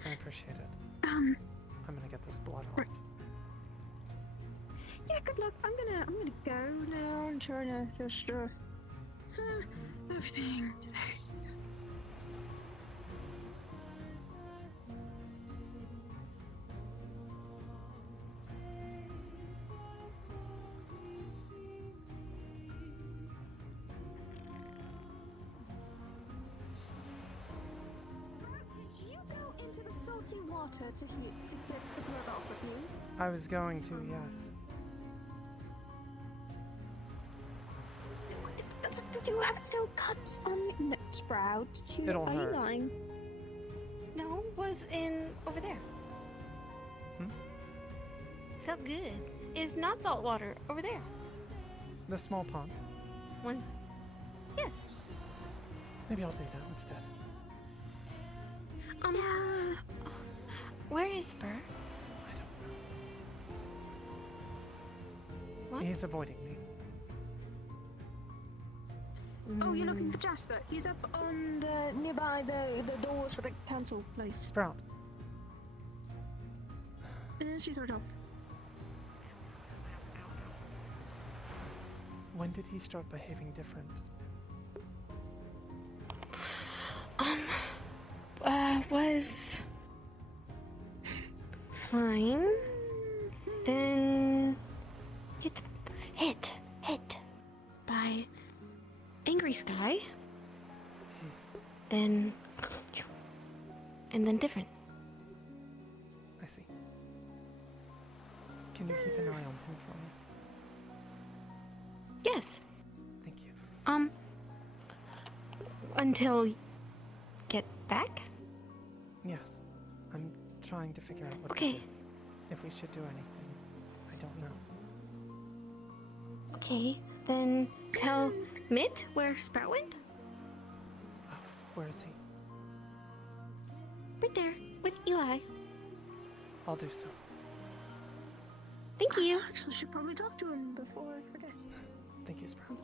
I appreciate it. I'm gonna get this blood off. Yeah, good luck. I'm gonna go now. I'm trying to just everything today. Into the salty water to get the blood off of me. I was going to, yes. You have still cuts on your Sprout. They don't hurt. Lying? No, was in over there. Felt good. It's not salt water over there. The small pond. One. Yes. Maybe I'll do that instead. Yeah. Where is Spur? I don't know. What? He's avoiding me. Oh, you're looking for Jasper. He's up on the nearby the doors for the council place. Sprout. She's sort of. When did he start behaving different? was fine. Then hit by Angry Sky. Then and then different. I see. Can you keep an eye on him for me? Yes. Thank you. Until get back? Yes. I'm trying to figure out what to Okay. do. If we should do anything. I don't know. Okay, then tell Mitt where Sprout went? Where is he? Right there, with Eli. I'll do so. Thank you. I actually should probably talk to him before I forget. Thank you, Sprout.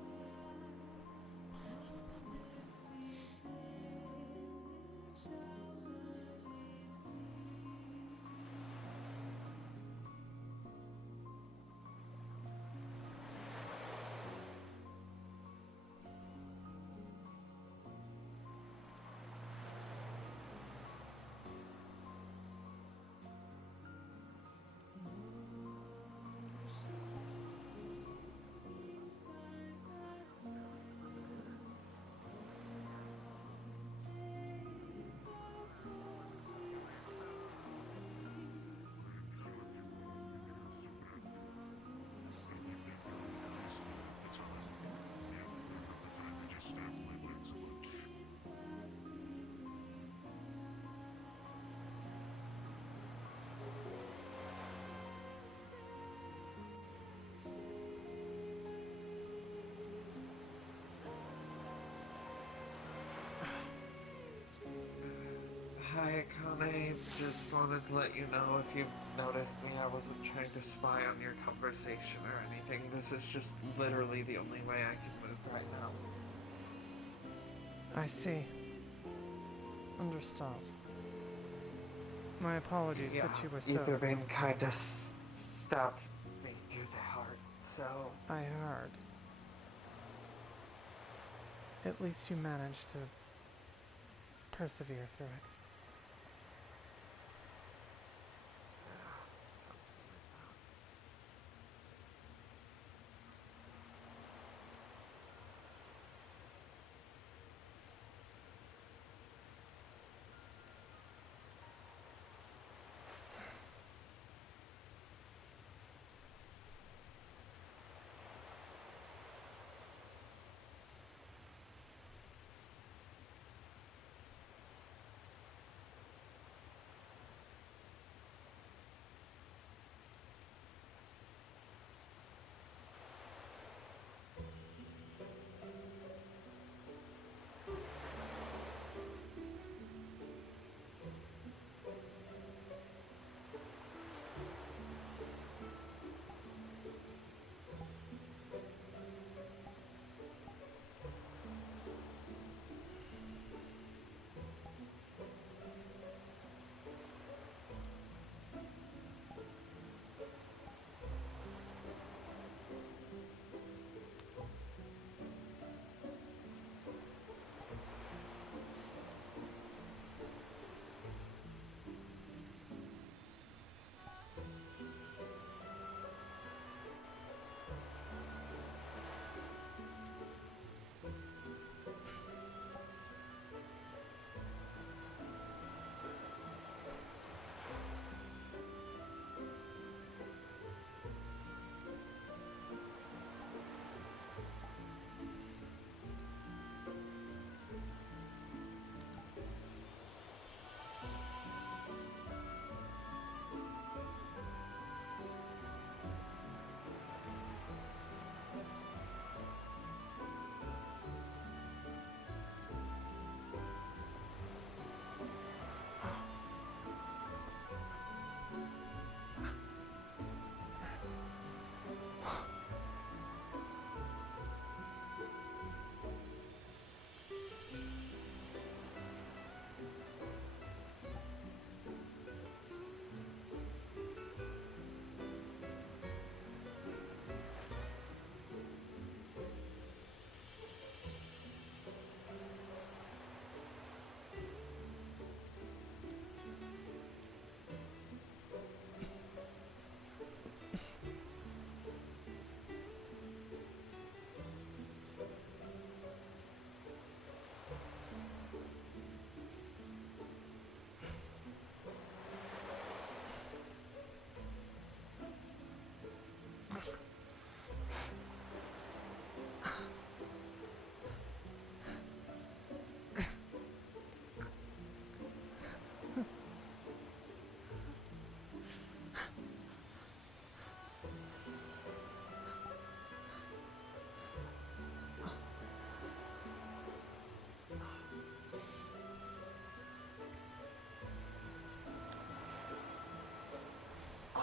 Hi, Akane. Just wanted to let you know if you've noticed me, I wasn't trying to spy on your conversation or anything. This is just literally the only way I can move right now. I see. Understood. My apologies that you were so... Etherbane kinda stabbed me through the heart, so... I heard. At least you managed to persevere through it.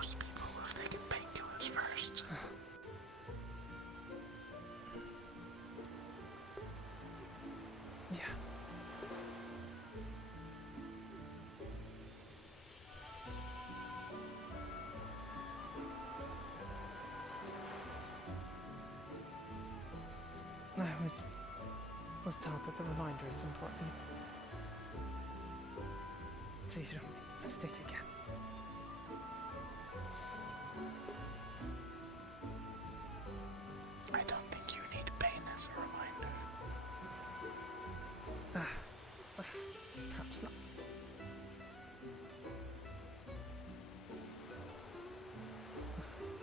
Most people have taken painkillers first. Yeah. I was taught that the reminder is important. So you don't make a mistake again. I don't think you need pain as a reminder. Perhaps not.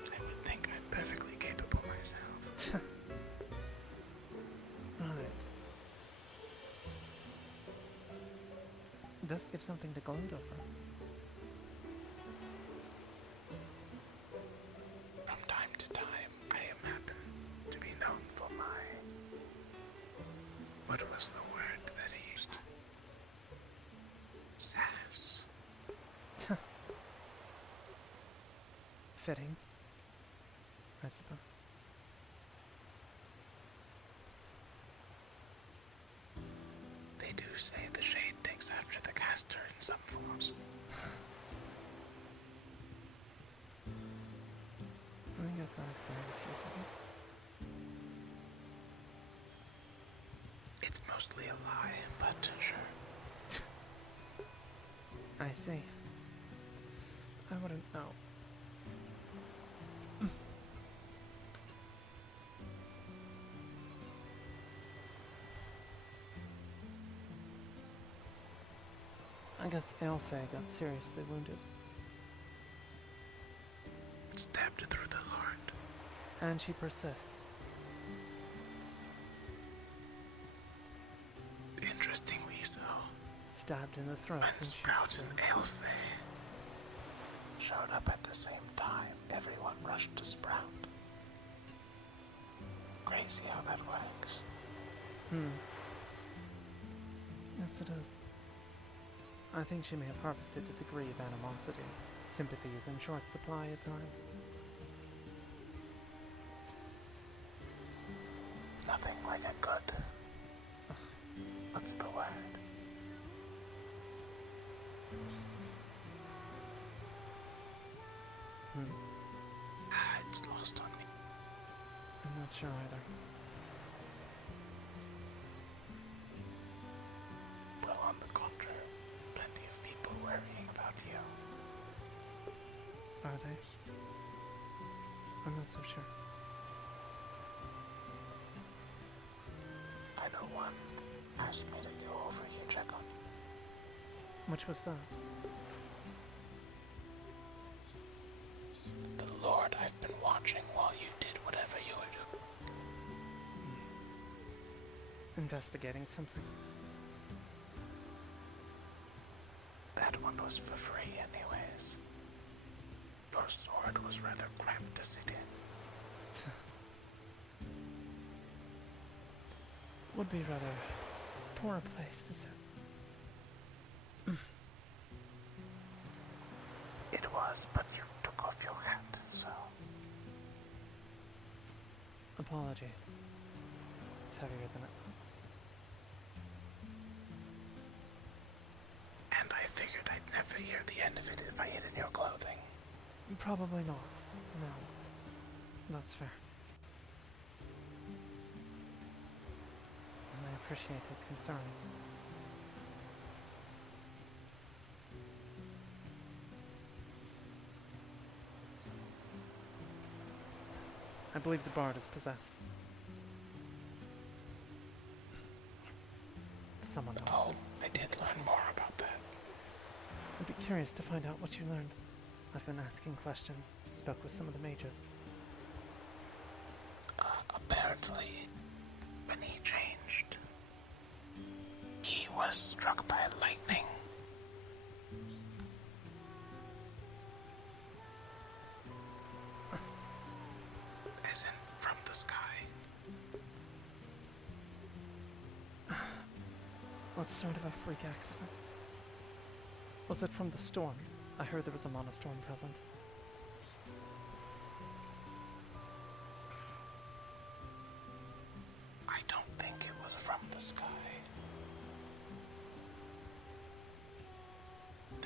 I would think I'm perfectly capable myself. Right. It does give something to gloat over. From time to time, I am happen to be known for my... What was the word that he used? Sass. Fitting, I suppose. They do say the shade takes after the caster in some forms. I guess that explains a few things. It's mostly a lie, but sure. I see. I wouldn't know. I guess Aelfae got seriously wounded. Stabbed through the heart. And she persists. Interestingly so. Stabbed in the throat. When Sprout and Aelfae showed up at the same time, everyone rushed to Sprout. Crazy how that works. Yes, it is. I think she may have harvested a degree of animosity. Sympathy is in short supply at times. Nothing like a good... What's the word? It's lost on me. I'm not sure either. Well, on the contrary, plenty of people worrying about you. Are they? I'm not so sure. I know one asked me to go over here check on you. Which was that? The Lord, I've been watching while you did whatever you were doing. Investigating something. That one was for free anyways. Your sword was rather cramped to sit in. Would be rather poor place to sit. It was, but you took off your hat, so... Apologies. It's heavier than it looks. And I figured I'd never hear the end of it if I hid in your clothing. Probably not. No. That's fair. And I appreciate his concerns. I believe the bard is possessed. Someone else. Oh, I did learn more about that. I'd be curious to find out what you learned. I've been asking questions, spoke with some of the mages. Apparently, when he changed, he was struck by lightning. As in, from the sky. What sort of a freak accident? Was it from the storm? I heard there was a monostorm present.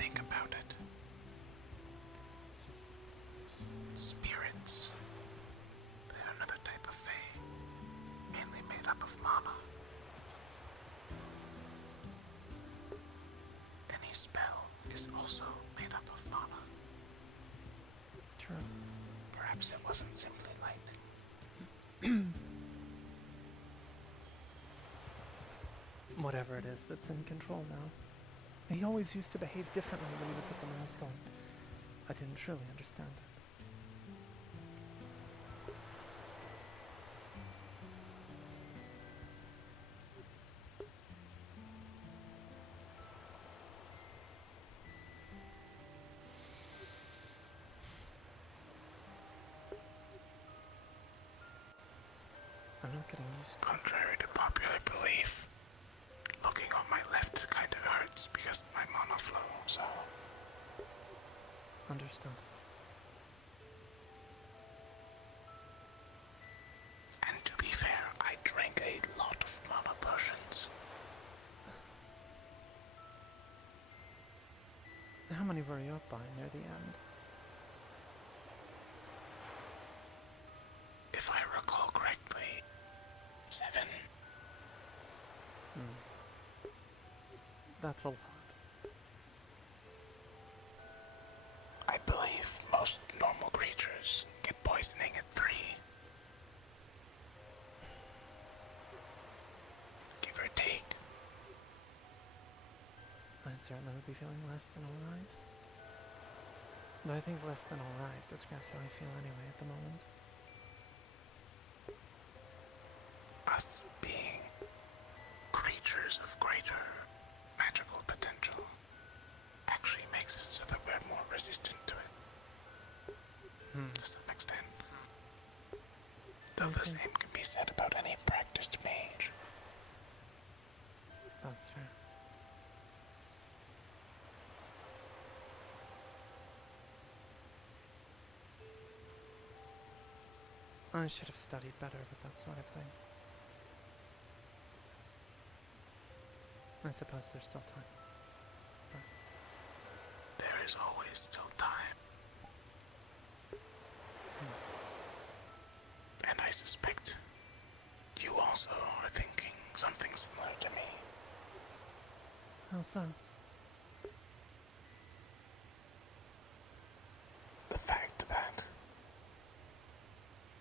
think about it, spirits, they're another type of fae, mainly made up of mana. Any spell is also made up of mana. True. Perhaps it wasn't simply lightning. Whatever it is that's in control now. He always used to behave differently when he would put the mask on. I didn't truly understand it. I'm not getting used to it. Contrary to popular belief, looking on my left kinda hurts because my mana flow, so... Understood. And to be fair, I drank a lot of mana potions. How many were you up by near the end? If I recall correctly, 7. That's a lot. I believe most normal creatures get poisoning at 3. Give or take. I certainly would be feeling less than alright. Though I think less than alright describes how I feel anyway at the moment. Us being creatures of greater magical potential actually makes it so that we're more resistant to it. To some extent. Though the same can be said about any practiced mage. That's fair. I should have studied better with that sort of thing. I suppose there's still time. There is always still time. And I suspect you also are thinking something similar to me. How so? The fact that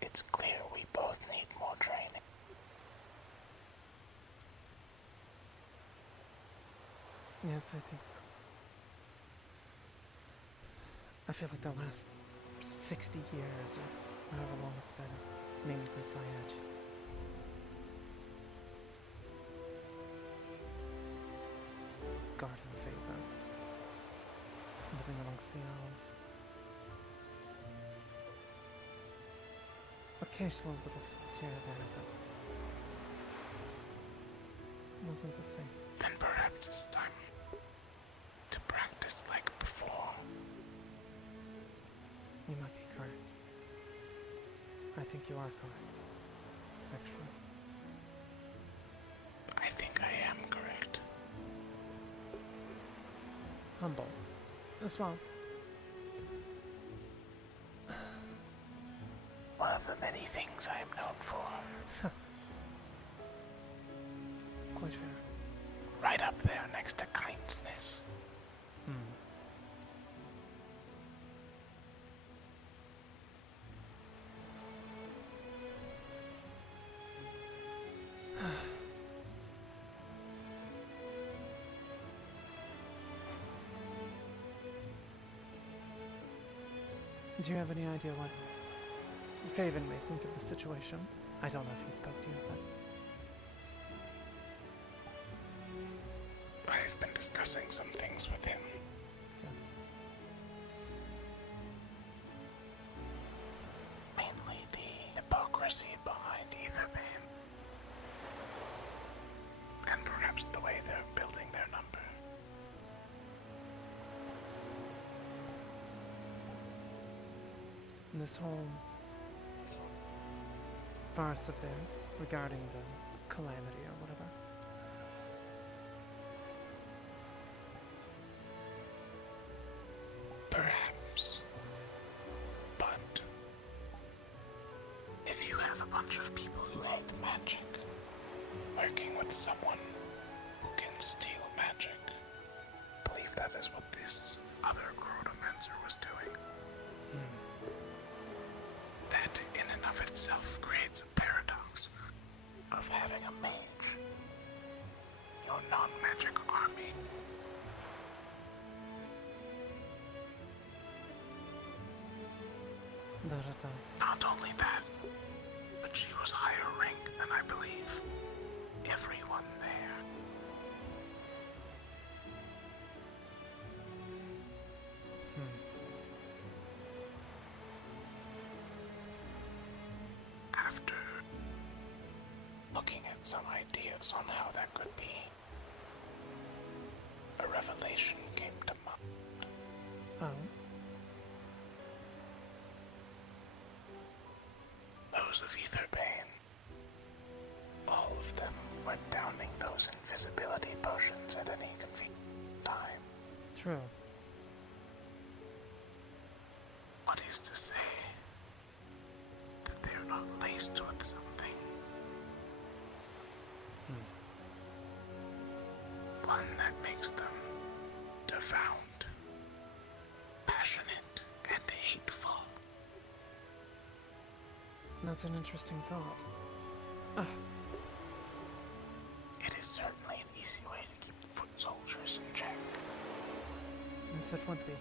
it's clear we both need more training. Yes, I think so. I feel like the last 60 years, or however long it's been, has made me lose my edge. Garden favor. Living amongst the elves. Occasional little things here and there, but it wasn't the same. Then perhaps it's time to practice like before. You might be correct. I think you are correct, actually. I think I am correct. Humble. As well. One of the many things I am known for. Quite fair. Right up there next to kindness. Do you have any idea what Faven may think of the situation? I don't know if he spoke to you, but... I've been discussing some things with him. Mainly the hypocrisy behind Etherbane. And perhaps the way they're building their number. This whole farce of theirs regarding the calamity or whatever. Perhaps. But if you have a bunch of people who hate magic, working with someone who can steal magic, I believe that is what this other chronomancer was doing. That in and of itself creates a paradox of having a mage, your non-magic army. That it does. Not only that, but she was higher rank than I believe everyone there. After looking at some ideas on how that could be, a revelation came to mind. Oh. Those of Etherbane, all of them were downing those invisibility potions at any convenient time. True. What is to say that they are not laced with something? One that makes them devout, passionate, and hateful. That's an interesting thought. It is certainly an easy way to keep foot soldiers in check. Yes, it would be.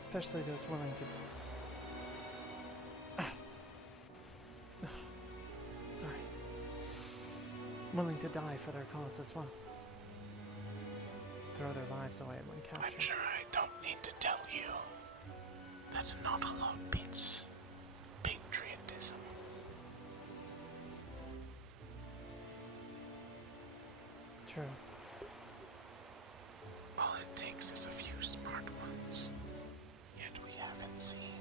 Especially those willing to... Sorry. Willing to die for their cause as well. Throw their lives away when captured. I'm sure I don't need to tell you that not a lot beats patriotism. True. All it takes is a few smart ones, yet we haven't seen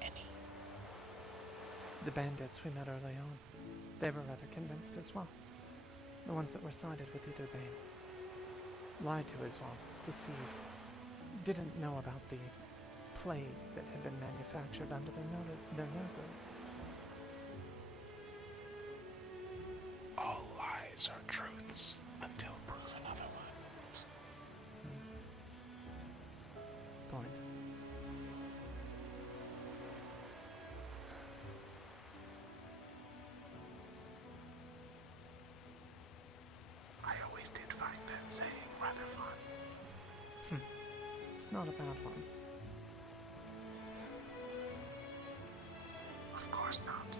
any. The bandits we met early on, they were rather convinced as well. The ones that were sided with Etherbane. Lied to as well, deceived. Didn't know about the plague that had been manufactured under their noses. All lies are truths until proven otherwise. Point. I always did find that saying rather fun. It's not a bad one. Of course not.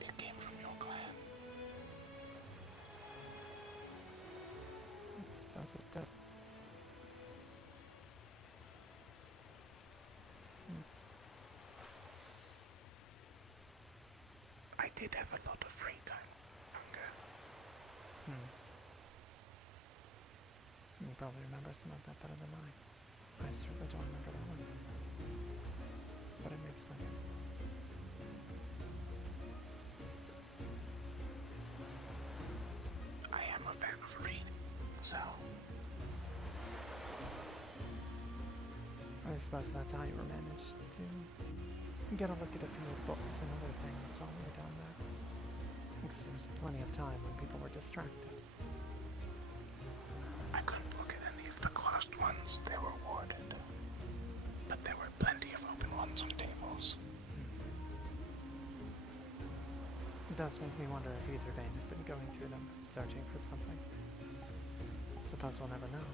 It came from your clan. I suppose it did. I did have a lot of free time younger. You probably remember some of that better than I. I certainly don't remember that one. But it makes sense. I am a fan of reading, so... I suppose that's how you were managed to get a look at a few of the books and other things while we were down there. Because there was plenty of time when people were distracted. I couldn't look at any of the closed ones, they were warded. But there were plenty of open ones on tables. It does make me wonder if Etherbane had been going through them, searching for something. Suppose we'll never know.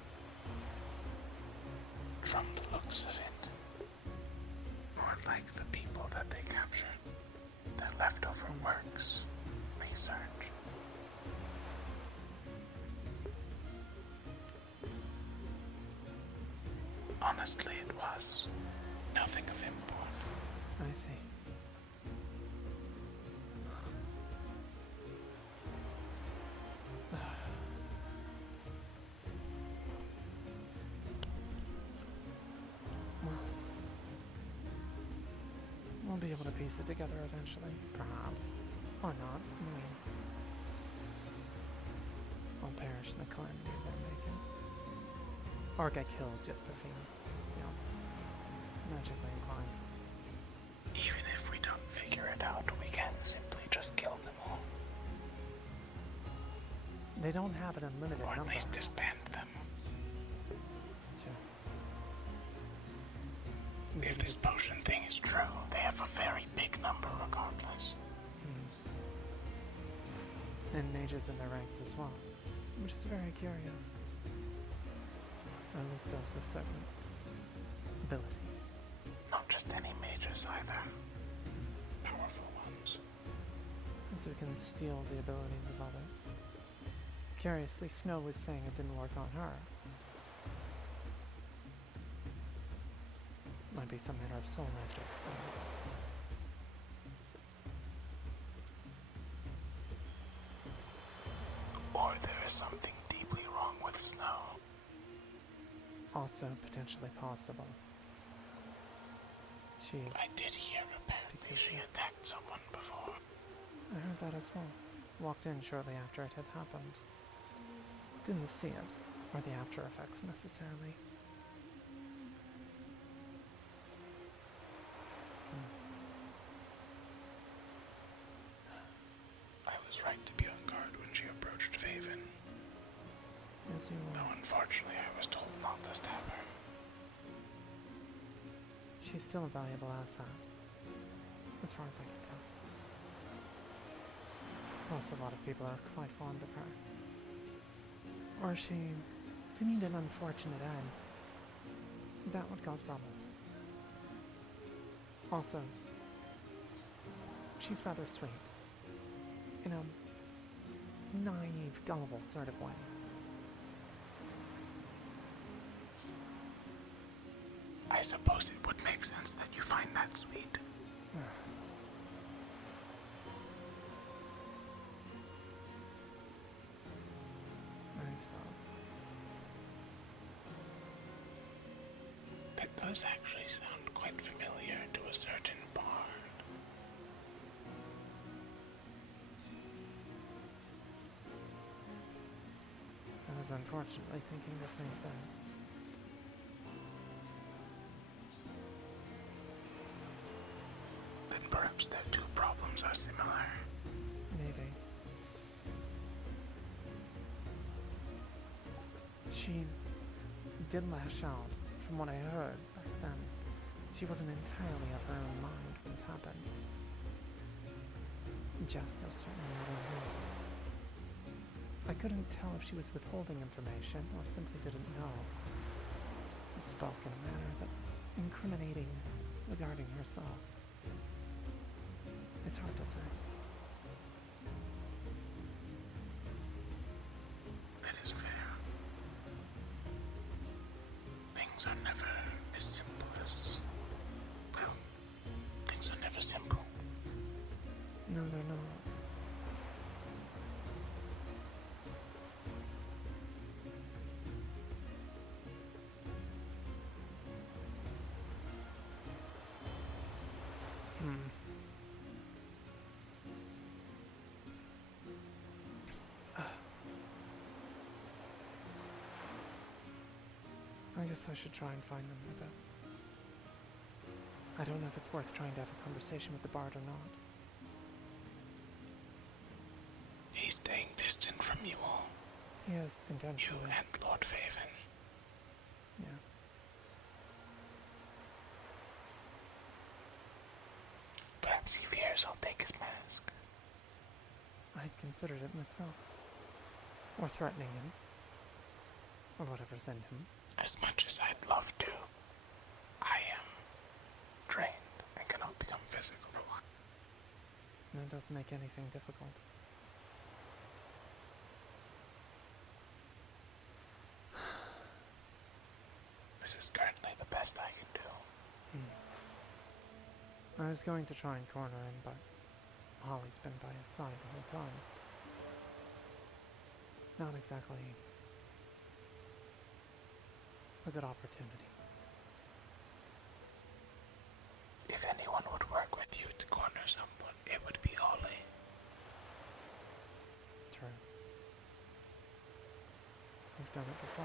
From the looks of it, more like the people that they captured, their leftover works, research. Honestly, it was nothing of import. I see. We'll be able to piece it together eventually, perhaps. Or not. I mean, will perish in the calamity they're making. Or get killed just for being, you know, magically inclined. Even if we don't figure it out, we can simply just kill them all. They don't have an unlimited or number. at least disband them. Sure. If this potion thing is true, they have a very big number regardless. And mages in their ranks as well, which is very curious. Or at least those with certain abilities. Not just any mages either. Powerful ones. So we can steal the abilities of others. Curiously, Snow was saying it didn't work on her. Might be some matter of soul magic. Or there is something deeply wrong with Snow. Also potentially possible. I did hear apparently she attacked someone before. I heard that as well. Walked in shortly after it had happened. Didn't see it, or the after effects necessarily. I was right to be on guard when she approached Faven. Yes, you were. Though unfortunately I was told not to stab her. She's still a valuable asset, as far as I can tell. Plus, a lot of people are quite fond of her. Or she didn't an unfortunate end. That would cause problems. Also, she's rather sweet. In a naive, gullible sort of way. I suppose it would make sense that you find that sweet. I suppose. That does actually sound quite familiar to a certain bard. I was unfortunately thinking the same thing. Then perhaps their two problems are similar. Maybe. She did lash out, from what I heard back then. She wasn't entirely of her own mind when it happened. Jasper certainly wasn't his. I couldn't tell if she was withholding information or simply didn't know. Or spoke in a manner that was incriminating regarding herself. It's hard to say. That is fair. Things are never as simple as... Well, things are never simple. No, they're not. I guess I should try and find them a bit. I don't know if it's worth trying to have a conversation with the bard or not. He's staying distant from you all. He is, intentionally. You and Lord Faven. Yes. Perhaps he fears I'll take his mask. I'd considered it myself. Or threatening him. Or whatever's in him. As much as I'd love to, I am trained and cannot become physical. And that does make anything difficult. This is currently the best I can do. I was going to try and corner him, but Holly's been by his side the whole time. Not exactly a good opportunity. If anyone would work with you to corner someone, it would be Holly. True. we've done it before.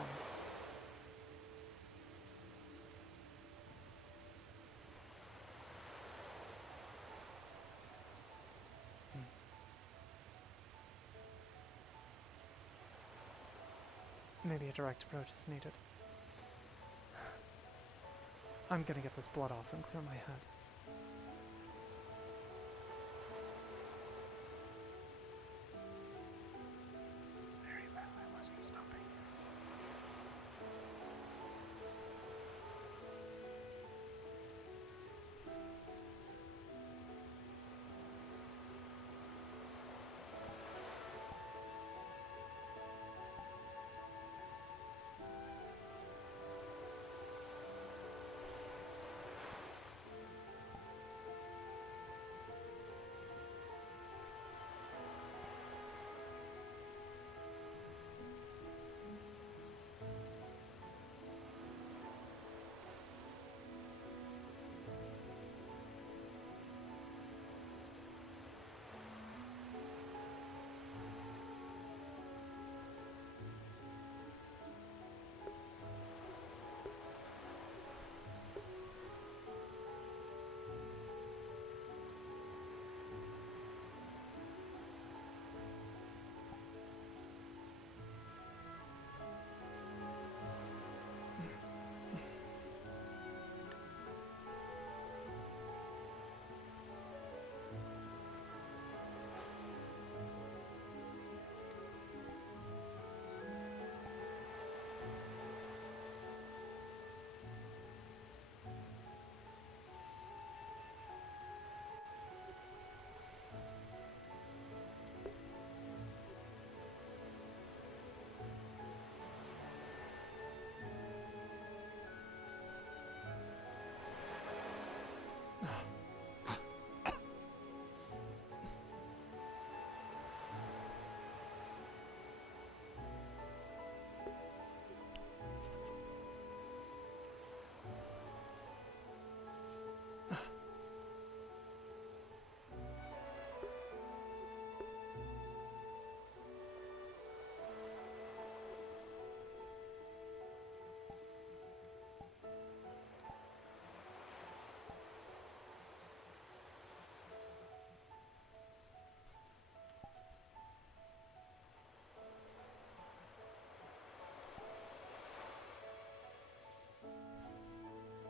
Maybe a direct approach is needed. I'm gonna get this blood off and clear my head. Very well, I wasn't stopping.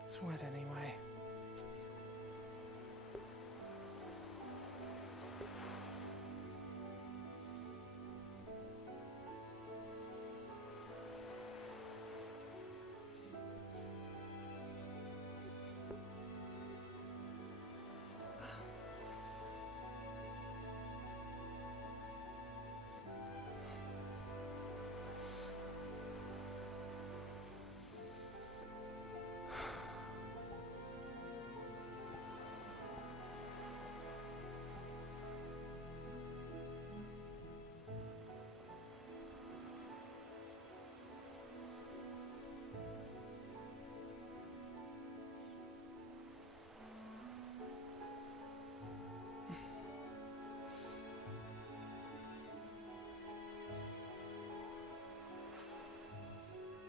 It's wet anyway.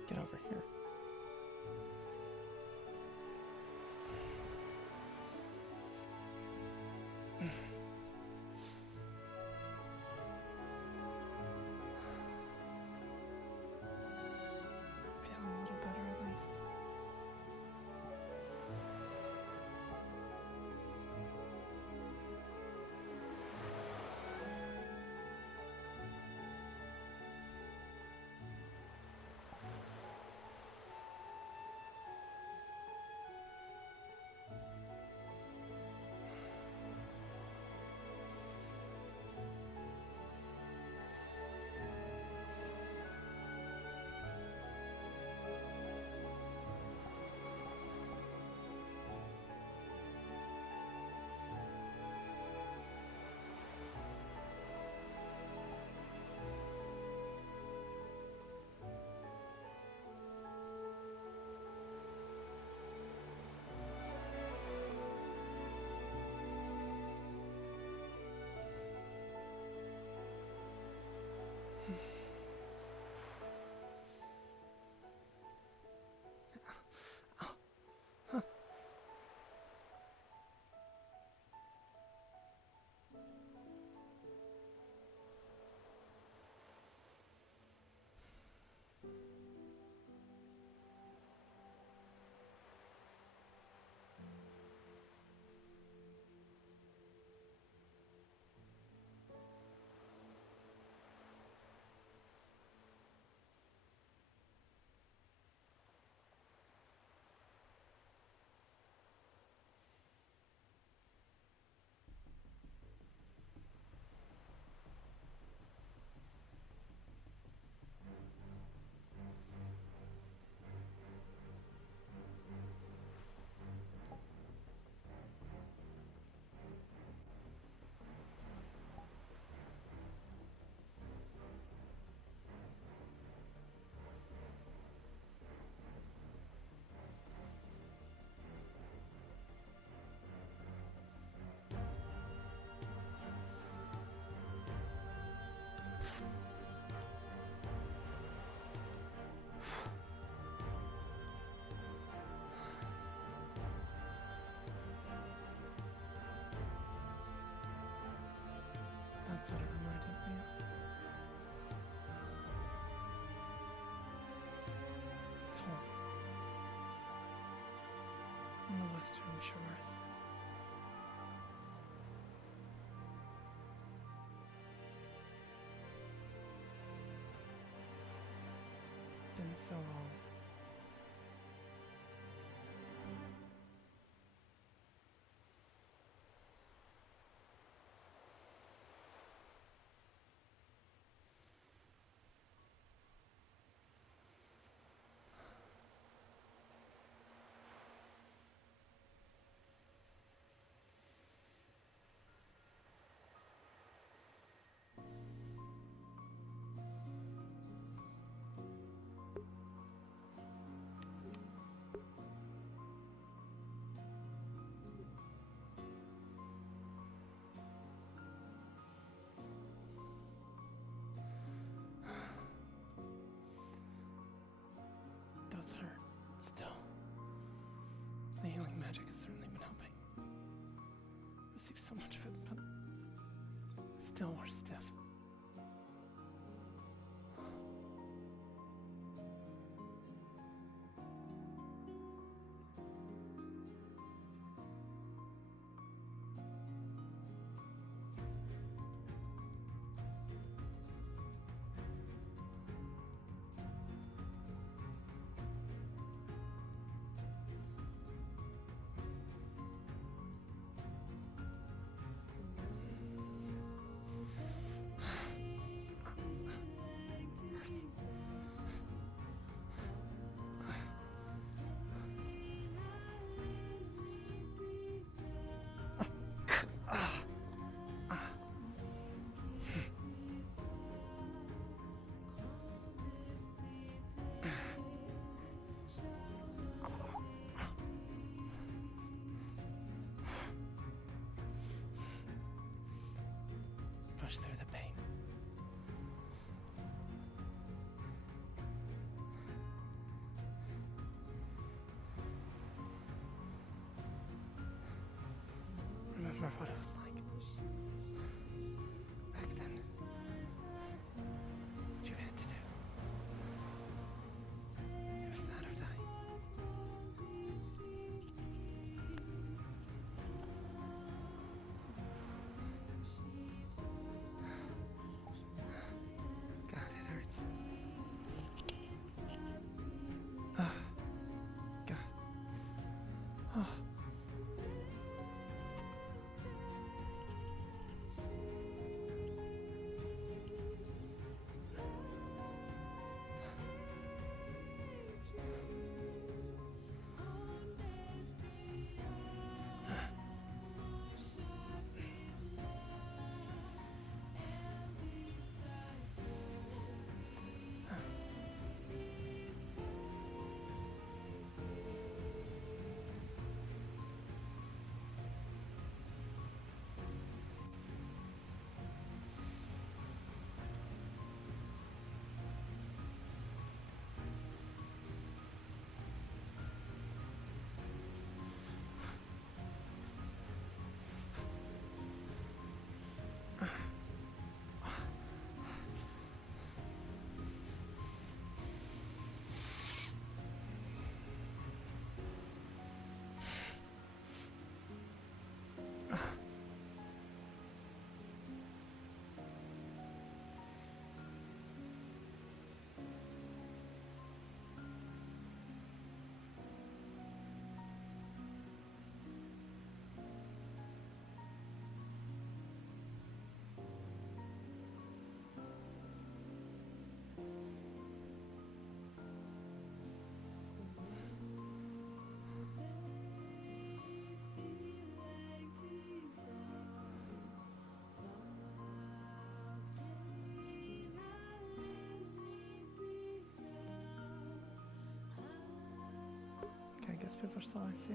Get over here. Feeling a little better at least. on the western shores. It's been so long. Does hurt. Still. The healing magic has certainly been helping. Received so much of it, but still we're stiff. Push through the pain. Remember what it was like back then. What you had to do. It was that or die. God, it hurts. Oh, God. Oh. Okay, I guess people are still I see.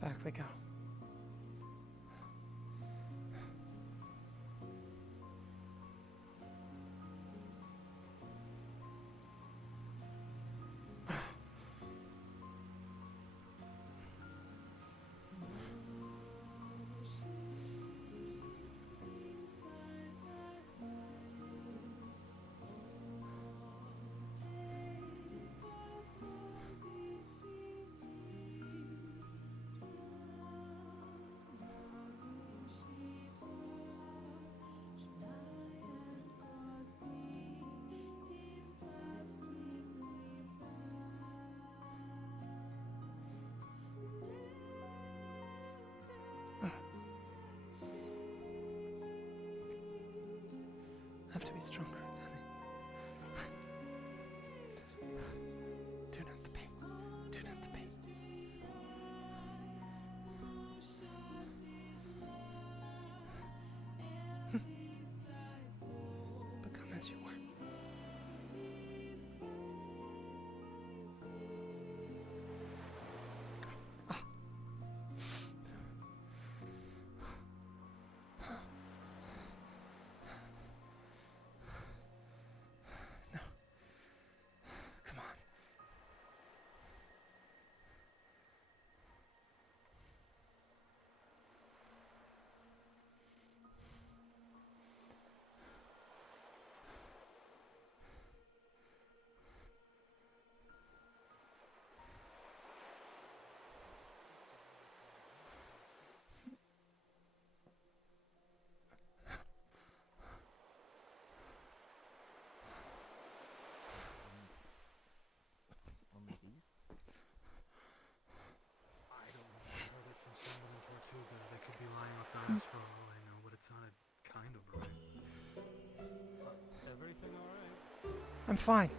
Back we go. have to be stronger, Akane. Tune out the pain. Tune out the pain. Become as you were. They could be lying up their ass for all I know, but it sounded kind of right. Everything alright? I'm fine.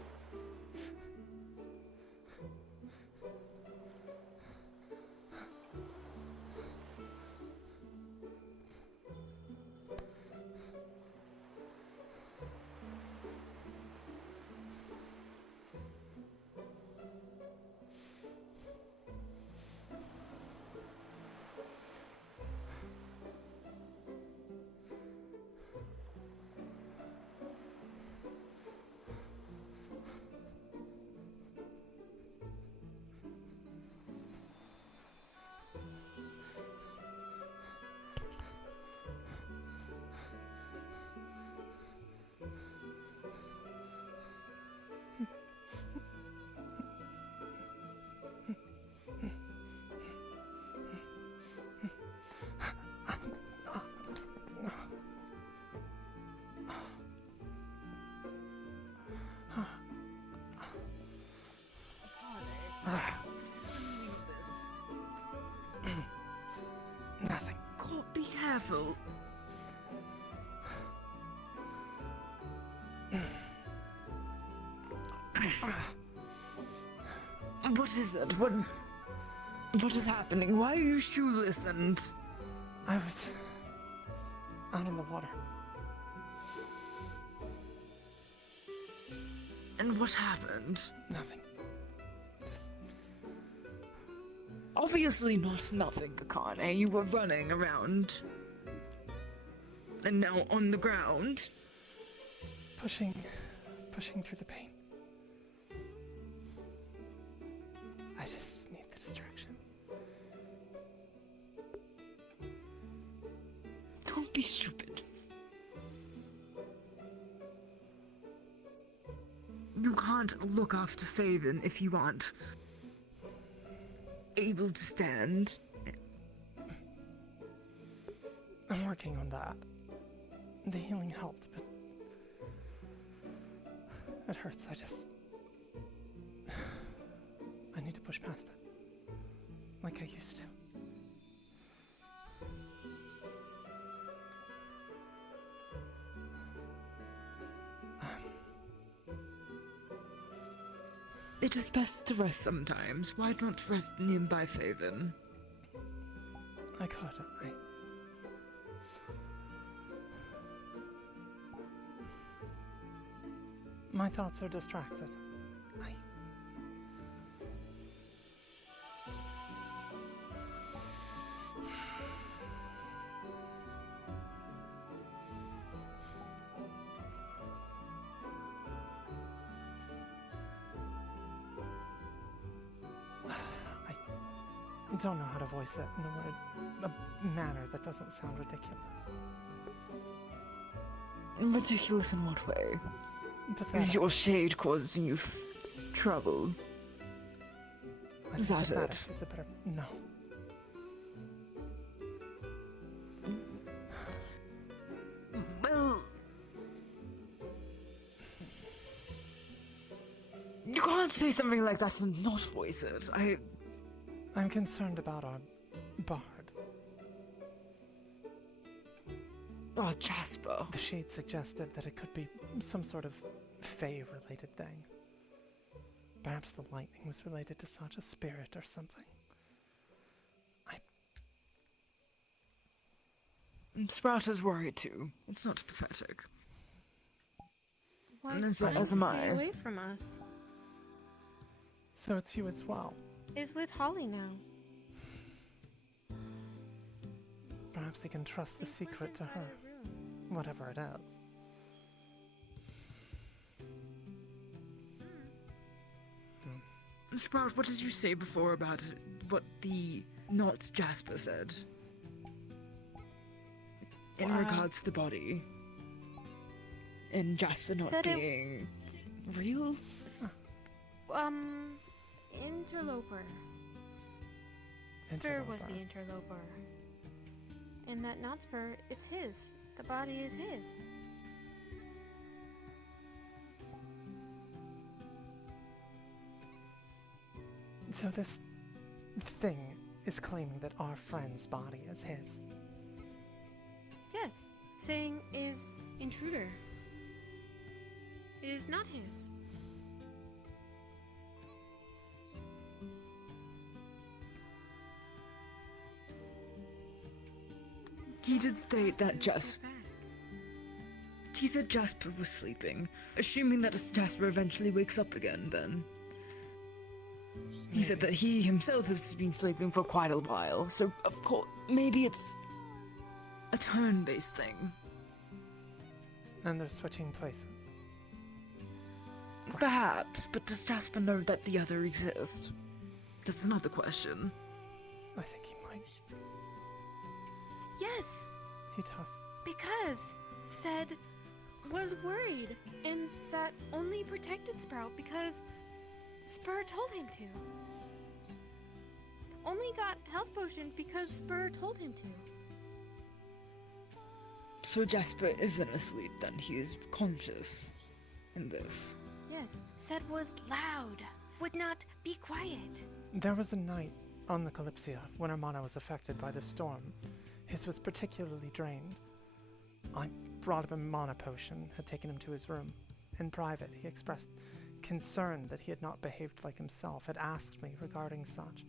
Nothing. God, be careful. What is it? What is happening? Why are you shoeless and... I was out in the water. And what happened? Nothing. Obviously not nothing, Akane. You were running around. And now on the ground. Pushing through the pain. I just need the distraction. Don't be stupid. You can't look after Faven if you aren't able to stand. I'm working on that. The healing helped, but it hurts. I need to push past it. Like I used to. It is best to rest sometimes. Why not rest nearby, Faven? I could. My thoughts are distracted. I don't know how to voice it in a manner that doesn't sound ridiculous. Ridiculous in what way? Pathetic. Is your shade causing you trouble? Is that it? Is it better? No. Well, you can't say something like that and not voice it. I'm concerned about our bard. about Jasper? The shade suggested that it could be some sort of Fae-related thing. Perhaps the lightning was related to such a spirit or something. Sprout is worried too. It's not pathetic. Why And stay as am I. away from us? So it's you as well. Is with Holly now. Perhaps he can trust the secret to her. Whatever it is. Sprout, what did you say before about what the not Jasper said? In regards to the body. And Jasper not Said being real? Interloper. Spur was the interloper. And that not Spur, it's his. The body is his. So this thing is claiming that our friend's body is his. Yes. Saying is intruder. It is not his. He did state that he said Jasper was sleeping, assuming that Jasper eventually wakes up again then. He said that he himself has been sleeping for quite a while, so of course, maybe it's a turn-based thing. And they're switching places. Perhaps, but does Jasper know that the other exists? That's another question. I think he might. Yes. He does. Because said was worried and that only protected Sprout because Spur told him to. Only got health potion because Spur told him to. So Jasper isn't asleep then, he is conscious in this. Yes, said was loud, would not be quiet. There was a night on the Kalypsia when our mana was affected by the storm. His was particularly drained. I brought him a mana potion, had taken him to his room. In private, he expressed concern that he had not behaved like himself, had asked me regarding such.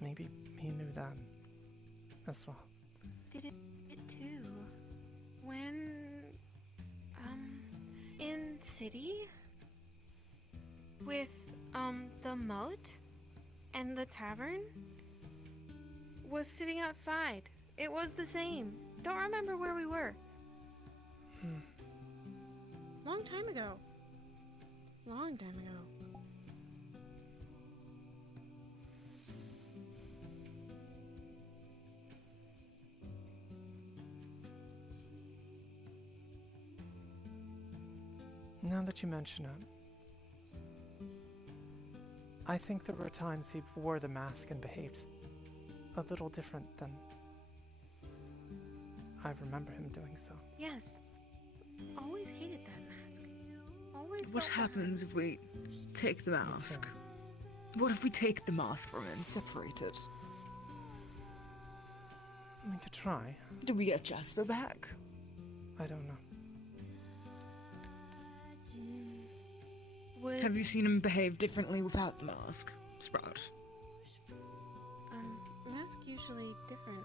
Maybe he knew then as well. Did it too. When, in city? With, the moat? And the tavern? Was sitting outside. It was the same. Don't remember where we were. Long time ago. Long time ago. Now that you mention it, I think there were times he wore the mask and behaved a little different than I remember him doing so. Yes. Always hated that mask. Always. What happens if we take the mask? What if we take the mask from it and separate it? We could try. Do we get Jasper back? I don't know. Have you seen him behave differently without the mask, Sprout? Mask usually different.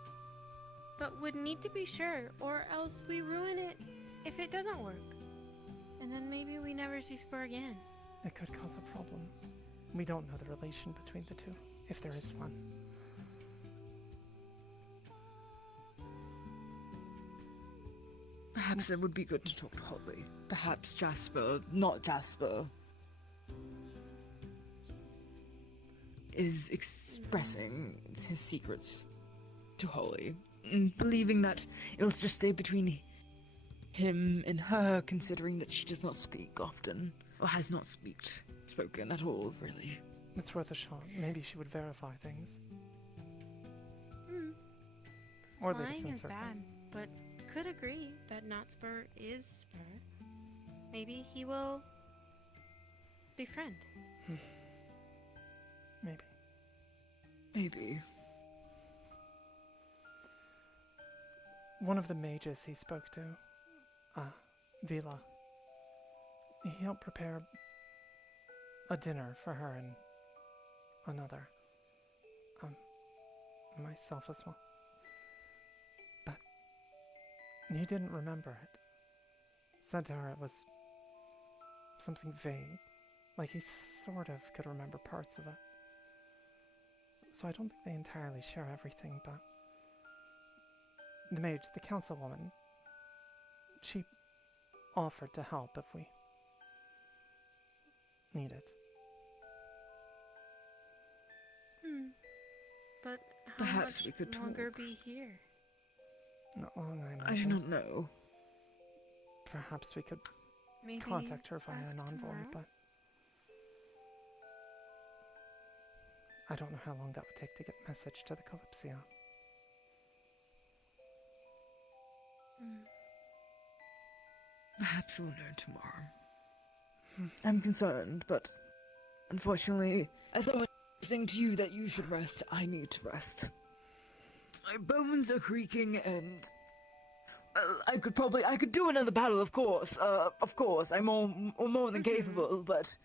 But would need to be sure, or else we ruin it if it doesn't work. And then maybe we never see Spur again. It could cause a problem. We don't know the relation between the two, if there is one. Perhaps it would be good to talk to Holly. Perhaps Jasper, not Jasper, is expressing his secrets to Holly, and believing that it'll just stay between him and her, considering that she does not speak often, or has not spoken at all, really. It's worth a shot. Maybe she would verify things. Or the Lying distant is circles. bad, but could agree that not Spur is Spur. Maybe he will befriend. Maybe. Maybe. one of the mages he spoke to, Vila, he helped prepare a dinner for her and another, myself as well. But he didn't remember it. Said to her it was something vague, like he sort of could remember parts of it. So I don't think they entirely share everything, but the mage, the councilwoman, she offered to help if we need it. But how Perhaps much we could longer talk. be here? Not long, I I do imagine. not know. Perhaps we could Maybe contact her via ask an envoy, tomorrow? but I don't know how long that would take to get a message to the Kalypsia. Perhaps we'll know tomorrow. I'm concerned, but unfortunately, as I was saying to you that you should rest, I need to rest. My bones are creaking, and I could do another battle, of course. I'm more than capable, but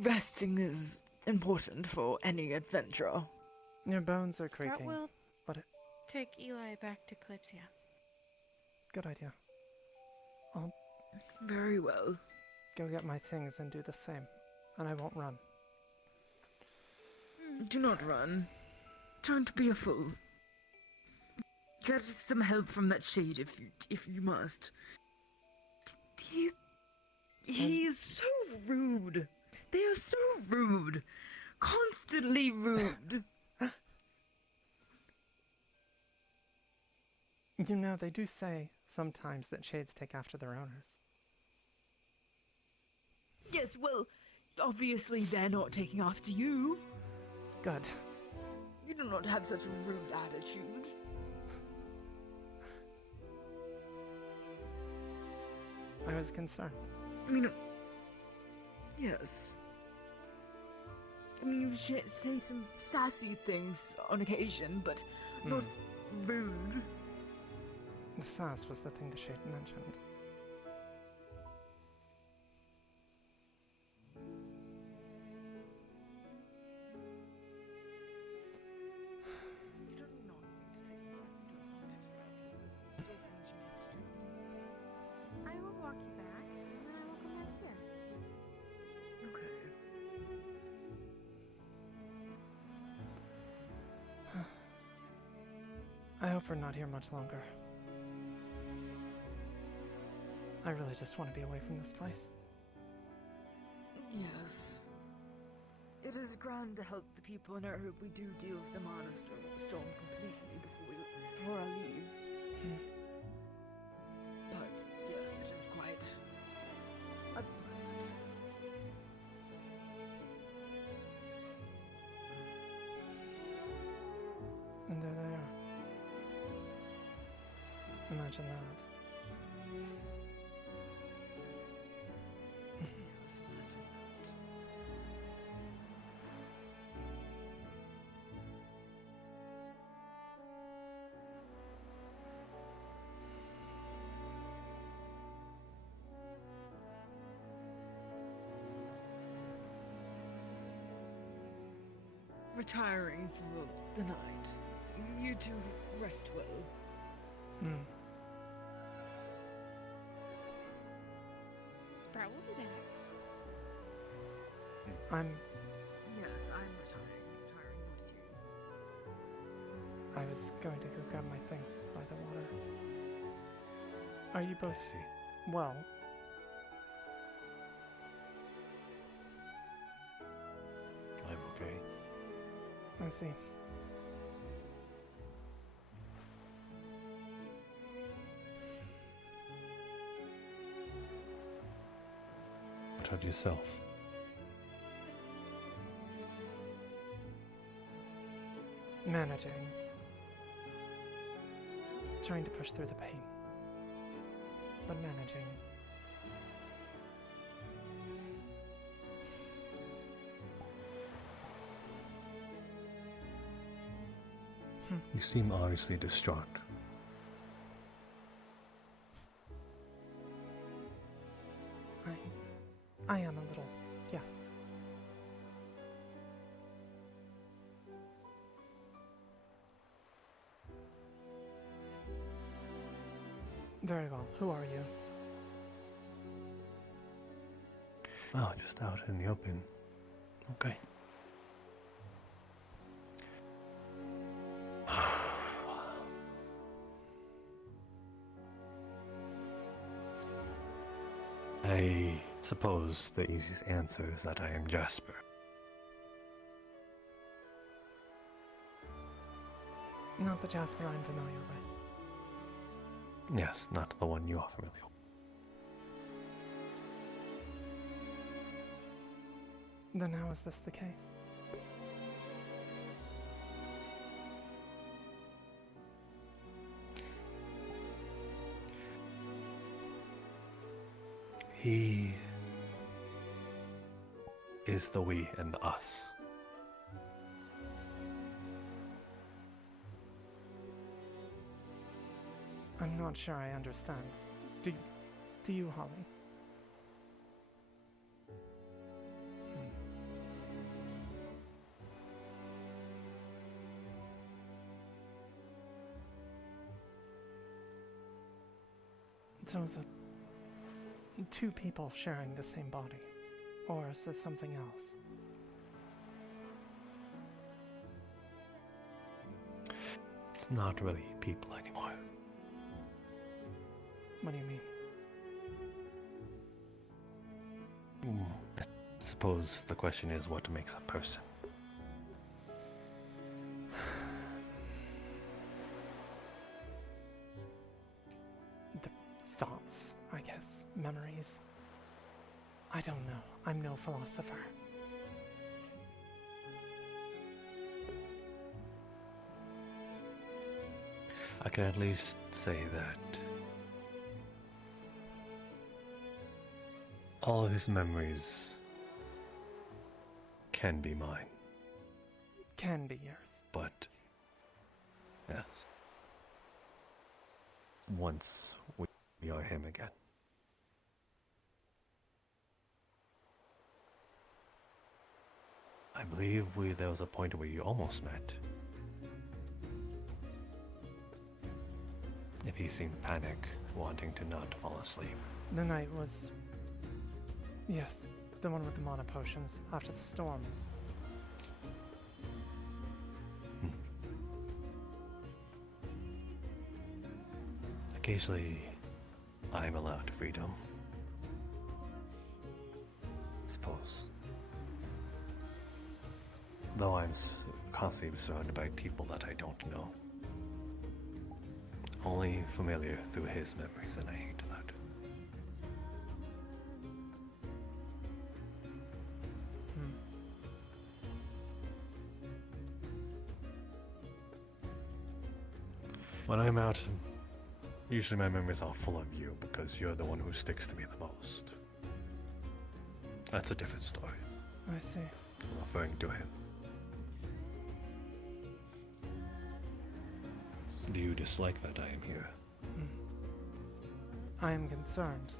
resting is important for any adventurer. Your bones are Sprout creaking, will but take Eli back to Kalypsia. good idea. I'll Very well. go get my things and do the same, and I won't run. Do not run. Don't be a fool. Get some help from that shade if you must. He is so rude. They are so rude. Constantly rude. You know, they do say sometimes that shades take after their owners. Yes, well, obviously they're not taking after you. Good. You do not have such a rude attitude. I was concerned. I mean, yes. I mean, you say some sassy things on occasion, but not rude. The sass was the thing the shade mentioned. I will walk you back, and then I will come back here. I hope we're not here much longer. I really just want to be away from this place. Yes. It is grand to help the people, and I hope we do deal with the mana storm completely before I leave. But yes, it is quite unpleasant. And there they are. Imagine that. Yes, imagine that. Retiring for the night. You two rest well. Sprout will be back. Yes, I'm retiring. I was going to go grab my things by the water. Are you both well? I'm okay. I see. What of yourself? Managing. Trying to push through the pain. But managing. You seem obviously distraught. I am a little, yes. Very well. Who are you? Oh, just out in the open. Okay. I suppose the easiest answer is that I am Jasper. Not the Jasper I'm familiar with. Yes, not the one you are familiar with. Then how is this the case? He is the we and the us. I'm not sure I understand. Do you, Holly? So is it two people sharing the same body? Or is this something else? It's not really people anymore. What do you mean? I suppose the question is what makes a person. The thoughts, I guess. Memories. I don't know. I'm no philosopher. I can at least say that all of his memories can be mine. Can be yours. But, yes. Once we are him again. I believe there was a point where you almost met. If he seemed panic, wanting to not fall asleep. The night was... Yes, the one with the mana potions after the storm. Occasionally, I'm allowed freedom. Suppose. Though I'm constantly surrounded by people that I don't know. Only familiar through his memories, and I hate that. When I'm out, usually my memories are full of you because you're the one who sticks to me the most. That's a different story. I see. I'm referring to him. Do you dislike that I am here? I am concerned.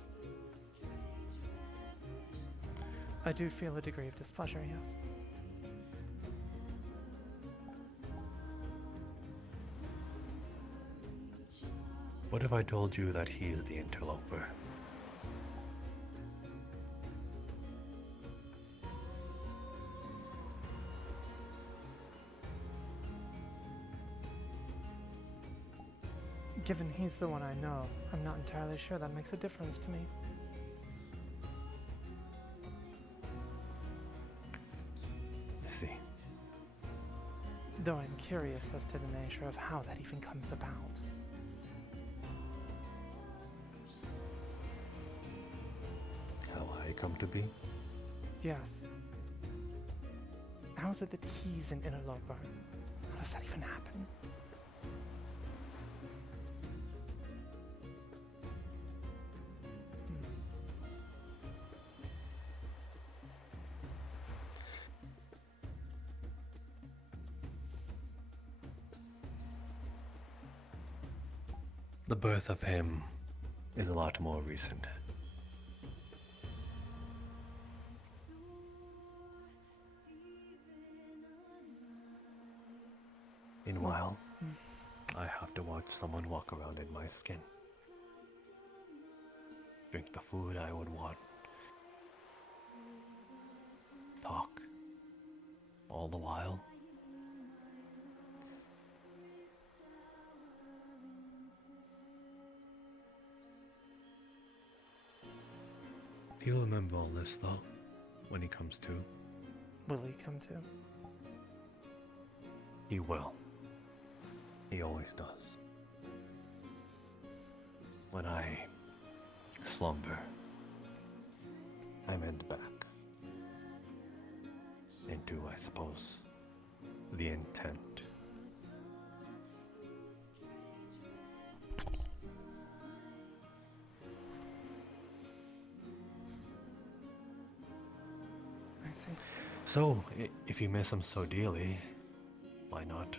I do feel a degree of displeasure, yes. What if I told you that he is the interloper? Given he's the one I know, I'm not entirely sure that makes a difference to me. I see. Though I'm curious as to the nature of how that even comes about. How I come to be? Yes. How is it that he's an interloper? How does that even happen? The birth of him is a lot more recent. Meanwhile, I have to watch someone walk around in my skin. Drink the food I would want. Talk. All the while. He'll remember all this though, when he comes to. Will he come to? He will. He always does. When I slumber, I'm back into, I suppose, the intent. I see. So, if you miss him so dearly, why not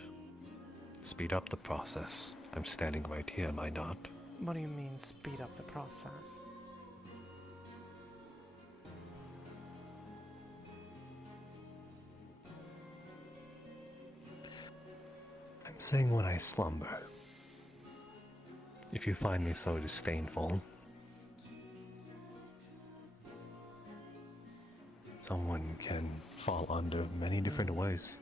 speed up the process? I'm standing right here, am I not? What do you mean, speed up the process? I'm saying when I slumber. If you find me so disdainful, someone can fall under many different ways.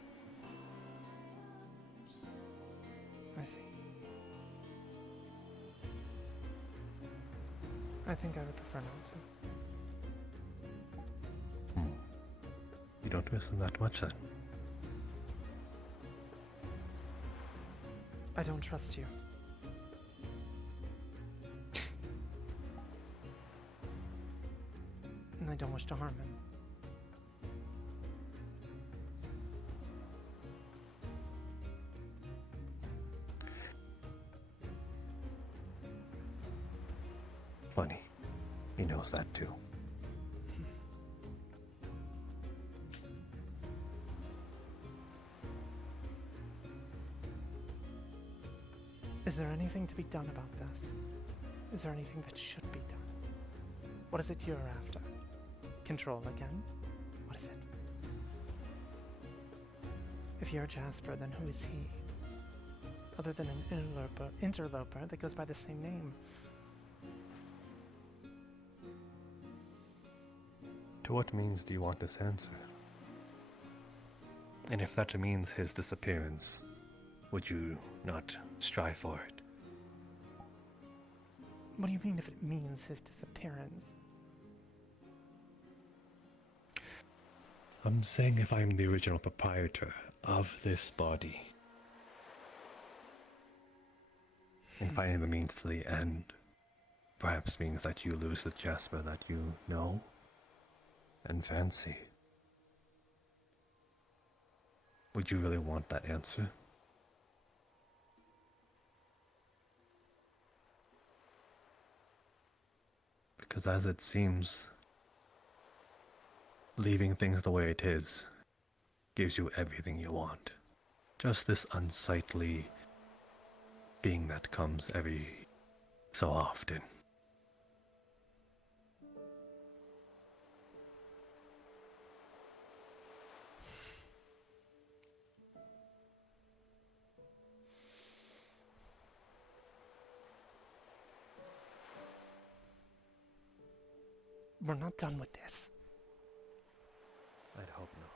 I see. I think I would prefer not to. You don't miss him that much then? I don't trust you. And I don't wish to harm him. Funny. He knows that too. Is there anything to be done about this? Is there anything that should be done? What is it you're after? Control again? What is it? If you're Jasper, then who is he? Other than an interloper that goes by the same name. To what means do you want this answer? And if that means his disappearance, would you not strive for it? What do you mean if it means his disappearance? I'm saying if I'm the original proprietor of this body, and finding the means to the end perhaps means that you lose the Jasper that you know and fancy. Would you really want that answer? Because as it seems, leaving things the way it is gives you everything you want. Just this unsightly being that comes every so often. We're not done with this. I'd hope not.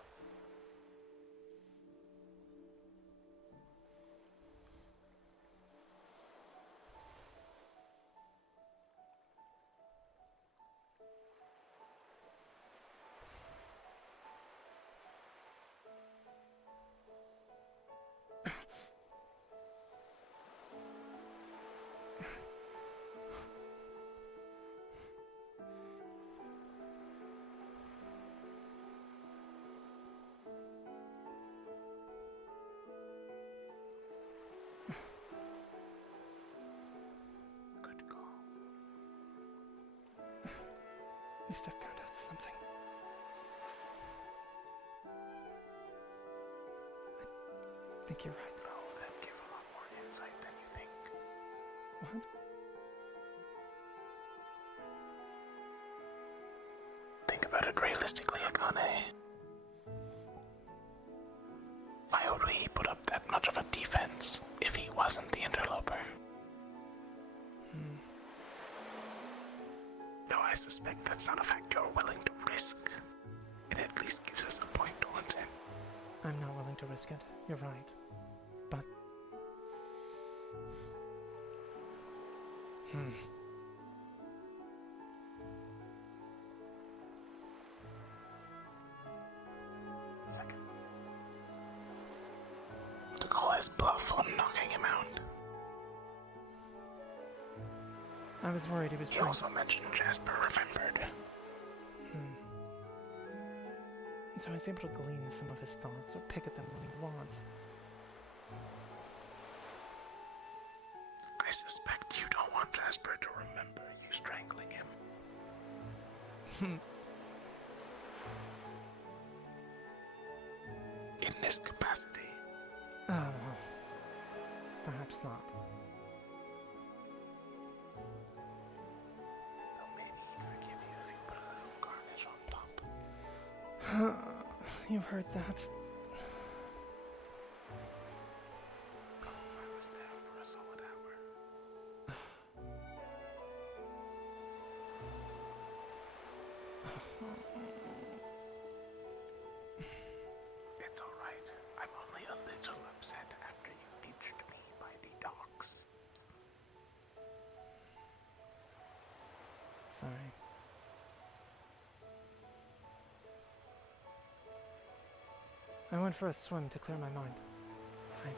At least I found out something. I think you're right. Oh, that'd give a lot more insight than you think. What? Think about it realistically, Akane. Why would he put up that much of a defense if he wasn't the interloper? Though I suspect that's not a fact you're willing to risk. It at least gives us a point towards him. I'm not willing to risk it. You're right. But... Second. To call his bluff on knocking him out. I was worried he was He trying... also mentioned Jasper remembered. So I was able to glean some of his thoughts or pick at them when he wants. I suspect you don't want Jasper to remember you strangling him. In this capacity. Oh, well, perhaps not. Though maybe he'd forgive you if you put a little garnish on top. You heard that? I was there for a solid hour. It's alright. I'm only a little upset after you ditched me by the docks. Sorry. I went for a swim to clear my mind. It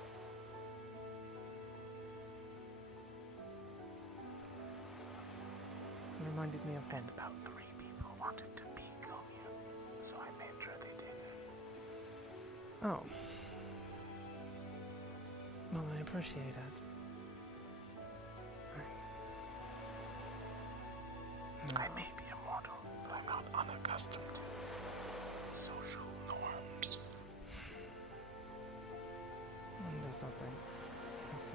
reminded me of... And about 3 people wanted to peek on you, so I made sure they did. Oh. Well, I appreciate it. I may be immortal, but I'm not unaccustomed to social norms. There's something. Have to.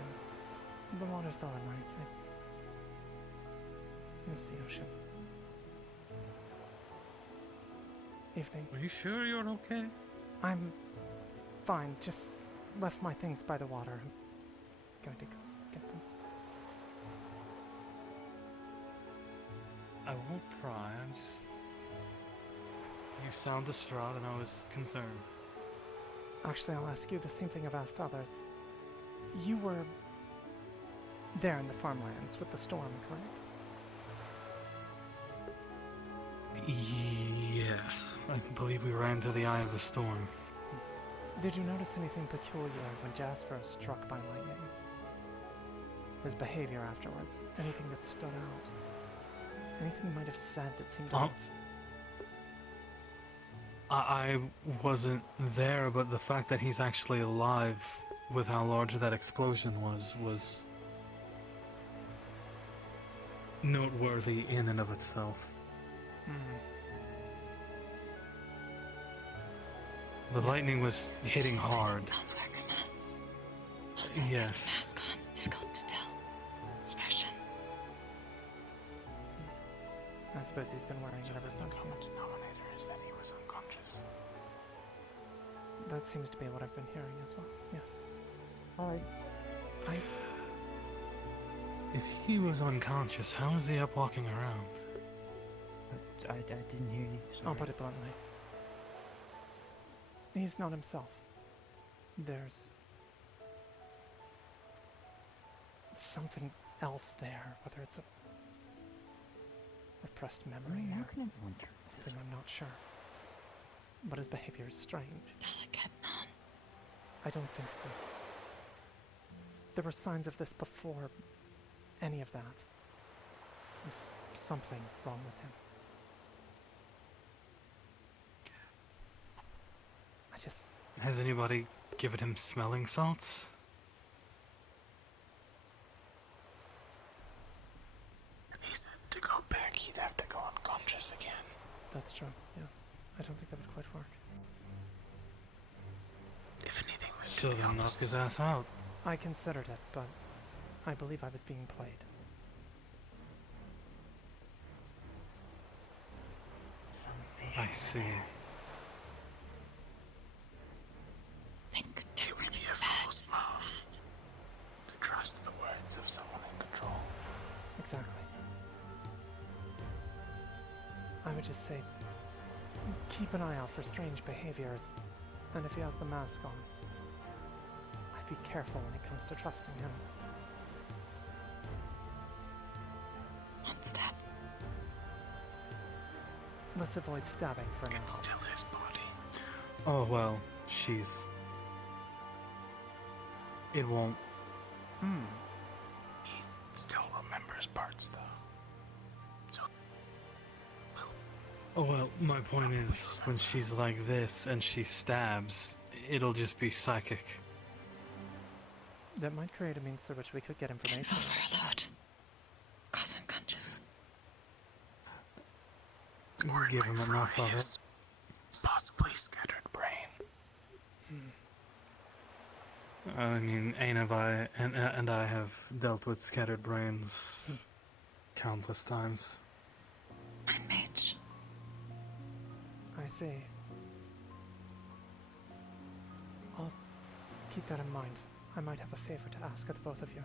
The water's still nice. I miss the ocean. Evening. Are you sure you're okay? I'm fine. Just left my things by the water. I'm going to go get them. I won't pry, I'm just... You sound distraught and I was concerned. Actually, I'll ask you the same thing I've asked others. You were there in the farmlands with the storm, correct? Yes, I believe we ran to the eye of the storm. Did you notice anything peculiar when Jasper was struck by lightning? His behavior afterwards? Anything that stood out? Anything he might have said that seemed off? I wasn't there, but the fact that he's actually alive with how large that explosion was noteworthy in and of itself. The lightning was hitting hard. Elsewhere from us. Yes. Mask on, difficult to tell. Expression. I suppose he's been wearing it ever since. The denominator is that he was unconscious. That seems to be what I've been hearing as well. Yes. If he was unconscious, how is he up walking around? I didn't hear you. Sorry. I'll put it bluntly. He's not himself. There's something else there, whether it's a repressed memory How or can everyone turn something I'm not sure. But his behavior is strange. I don't think so. There were signs of this before any of that. There's something wrong with him. Has anybody given him smelling salts? He said to go back, he'd have to go unconscious again. That's true, yes. I don't think that would quite work. If anything, So then knock his ass out. I considered it, but I believe I was being played. I see. It would be a fool's move to trust the words of someone in control. Exactly. I would just say, keep an eye out for strange behaviors, and if he has the mask on, I'd be careful when it comes to trusting him. One step. Let's avoid stabbing for now. It's still his body. Oh well, it won't. He still remembers parts, though. So, Oh well, my point is, when she's like this and she stabs, it'll just be psychic. That might create a means through which we could get information. Overload. Cause unconscious. or Give him enough of it. Possibly scattered brain. I mean, I have dealt with scattered brains countless times. And Mage. I see. I'll keep that in mind. I might have a favor to ask of the both of you.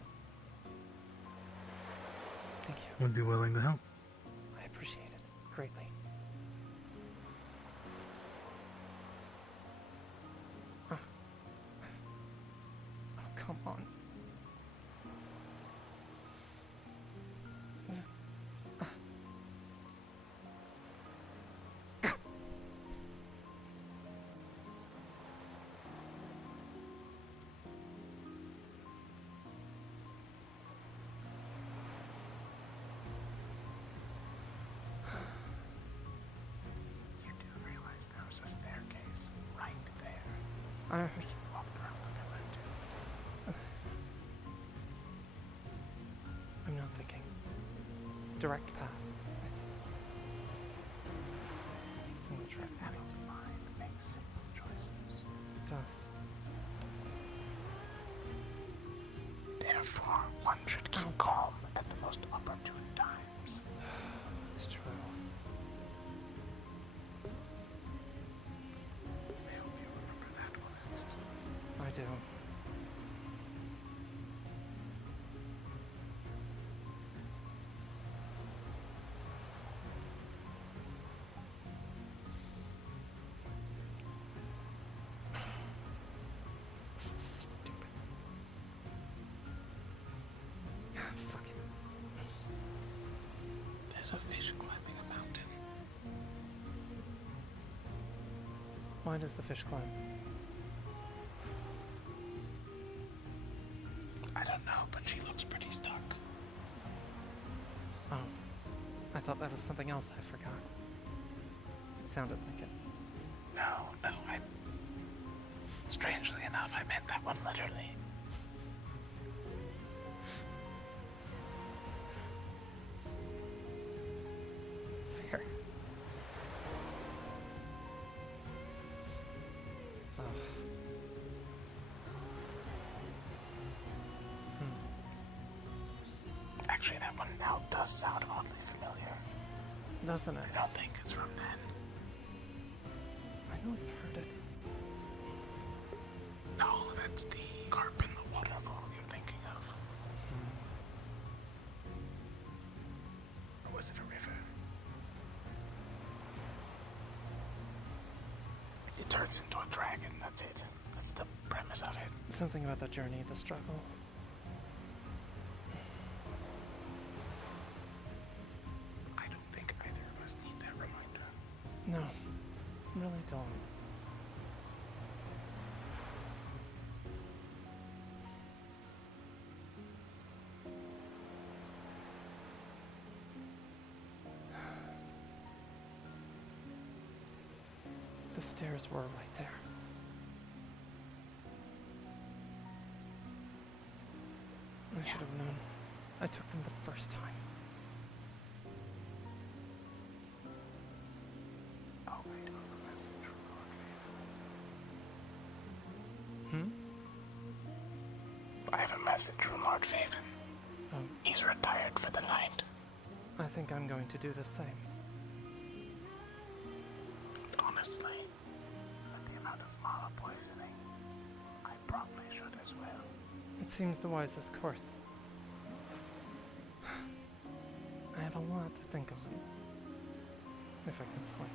Thank you. Would be willing to help. I appreciate it greatly. Oh, come on. You do realize there was a staircase right there. I walked around the pillar too. I'm not thinking. Direct path. It's single track. Having to mind make simple choices. It does. Therefore, one should keep calm at the most opportune times. It's true. I hope you remember that one at least. I do. So stupid. Fucking. There's a fish climbing a mountain. Why does the fish climb? I don't know, but she looks pretty stuck. Oh. I thought that was something else I forgot. It sounded like it. No, strangely enough, I meant that one literally. Fair. Oh. Actually, that one now does sound oddly familiar. Doesn't it? I don't think it's from then. I know I've heard it. No, that's the carp in the waterfall you're thinking of. Or was it a river? It turns into a dragon, that's it. That's the premise of it. Something about the journey, the struggle. I don't think either of us need that reminder. No, really don't. The stairs were right there. I should have known. I took them the first time. Oh, I do have a message from Lord Faven. Hmm? I have a message from Lord Faven. he's retired for the night. I think I'm going to do the same. Honestly, with the amount of mala poisoning, I probably should as well. It seems the wisest course. I have a lot to think of. If I can sleep.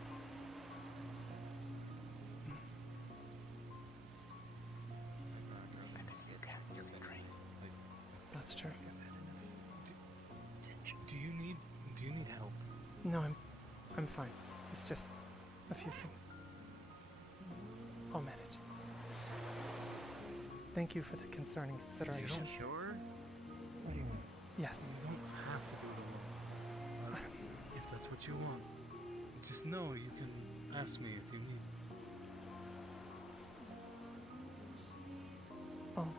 And if you can drink. That's true. Do you need help? No, I'm fine. It's just a few things. I'll manage. Thank you for the concerning consideration. You sure? Yes. You don't have to do it alone. If that's what you want, just know you can ask me if you need. I'll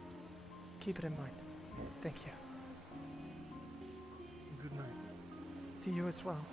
keep it in mind. Thank you. Good night. To you as well.